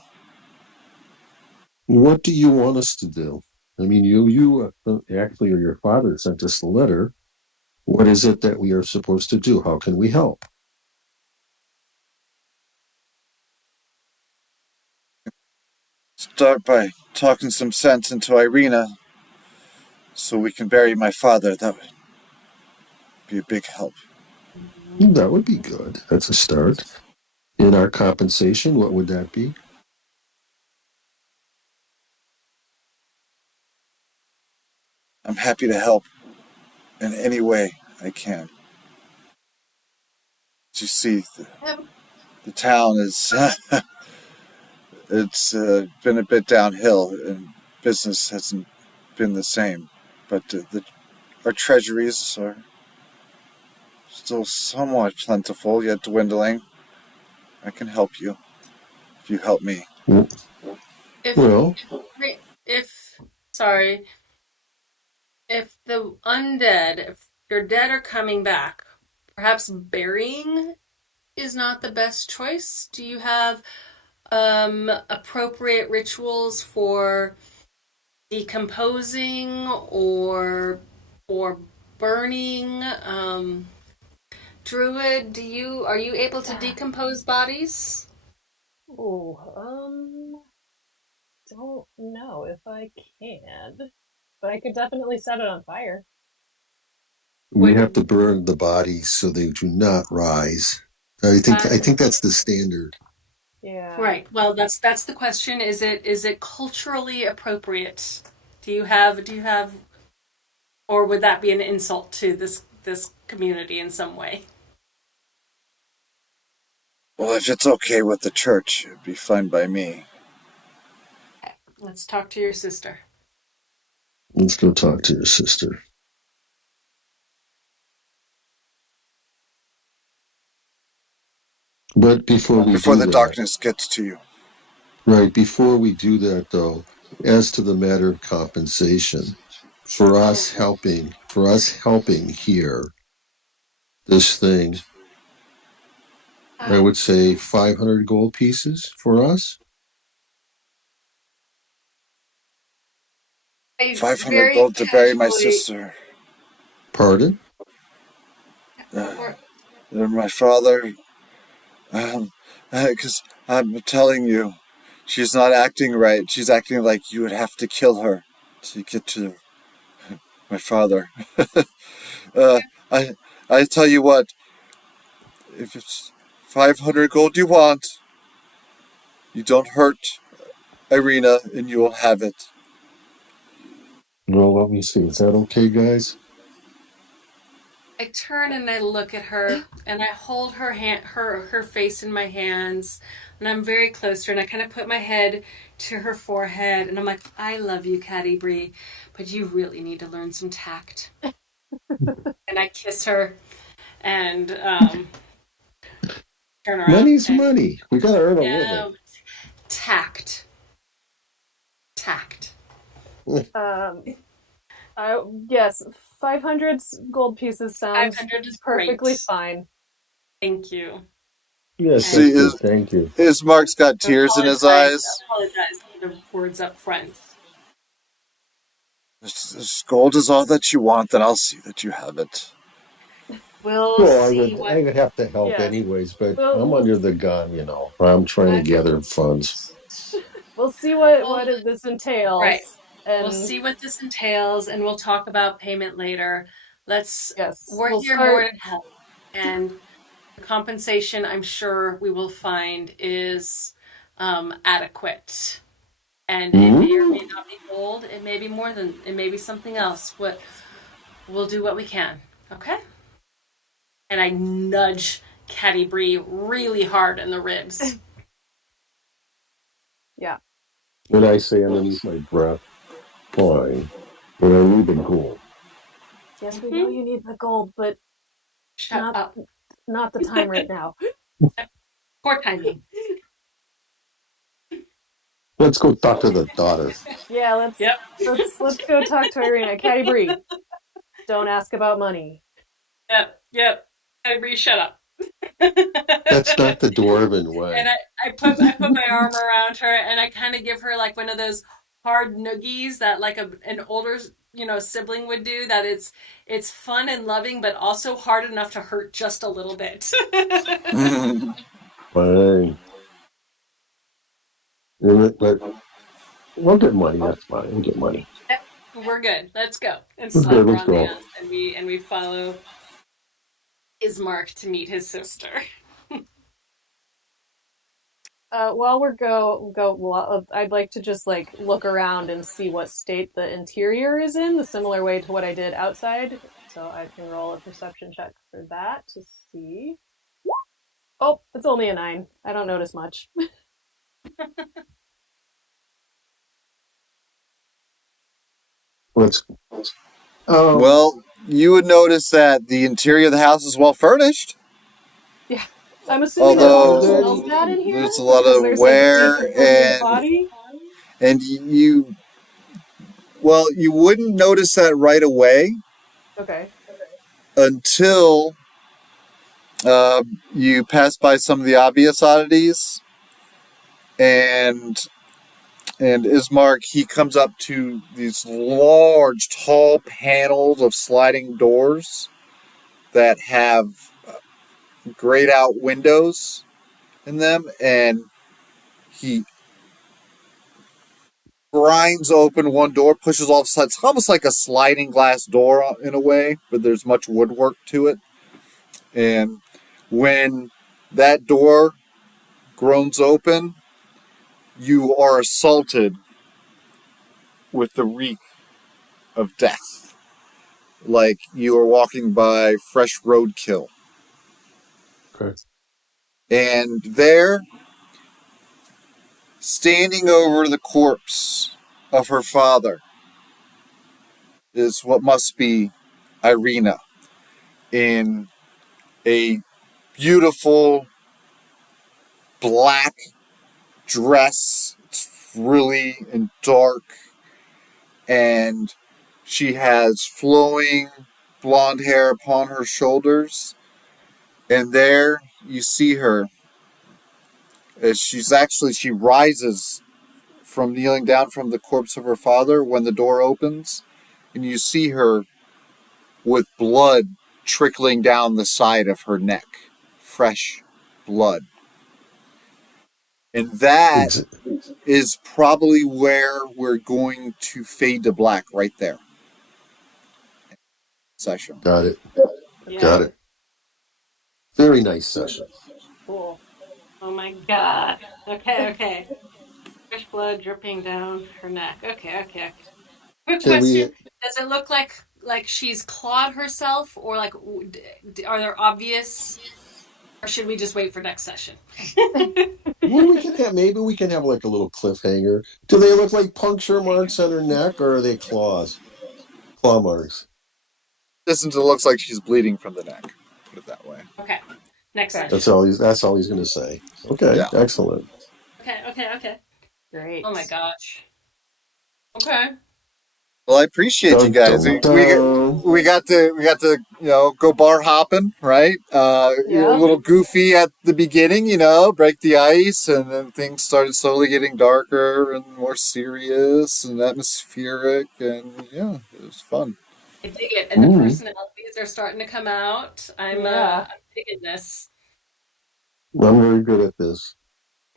What do you want us to do? I mean, you actually, or your father sent us the letter. What is it that we are supposed to do? How can we help? Start by talking some sense into Irina so we can bury my father. That would be a big help. That would be good. That's a start. In our compensation, what would that be? I'm happy to help in any way I can. As you see, the town is it's been a bit downhill, and business hasn't been the same. But our treasuries are still somewhat plentiful, yet dwindling. I can help you if you help me. If Well, if sorry, if the undead, if your dead are coming back, perhaps burying is not the best choice. Do you have appropriate rituals for decomposing or burning? Druid, are you able to decompose bodies? oh, don't know if I can, but I could definitely set it on fire. we have to burn the bodies so they do not rise. I think that's the standard. Yeah. Right. Well, that's the question. Is it culturally appropriate? Do you have or would that be an insult to this community in some way? Well, if it's okay with the church, it'd be fine by me. Let's talk to your sister. Let's go talk to your sister. But before we Before do the that, darkness gets to you. right, before we do that though, as to the matter of compensation, for us helping here, this thing, I would say 500 gold pieces for us. I 500 very gold to bury my casually, sister. Pardon? Uh, my father, because I'm telling you, she's not acting right. She's acting like you would have to kill her to get to my father. uh, I, I tell you what, if it's 500 gold you want, you don't hurt Irina and you will have it. Well, let me see. Is that okay, guys? I turn and I look at her and I hold her face in my hands and I'm very close to her and I kind of put my head to her forehead and I'm like, I love you, Caddy Bree, but you really need to learn some tact. And I kiss her and turn around Money's and money. We got to earn a living. no tact, tact. Um, yes, 500 gold pieces sounds 500 is perfectly great. fine. Thank you. Yes, And See, that's good. Thank you. his Mark's got tears in his eyes. apologize for the words up front. If gold is all that you want, then I'll see that you have it. We'll Well, see what. I would have to help Yes. anyways, but I'm We'll under the gun, I'm trying to Okay. gather funds. we'll see Well, what this right. entails, We'll and see what this entails, and we'll talk about payment later. yes, We're we'll here more start. to help, and the compensation I'm sure we will find is adequate. And it may or Hmm? may not be gold. It may be more than, it may be something else. We'll do what we can. Okay? And I nudge Caddy Bree really hard in the ribs. Yeah. And I say underneath my breath, fine, but I need the gold. Yes, we know Mm-hmm. you need the gold, but Shut not up. not the time right now. Poor timing. Let's go talk to the daughter. Yeah, Yep. let's go talk to Irina. Caddy Bree, don't ask about money. Yep. Caddy Bree, shut up. That's not the dwarven And way. I put my arm around her and I kind of give her like one of those hard noogies that like an older sibling would do. That it's fun and loving, but also hard enough to hurt just a little bit. Fine. But we'll get money. That's fine. We'll get money. We're good. Let's go and We're good. slap her Let's on the go. hand, and we follow Ismark to meet his sister. While well, I'd like to just like look around and see what state the interior is in, the similar way to what I did outside. So I can roll a perception check for that to see. Oh, it's only a 9. I don't notice much. Let's. Well, you would notice that the interior of the house is well furnished, Yeah, I'm assuming that Yeah. also although smells bad in here there's a lot because of there's a wear decomposing body. and you wouldn't notice that right away Okay. until you pass by some of the obvious oddities, and Ismark, he comes up to these large, tall panels of sliding doors that have grayed out windows in them, and he grinds open one door, pushes off. It's almost like a sliding glass door in a way, but there's much woodwork to it. And when that door groans open, you are assaulted with the reek of death, like you are walking by fresh roadkill. Okay. And there, standing over the corpse of her father, is what must be Irina in a beautiful black dress. It's really and dark, and she has flowing blonde hair upon her shoulders. And there you see her as she rises from kneeling down from the corpse of her father when the door opens, and you see her with blood trickling down the side of her neck. Fresh blood. And that Ex- is probably where we're going to fade to black right there. Session. Got it. Got Yeah. it. Very nice session. Cool. Oh my god. Okay. Fresh blood dripping down her neck. Okay. Quick Can we? question: does it look like she's clawed herself, or like are there obvious, or should we just wait for next session? Well, we can have. Maybe we can have like a little cliffhanger. Do they look like puncture marks on her neck, or are they claws? Claw marks. Distance, it looks like she's bleeding from the neck. Put it that way. Okay, next Okay. session. That's all he's going to say. Okay. Yeah. Excellent. Okay. Great. Oh my gosh. Okay. Well, I appreciate you Dun, guys. dun, dun. We got to go bar hopping, right? A Yeah. little goofy at the beginning, break the ice, and then things started slowly getting darker and more serious and atmospheric, and yeah, it was fun. I dig it, and the Mm, personalities are starting to come out. Yeah. I'm digging this. I'm very good at this.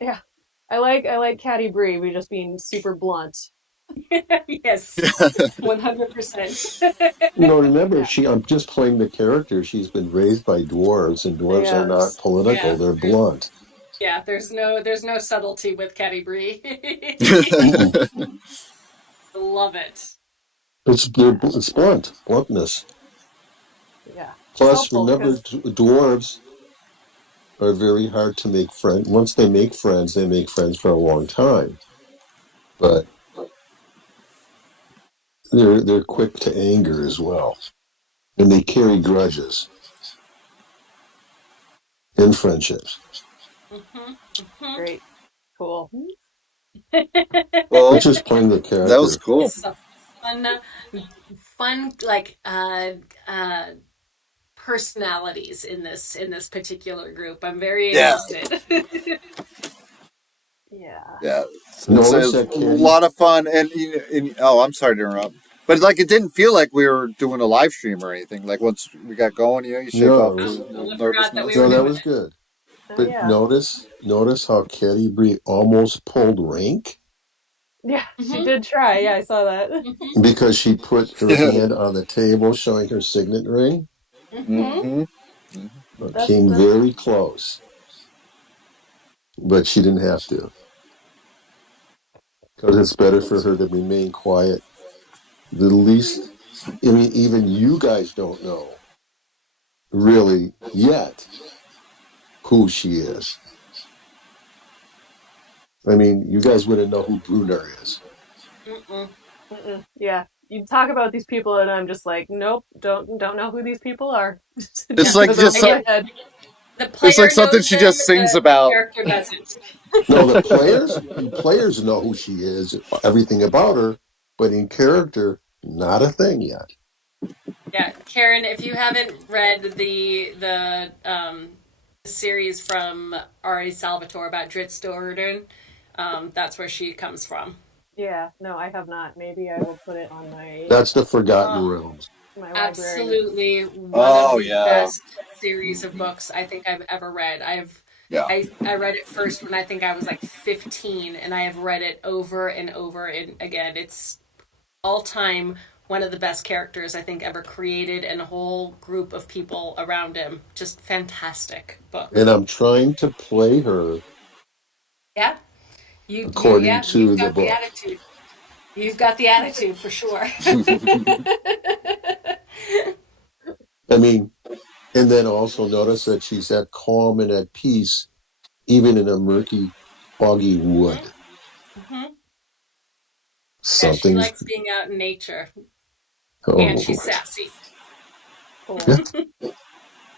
Yeah. I like Caddy Bree. We just being super blunt. Yes, 100%. Remember, Yeah. I'm just playing the character. She's been raised by dwarves, and dwarves are Yeah. not political. Yeah, They're blunt. there's no subtlety with Caddy Brie. Mm-mm. Love it. Yeah. It's bluntness. Yeah. She's Plus, helpful remember, because dwarves are very hard to make friends. Once they make friends for a long time. But they're quick to anger as well, and they carry grudges in friendships. great. Cool. But Well, just playing the that was character. cool. This is a fun, fun like personalities in this particular group. I'm very Yeah, interested. Yeah. yeah. It's Notice a that Caddy. lot of fun, and oh, I'm sorry to interrupt, but like it didn't feel like we were doing a live stream or anything. Like once we got going, you shake off No, the Oh, little I forgot that we nervousness. were no, that doing was it. good. Oh But yeah. notice how Caddy Bree almost pulled rank Yeah. She Hmm did try. Yeah, I saw that. hmm because she put her hand on the table showing her signet ring. hmm Mm-hmm. It That's came that's very close, but she didn't have to because it's better for her to remain quiet. The least, I mean, even you guys don't know really yet who she is. I mean, you guys wouldn't know who Brunner is. Mm-mm. yeah. You talk about these people, and I'm just like, nope, don't know who these people are. It It's Yeah, just like goes over I my get head. the it's like player something knows she them, just sings the about. character doesn't. No, the players know who she is, everything about her, but in character, not a thing yet. Yeah, Karen, if you haven't read the series from Ari Salvatore about Dritz, that's where she comes from. Yeah. No, I have not. Maybe I will put it on my That's the Forgotten Oh, Realms. my library. absolutely one of Oh the yeah, best series of books I think I've ever read. yeah. I read it first when I think I was like 15, and I have read it over and over and again. It's all time one of the best characters I think ever created, and a whole group of people around him. Just fantastic book. And I'm trying to play her Yeah, according you've to the got the book. attitude. You've got the attitude for sure. I mean, and then also notice that she's at calm and at peace, even in a murky, foggy hmm wood. hmm Yeah, she Something's, likes being out in nature, and oh, she's sassy. Cool. yeah,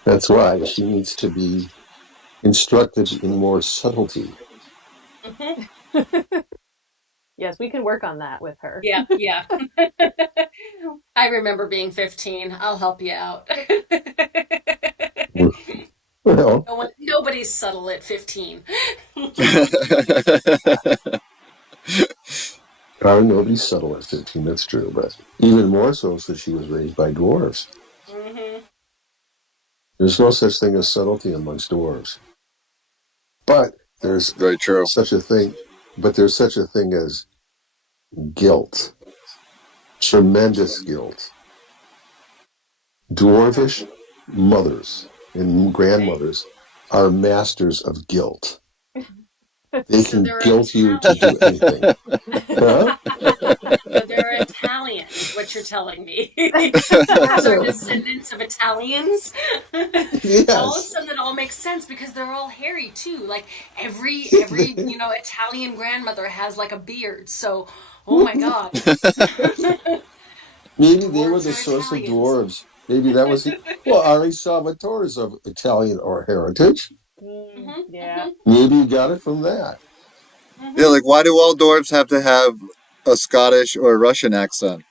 that's why she needs to be instructed in more subtlety. hmm Yes, we can work on that with her. Yeah, yeah. I remember being 15. I'll help you out. Well, Nobody's subtle at 15. nobody's subtle at 15, that's true, but even more so since she was raised by dwarves. hmm There's no such thing as subtlety amongst dwarves. But there's Very true. such a thing, but there's such a thing as guilt, tremendous guilt. Dwarvish mothers and grandmothers are masters of guilt. They So can they're guilt you to do Italian. anything. Huh? So they're Italian, is what you're telling me. Dwarves are descendants of Italians. All of a Yes. sudden, it all makes sense because they're all hairy too. Like every Italian grandmother has like a beard. So, oh my God, Maybe they were dwarves the are source of Italians. dwarves. Maybe that was the. Well, Ari Salvatore is of Italian or heritage. Yeah. Maybe you got it from that. Yeah, hmm like why do all dwarves have to have a Scottish or a Russian accent?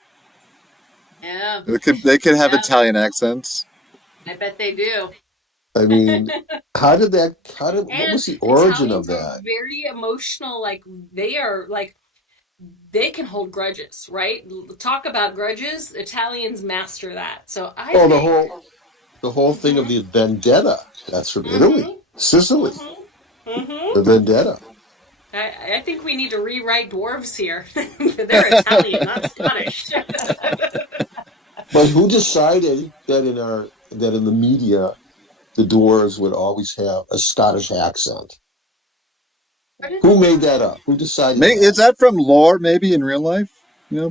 Yeah. They could have Yeah. Italian accents. I bet they do. I mean, what And was the origin of Italians are that? very emotional. Like they are like they can hold grudges, right? Talk about grudges. Italians master that. So I Oh, think. the whole thing of Mhm. the vendetta. That's from Italy, Mhm. Sicily, Mhm. Mhm. the vendetta. I think we need to rewrite dwarves here. They're Italian, not Scottish. But who decided that in the media the dwarves would always have a Scottish accent? Where did Who they made come that from? up? Who decided Maybe, is that? that from lore? Maybe in real life?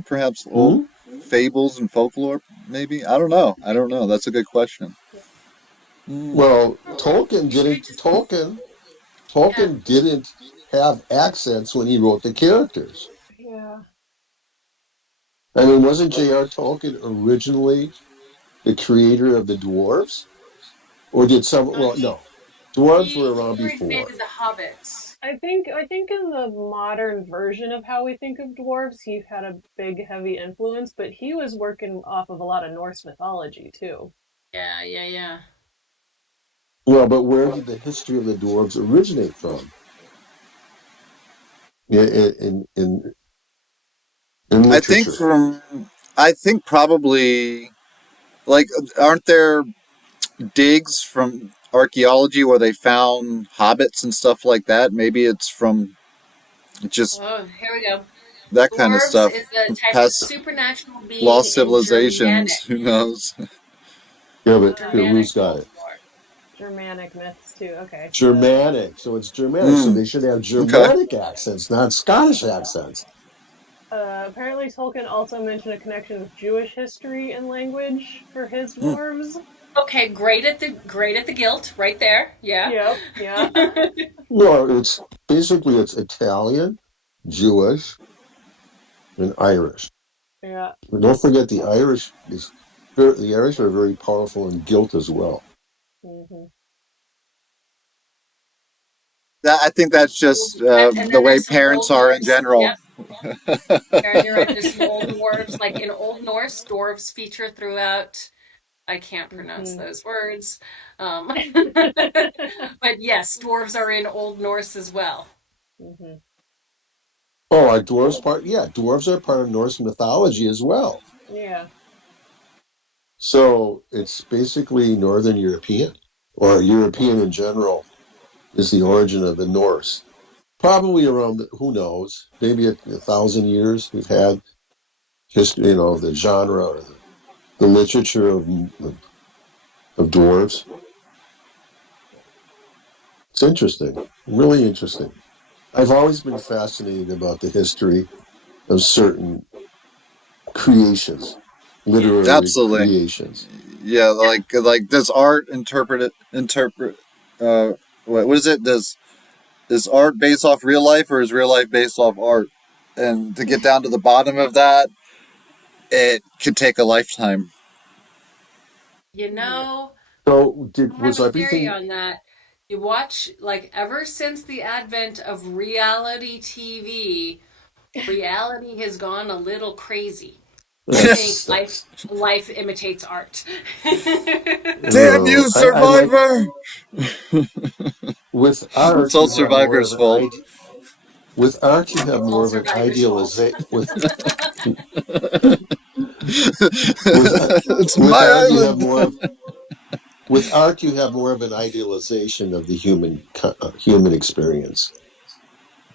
Perhaps old Hmm? fables and folklore. Maybe I don't know. I don't know. That's a good question. Mm. Well, We should just yeah. Tolkien didn't have accents when he wrote the characters. Yeah. I mean, wasn't J.R. Tolkien originally the creator of the dwarves? Or did some, well, He no, dwarves were he around before. created the hobbits. I think in the modern version of how we think of dwarves, he had a big heavy influence, but he was working off of a lot of Norse mythology too. Yeah, yeah, yeah. Well, but where did the history of the dwarves originate from? In I think literature. from. I think probably like aren't there digs from archaeology where they found hobbits and stuff like that? Maybe it's from just Oh, here we go. that kind of Dwarves stuff. is a type of Past supernatural being lost in civilizations. Germanic Who knows? Yeah, but here, Germanic who's got it? folklore. Germanic myths too. Okay. Germanic. So it's Germanic. So Mm, they should have okay. Germanic accents, not Scottish accents. Apparently, Tolkien also mentioned a connection with Jewish history and language for his Mm. dwarves. Okay, great at the guilt right there. Yeah. Yep. Yeah. No, it's Italian, Jewish, and Irish. Yeah. But don't forget the Irish are very powerful in guilt as well. Hmm. I think that's just And the then way there's some parents old are in Norse. general. Yep. Karen, you're right. There's some old dwarves, like in Old Norse, dwarves feature throughout. I can't pronounce Hmm. those words. But yes, dwarves are in Old Norse as well. Hmm. Oh, are dwarves part? Yeah, dwarves are part of Norse mythology as well. Yeah. So it's basically Northern European, or European in general, is the origin of the Norse. Probably around, who knows, maybe a thousand years we've had history, the genre or the literature of dwarves. It's interesting, really interesting. I've always been fascinated about the history of certain creations, Yeah. literary Absolutely. creations. Yeah, Yeah. like does art interpret uh what is it? Is art based off real life or is real life based off art? And to get down to the bottom of that, it could take a lifetime. You Yeah. know, So I have was a theory everything? on that. You watch, like, ever since the advent of reality TV, reality has gone a little crazy. I think life imitates art. Damn you, I like Survivor! with It's art all you have more Survivor's of an fault. idea. With art you have It's all more of an Survivor's fault. idealization. With It's with my art you have island. more of with art you have more of an idealization of the human experience.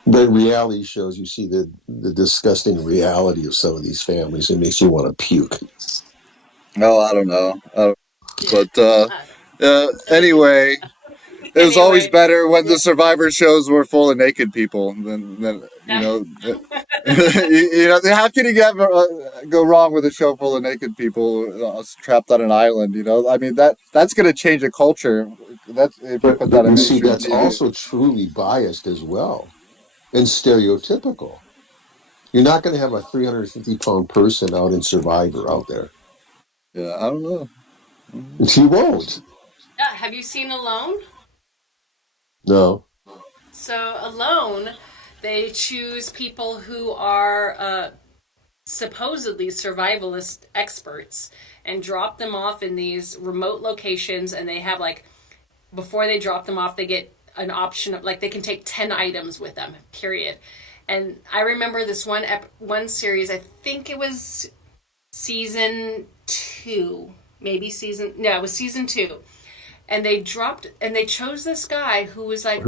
But reality shows you see the disgusting reality of some of these families. It makes you want to puke. Oh, I don't know. Yeah. But I don't anyway, it was always Anyway, better when the Survivor shows were full of naked people. Than yeah. how can you go wrong with a show full of naked people trapped on an island? I mean that's going to change a culture. That's if you put But that on you see, mainstream that's TV. also truly biased as well and stereotypical. You're not going to have a 350-pound person out in Survivor out there. Yeah, I don't know. You won't. Yeah. Have you seen Alone? No. So Alone, they choose people who are supposedly survivalist experts and drop them off in these remote locations, and they have like, before they drop them off, they get an option of like they can take 10 items with them, period. And I remember this one series, I think it was season 2, maybe season, no, it was season 2. And they chose this guy who was like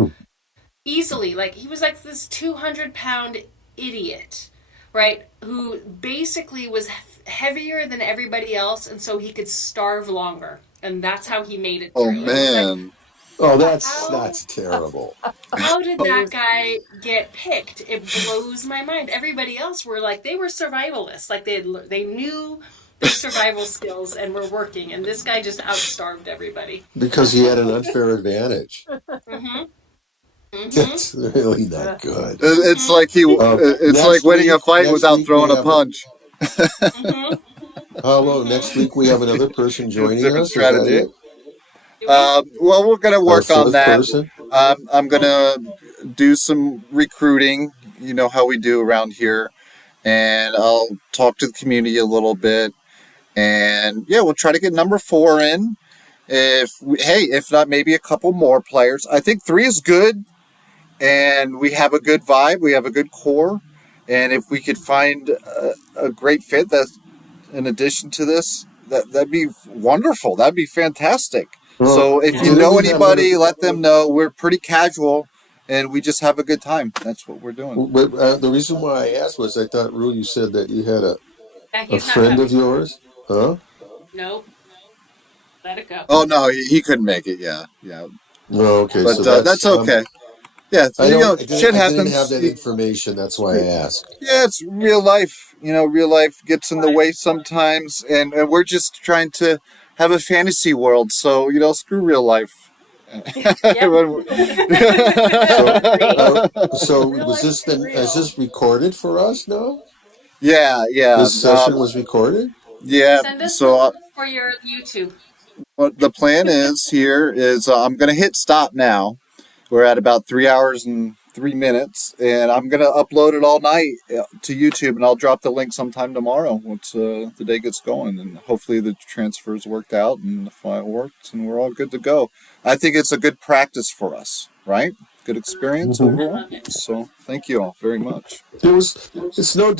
easily, like he was like this 200-pound idiot, right? Who basically was heavier than everybody else, and so he could starve longer, and that's how he made it through. Oh man. Oh, that's terrible. How did that guy get picked? It blows my mind. Everybody else were like, they were survivalists, like they knew their survival skills and were working, and this guy just outstarved everybody. Because he had an unfair advantage. Mm-hmm. Mm-hmm. That's really not good. It's like it's like winning a fight without throwing a punch. Mm-hmm. Hello, next week we have another person joining Different us. Strategy. Is that it? Well, we're going to work on that. Person? I'm going to do some recruiting. You know how we do around here. And I'll talk to the community a little bit. And yeah, we'll try to get number 4 in. If not, maybe a couple more players. I think 3 is good. And we have a good vibe. We have a good core. And if we could find a great fit that's in addition to this, that'd be wonderful. That'd be fantastic. Well, so if you know anybody, let them know. We're pretty casual, and we just have a good time. That's what we're doing. But the reason why I asked was I thought, Rue, you said that you had a friend of yours. Huh? Nope. Let it go. Oh, no, he couldn't make it. Yeah. No, okay. But so that's okay. Yeah, shit happens. I didn't have that information. That's why I asked. Yeah, it's real life. Real life gets in the way sometimes, and we're just trying to have a fantasy world. So, screw real life. So is this recorded for us now? Yeah. This session was recorded? Yeah. Send us for your YouTube. What the plan is here is I'm going to hit stop now. We're at about 3 hours and 3 minutes, and I'm going to upload it all night to YouTube, and I'll drop the link sometime tomorrow once the day gets going, and hopefully the transfers worked out and the file works, and we're all good to go. I think it's a good practice for us, right? Good experience overall. So thank you all very much. It's no